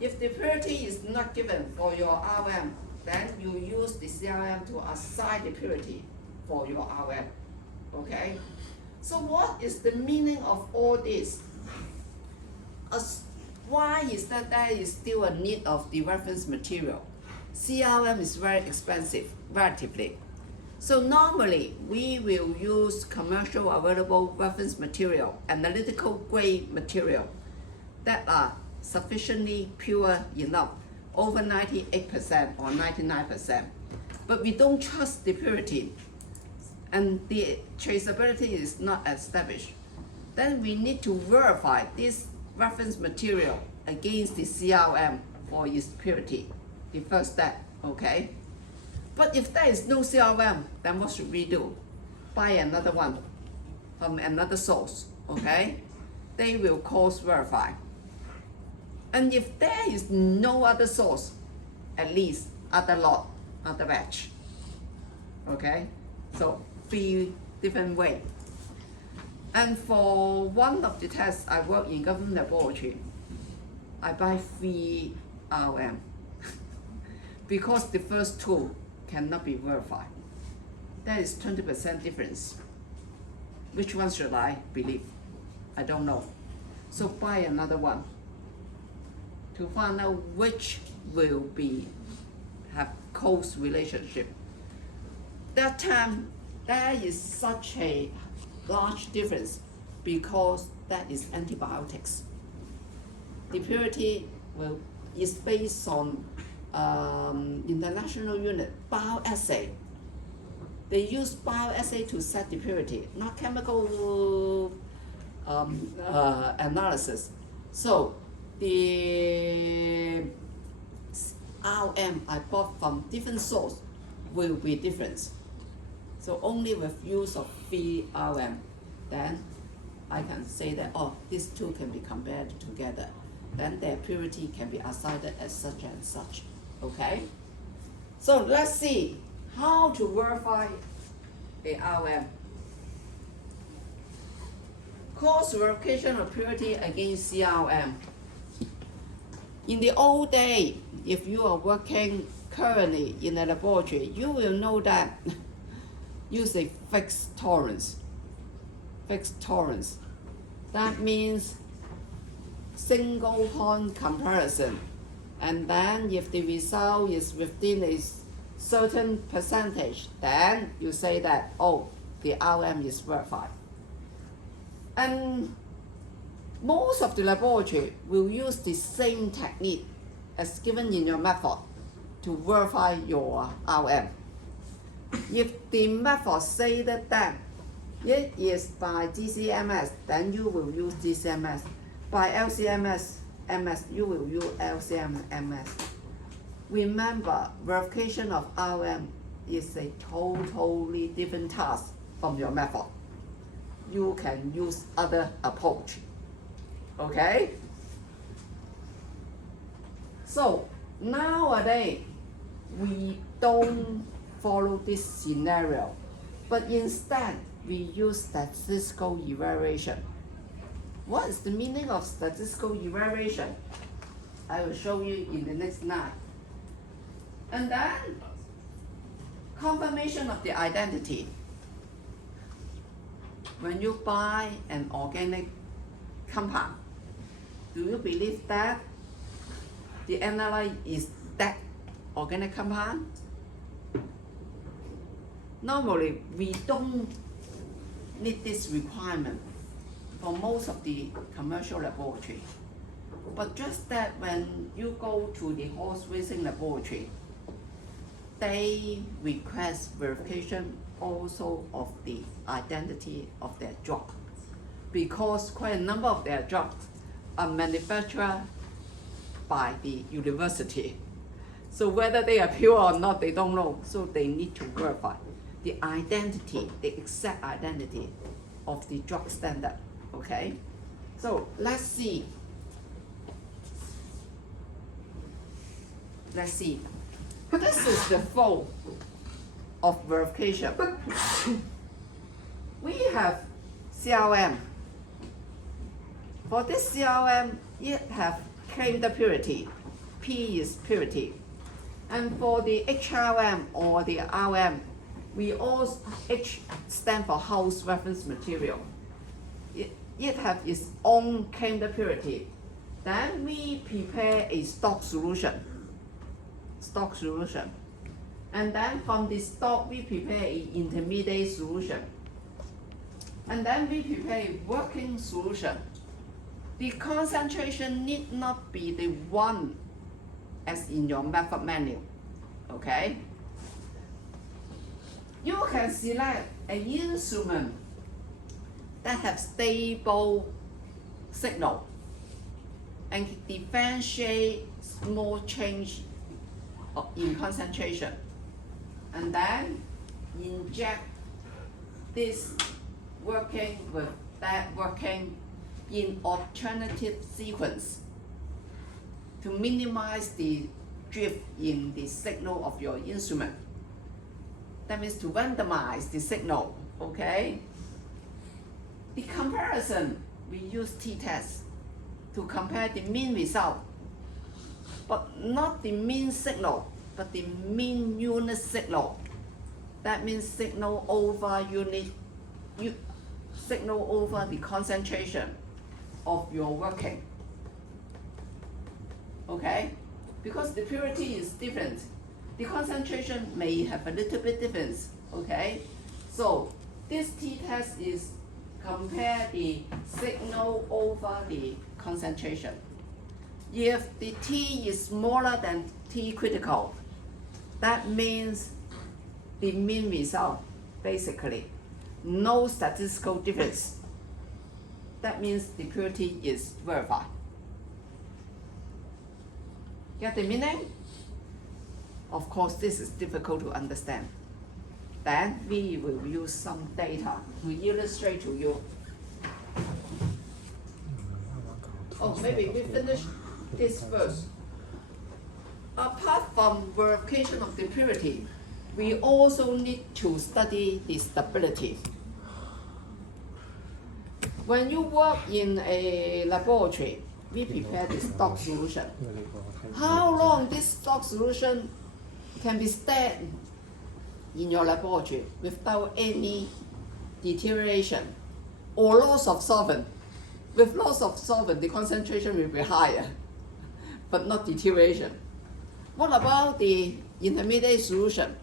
If the purity is not given for your RM, then you use the CRM to assign the purity for your RM. Okay? So what is the meaning of all this? Why is that there is still a need of the reference material? CRM is very expensive, relatively. So normally, we will use commercial available reference material, analytical grade material that are sufficiently pure enough, over 98% or 99%. But we don't trust the purity and the traceability is not established. Then we need to verify this reference material against the CRM for its purity, the first step, okay? But if there is no CRM, then what should we do? Buy another one from another source, okay? They will cross verify. And if there is no other source, at least other lot, other batch. Okay, so 3 different way. And for one of the tests, I work in government laboratory. I buy 3 RM because the first 2 cannot be verified. That is 20% difference. Which one should I believe? I don't know. So buy another one to find out which will be have close relationship. That time there is such a large difference because that is antibiotics. The purity is based on international unit bioassay. They use bioassay to set the purity, not chemical analysis. So the RM I bought from different source will be different. So only with use of 3 RM, then I can say that, oh, these 2 can be compared together. Then their purity can be assigned as such and such, okay? So let's see how to verify the RM. Cross verification of purity against CRM. In the old day, if you are working currently in a laboratory, you will know that use a fixed tolerance. Fixed tolerance. That means single point comparison. And then if the result is within a certain percentage, then you say that, oh, the RM is verified. And most of the laboratory will use the same technique as given in your method to verify your RM. If the method say that it is by GCMS, then you will use GCMS. By LCMS, you will use LCMS. Remember, verification of RM is a totally different task from your method. You can use other approach. Okay? So nowadays, we don't follow this scenario, but instead we use statistical evaluation. What is the meaning of statistical evaluation? I will show you in the next slide. And then confirmation of the identity. When you buy an organic compound, do you believe that the analyte is that organic compound? Normally, we don't need this requirement for most of the commercial laboratory. But just that when you go to the horse racing laboratory, they request verification also of the identity of their drug, because quite a number of their drugs are manufactured by the university. So whether they are pure or not, they don't know. So they need to verify the identity, the exact identity of the drug standard. Okay? So let's see. Let's see. This is the flow of verification. We have CRM. For this CRM, it have claimed the purity. P is purity. And for the HRM or the RM, we all H stand for house reference material. It have its own claimed purity. Then we prepare a stock solution. And then from the stock, we prepare an intermediate solution. And then we prepare a working solution. The concentration need not be the one as in your method menu, okay? You can select an instrument that have stable signal and differentiate small change in concentration, and then inject this working with that working in alternative sequence to minimize the drift in the signal of your instrument. That means to randomize the signal, okay? The comparison, we use t-test to compare the mean result, but not the mean signal, but the mean unit signal. That means signal over signal over the concentration of your working. Okay? Because the purity is different. The concentration may have a little bit difference. Okay? So this t-test is compare the signal over the concentration. If the T is smaller than T critical, that means the mean result, basically, no statistical difference. That means the purity is verified. Get the meaning? Of course, this is difficult to understand. Then we will use some data to illustrate to you. Oh, maybe we finish this first. Apart from verification of the purity, we also need to study the stability. When you work in a laboratory, we prepare the stock solution. How long this stock solution can be stayed in your laboratory without any deterioration or loss of solvent? With loss of solvent, the concentration will be higher, but not deterioration. What about the intermediate solution?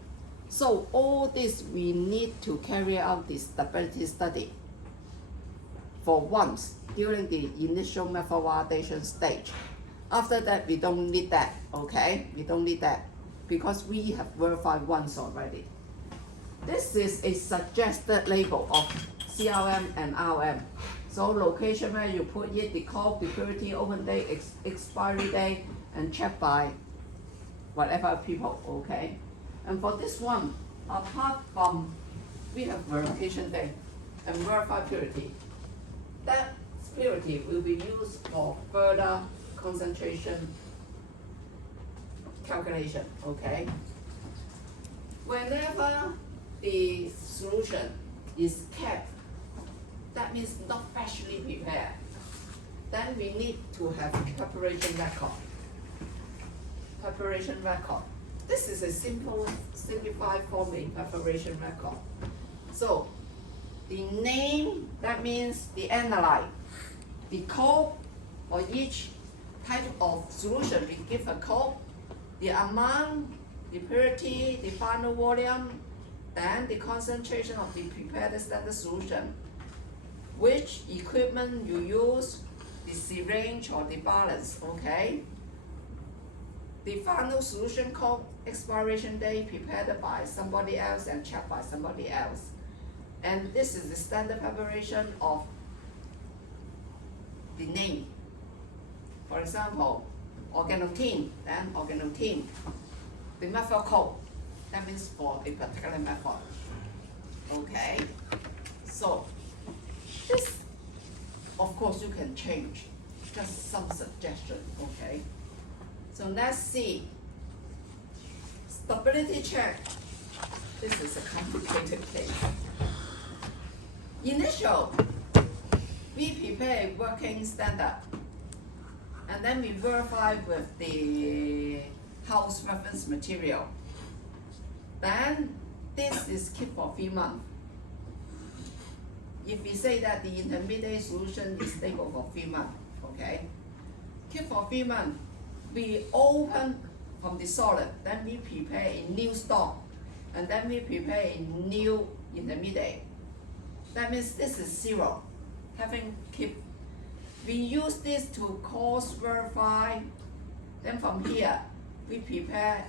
So all this we need to carry out the stability study for once during the initial method validation stage. After that, we don't need that, okay? We don't need that because we have verified once already. This is a suggested label of CRM and RM. So location where you put it, the call, the purity, open date, expiry date, and check by whatever people, okay? And for this one, apart from we have verification date and verified purity, that purity will be used for further concentration calculation, okay? Whenever the solution is kept, that means not freshly prepared, then we need to have preparation record. Preparation record. This is a simplified form in preparation record. So the name, that means the analyte. The code for each type of solution, we give a code, the amount, the purity, the final volume, then the concentration of the prepared standard solution, which equipment you use, the syringe or the balance, okay? The final solution code, expiration date prepared by somebody else and checked by somebody else. And this is the standard preparation of the name. For example, organotin, then organotin. The method code, that means for a particular method. Okay? So, this, of course, you can change. Just some suggestion, okay? So let's see. Stability check. This is a complicated case. Initial, we prepare a working standard, and then we verify with the house reference material. Then this is kept for 3 months. If we say that the intermediate solution is stable for 3 months, okay? Keep for 3 months. We open from the solid, then we prepare a new stock, and then we prepare a new intermediate. That means this is 0. Having keep, we use this to cross verify. Then from here, we prepare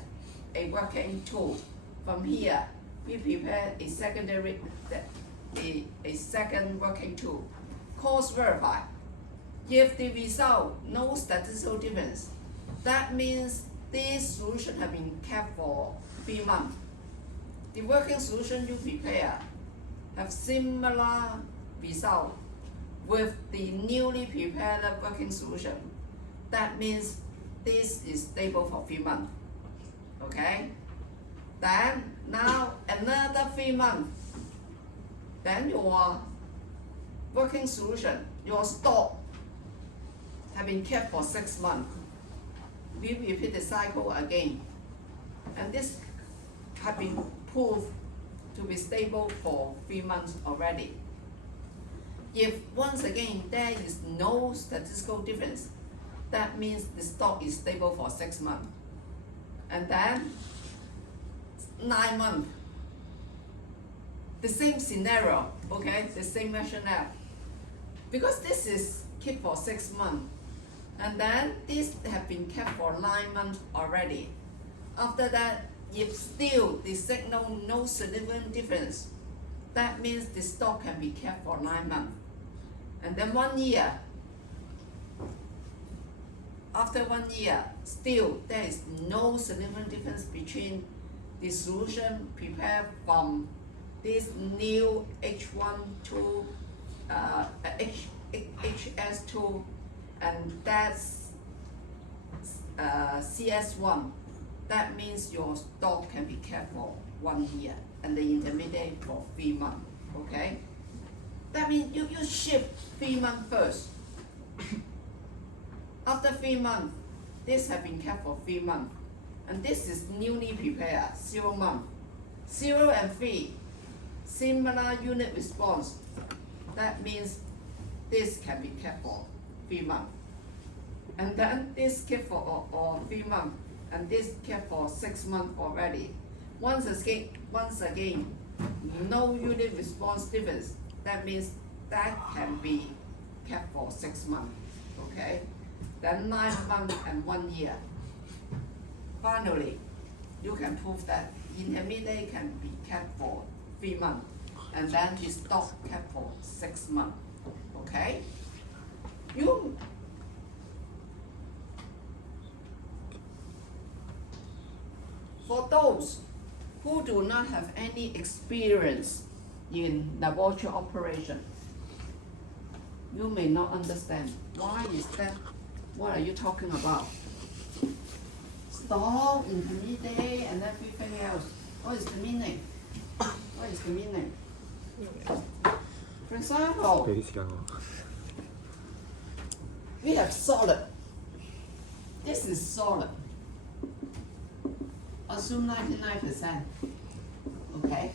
a working tool. From here, we prepare a secondary, a second working tool. Cross verify. If the result no statistical difference, that means this solution has been kept for 3 months. The working solution you prepare have similar result with the newly prepared working solution. That means this is stable for 3 months. Okay? Then now another 3 months. Then your working solution, your stock have been kept for 6 months. We repeat the cycle again. And this have been proved to be stable for 3 months already. If once again there is no statistical difference, that means the stock is stable for 6 months. And then 9 months, the same scenario, okay, the same rationale. Because this is kept for 6 months, and then this have been kept for 9 months already. After that, if still the signal no significant difference, that means the stock can be kept for 9 months. And then 1 year, after 1 year, still there is no significant difference between the solution prepared from this new H1 HS2 and that's CS1. That means your stock can be kept for 1 year and the intermediate for 3 months. Okay? That means you ship 3 months first. After 3 months, this has been kept for 3 months. And this is newly prepared, 0 months. 0 and 3, similar unit response. That means this can be kept for 3 months. And then this kept for 3 months, and this kept for 6 months already. Once again, no unit response difference. That means that can be kept for 6 months. Okay? Then 9 months and 1 year. Finally, you can prove that intermediate can be kept for 3 months, and then the stock kept for 6 months. Okay? For those who do not have any experience in laboratory operation, you may not understand why is that. What are you talking about? Stock, intermediate, and everything else. What is the meaning? What is the meaning? For example, we have solid. This is solid. Assume 99%. Okay?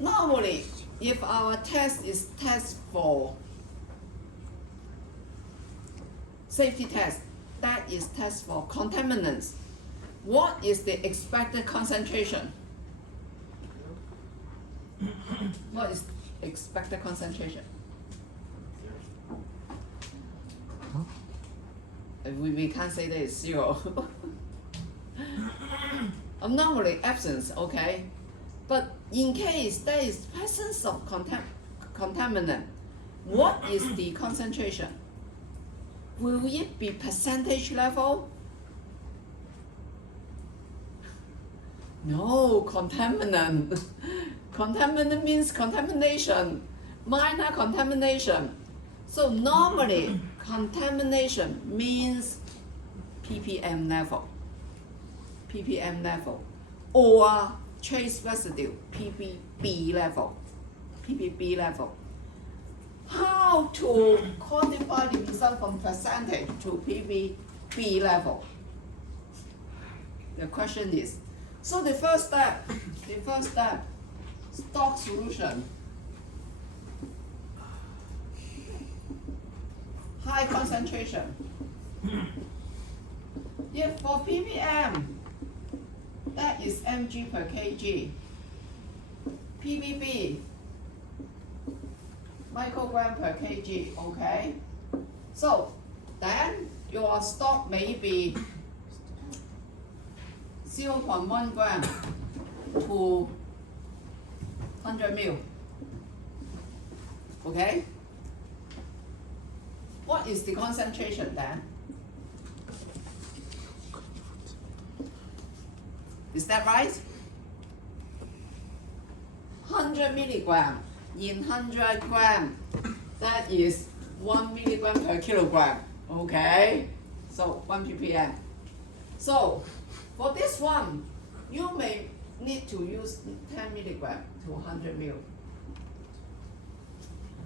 Normally, if our test is test for safety test, that is test for contaminants. What is the expected concentration? What is expected concentration? We can't say that it's 0. Normally absence, okay? But in case there is presence of contaminant, what is the concentration? Will it be percentage level? No, contaminant. Contaminant means contamination, minor contamination. So normally, contamination means ppm level, or trace residue, ppb level. How to quantify the result from percentage to ppb level? The question is, so the first step, stock solution. High concentration. If for ppm, that is mg per kg. ppb, microgram per kg, okay? So then your stock may be 0.1 gram to 100 ml. Okay? What is the concentration then? Is that right? 100 milligram in 100 gram, that is 1 milligram per kilogram. Okay? So 1 ppm. So for this one, you may need to use 10 milligram to 100 ml.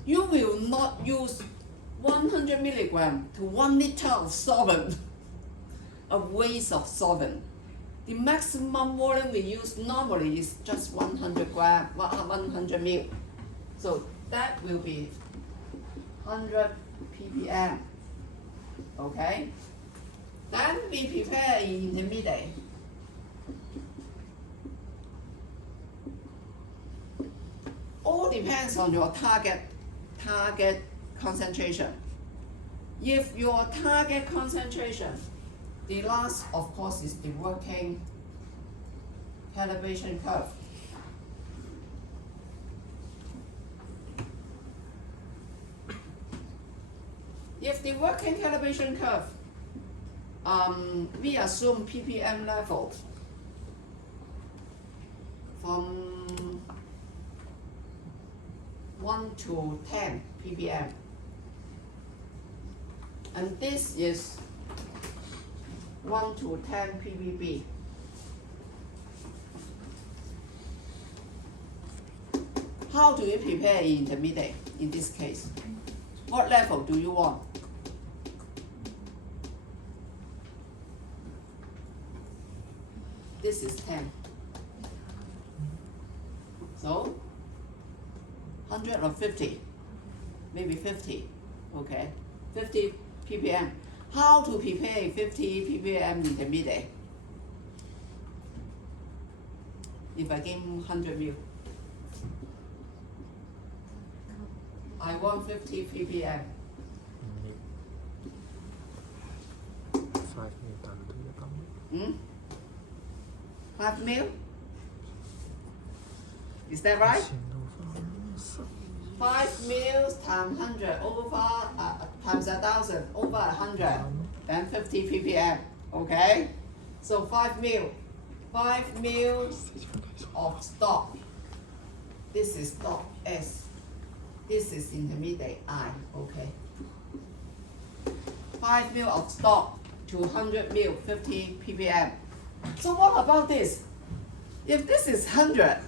You will not use 100 milligram to 1 liter of solvent, a waste of solvent. The maximum volume we use normally is just 100 ml. So that will be 100 ppm. Okay? Then we prepare intermediate. All depends on your target concentration. If your target concentration, the last of course is the working calibration curve. If the working calibration curve, we assume ppm level from 1 to 10 ppm, and this is 1 to 10 ppb. How do you prepare intermediate in this case? What level do you want? This is 10. So 100 or 50? Maybe 50. Okay, 50 ppm. How to prepare 50 ppm intermediate? If I give 100 ml, I want 50 ppm. 5 ml 打的也高。 5 ml? Is that right? 5 ml times 100 over times 1,000 over 100, then 50 ppm. Okay? So 5 ml. 5 ml of stock. This is stock S. This is intermediate I. Okay. 5 ml of stock to 100 ml, 50 ppm. So what about this? If this is 100,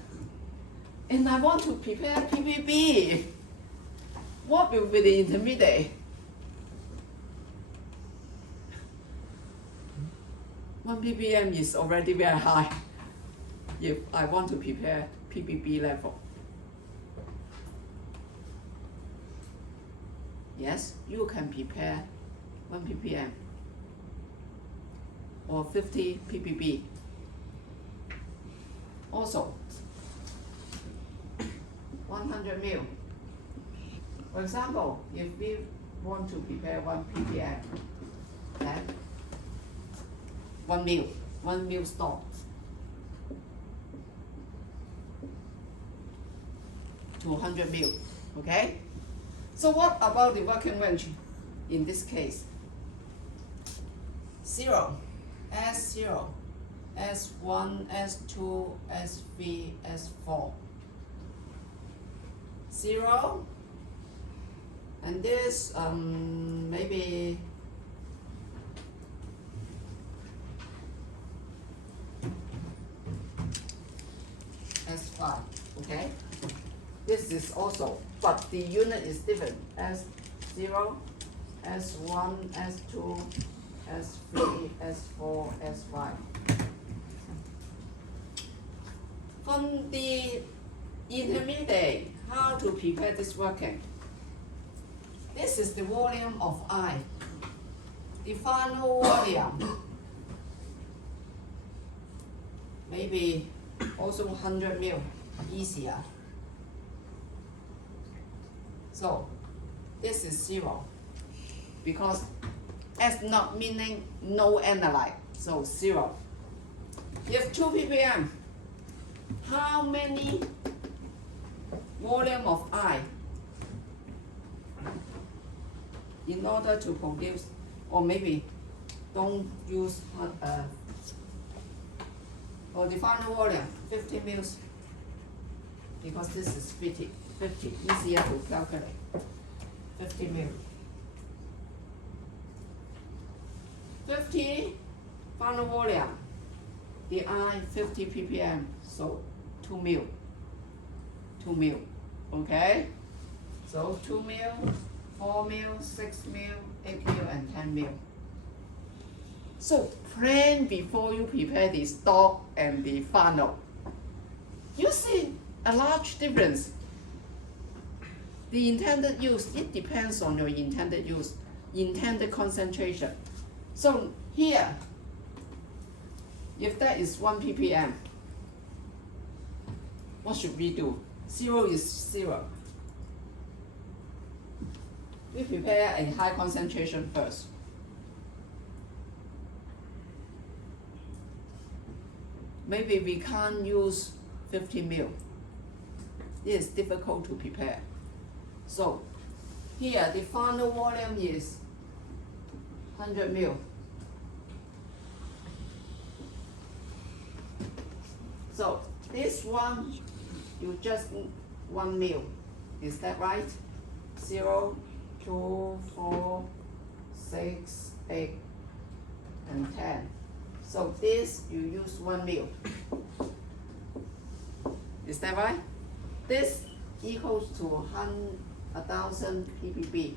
and I want to prepare PPB, what will be the intermediate? 1 ppm is already very high if I want to prepare PPB level. Yes, you can prepare 1 ppm or 50 ppb. Also, 100 ml. For example, if we want to prepare 1 ppm, then 1 ml stock to 100 ml. Okay? So what about the working range in this case? 0, S0, S1, S2, S3, S4. 0, and this maybe S5, okay? This is also, but the unit is different. S0, S1, S2, S3, S4, S5. From the intermediate, how to prepare this working? This is the volume of I. The final volume, maybe also 100 ml, easier. So this is 0, because S not meaning no analyte, so 0. If 2 ppm, how many volume of I in order to produce, or maybe don't use for the final volume 50 ml, because this is 50, easier to calculate. 50 ml. 50 final volume, the I 50 ppm, so 2 mil. 2 mil, okay? So 2 mil, 4 mil, 6 mil, 8 mil, and 10 mil. So plan before you prepare the stock and the funnel. You see a large difference. The intended use, it depends on your intended use, intended concentration. So here, if that is 1 ppm, what should we do? 0 is 0. We prepare a high concentration first. Maybe we can't use 50 mil. It is difficult to prepare. So here the final volume is 100 mil. So this one, you just need 1 mil. Is that right? 0, 2, 4, 6, 8, and 10. So this you use 1 mil. Is that right? This equals to 1,000 ppb.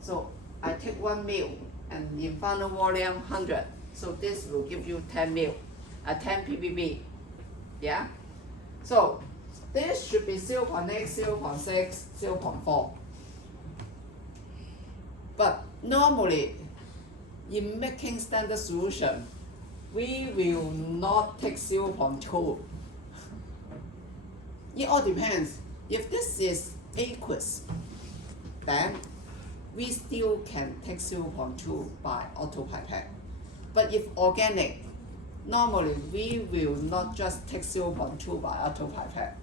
So I take 1 mil and in final volume 100. So this will give you 10 mil, 10 ppb. Yeah? So this should be 0.8, 0.6, 0.4. But normally, in making standard solution, we will not take 0.2. It all depends. If this is aqueous, then we still can take 0.2 by autopipette. But if organic, normally we will not just take 0.2 by autopipette.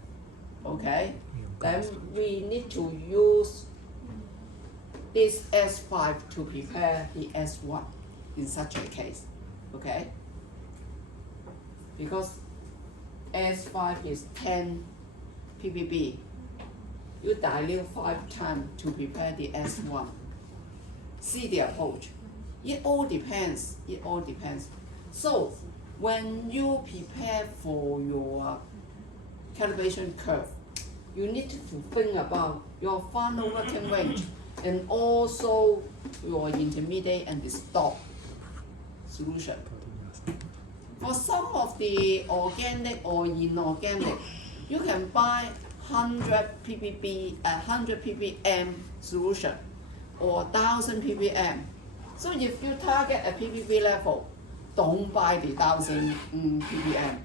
Okay? Then we need to use this S5 to prepare the S1 in such a case. Okay? Because S5 is 10 ppb. You dilute 5 times to prepare the S1. See the approach. It all depends. It all depends. So when you prepare for your calibration curve, you need to think about your final working range and also your intermediate and the stock solution. For some of the organic or inorganic, you can buy 100 ppm solution or 1000 ppm. So if you target a ppb level, don't buy the 1000 ppm.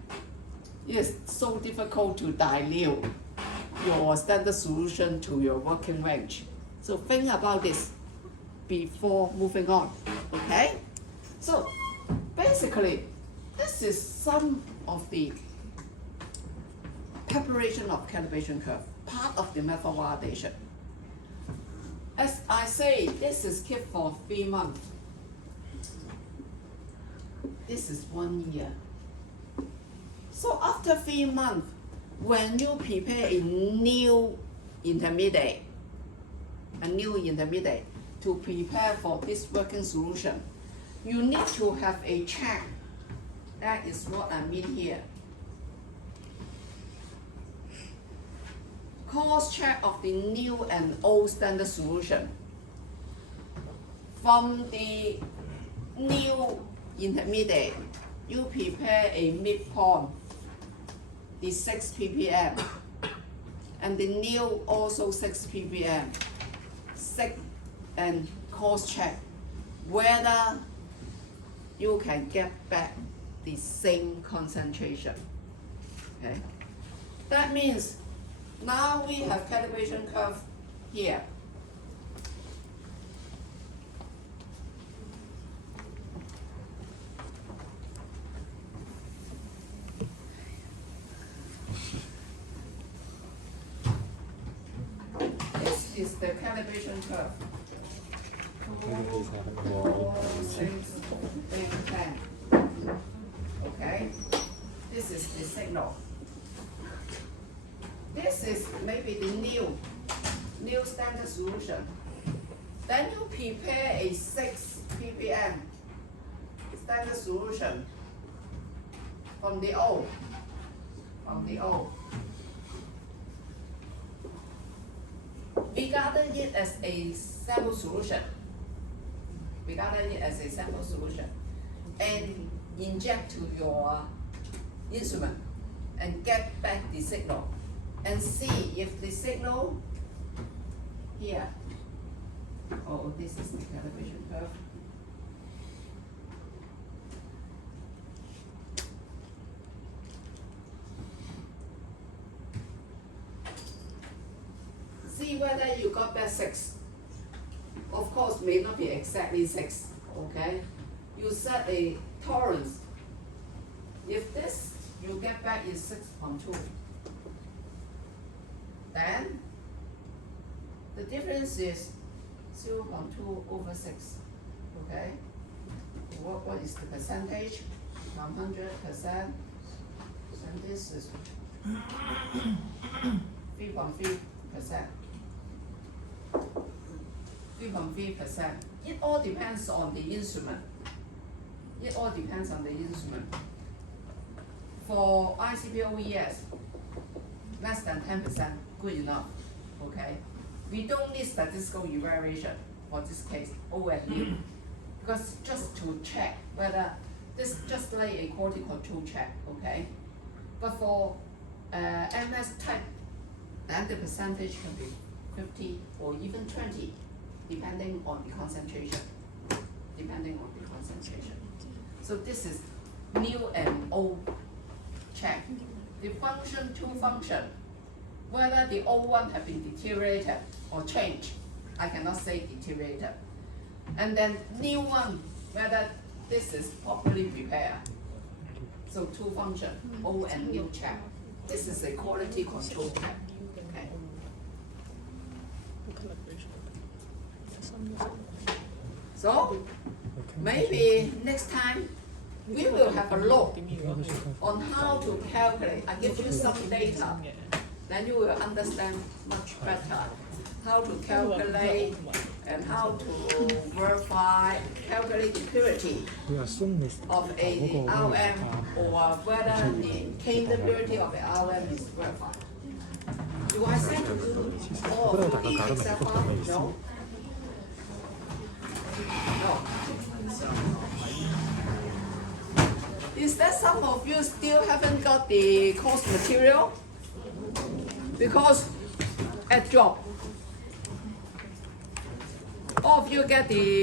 It is so difficult to dilute your standard solution to your working range. So think about this before moving on, okay? So basically, this is some of the preparation of calibration curve, part of the method validation. As I say, this is kept for 3 months. This is 1 year. So after 3 months, when you prepare a new intermediate to prepare for this working solution, you need to have a check. That is what I mean here. Cost check of the new and old standard solution. From the new intermediate, you prepare a midpoint, the 6 ppm, and the new also 6 ppm. And cost check whether you can get back the same concentration. Okay, that means now we have calibration curve here. This is the calibration curve. 4, 6, 8, 10. Okay, this is the signal. This is maybe the new standard solution. Then you prepare a 6 ppm solution from the O. We gather it as a sample solution. And inject to your instrument and get back the signal and see if the signal here. Oh, this is the calibration curve. See whether you got back 6. Of course, may not be exactly 6, okay? You set a tolerance. If this you get back is 6.2, then the difference is 0.2 over 6, okay? What is the percentage? 100%. And this is 3.3%. 3.3%. It all depends on the instrument. For ICP-OES, less than 10%, good enough. Okay? We don't need statistical evaluation for this case, O and U, because just to check whether this just like a quality control check, okay? But for MS type, then the percentage can be 50 or even 20, depending on the concentration. So this is mu and O check. The function to function, whether the O1 have been deteriorated or changed, I cannot say deteriorated. And then new one, whether this is properly prepared. So two function, O and new check. This is a quality control check. Okay. So maybe next time we will have a look on how to calculate. I give you some data, then you will understand much better how to calculate and how to calculate the purity of a RM or whether the capability of the RM is verified. Do I send you all of the Excel file? No. No. Is that some of you still haven't got the course material? Because at job, all of you get the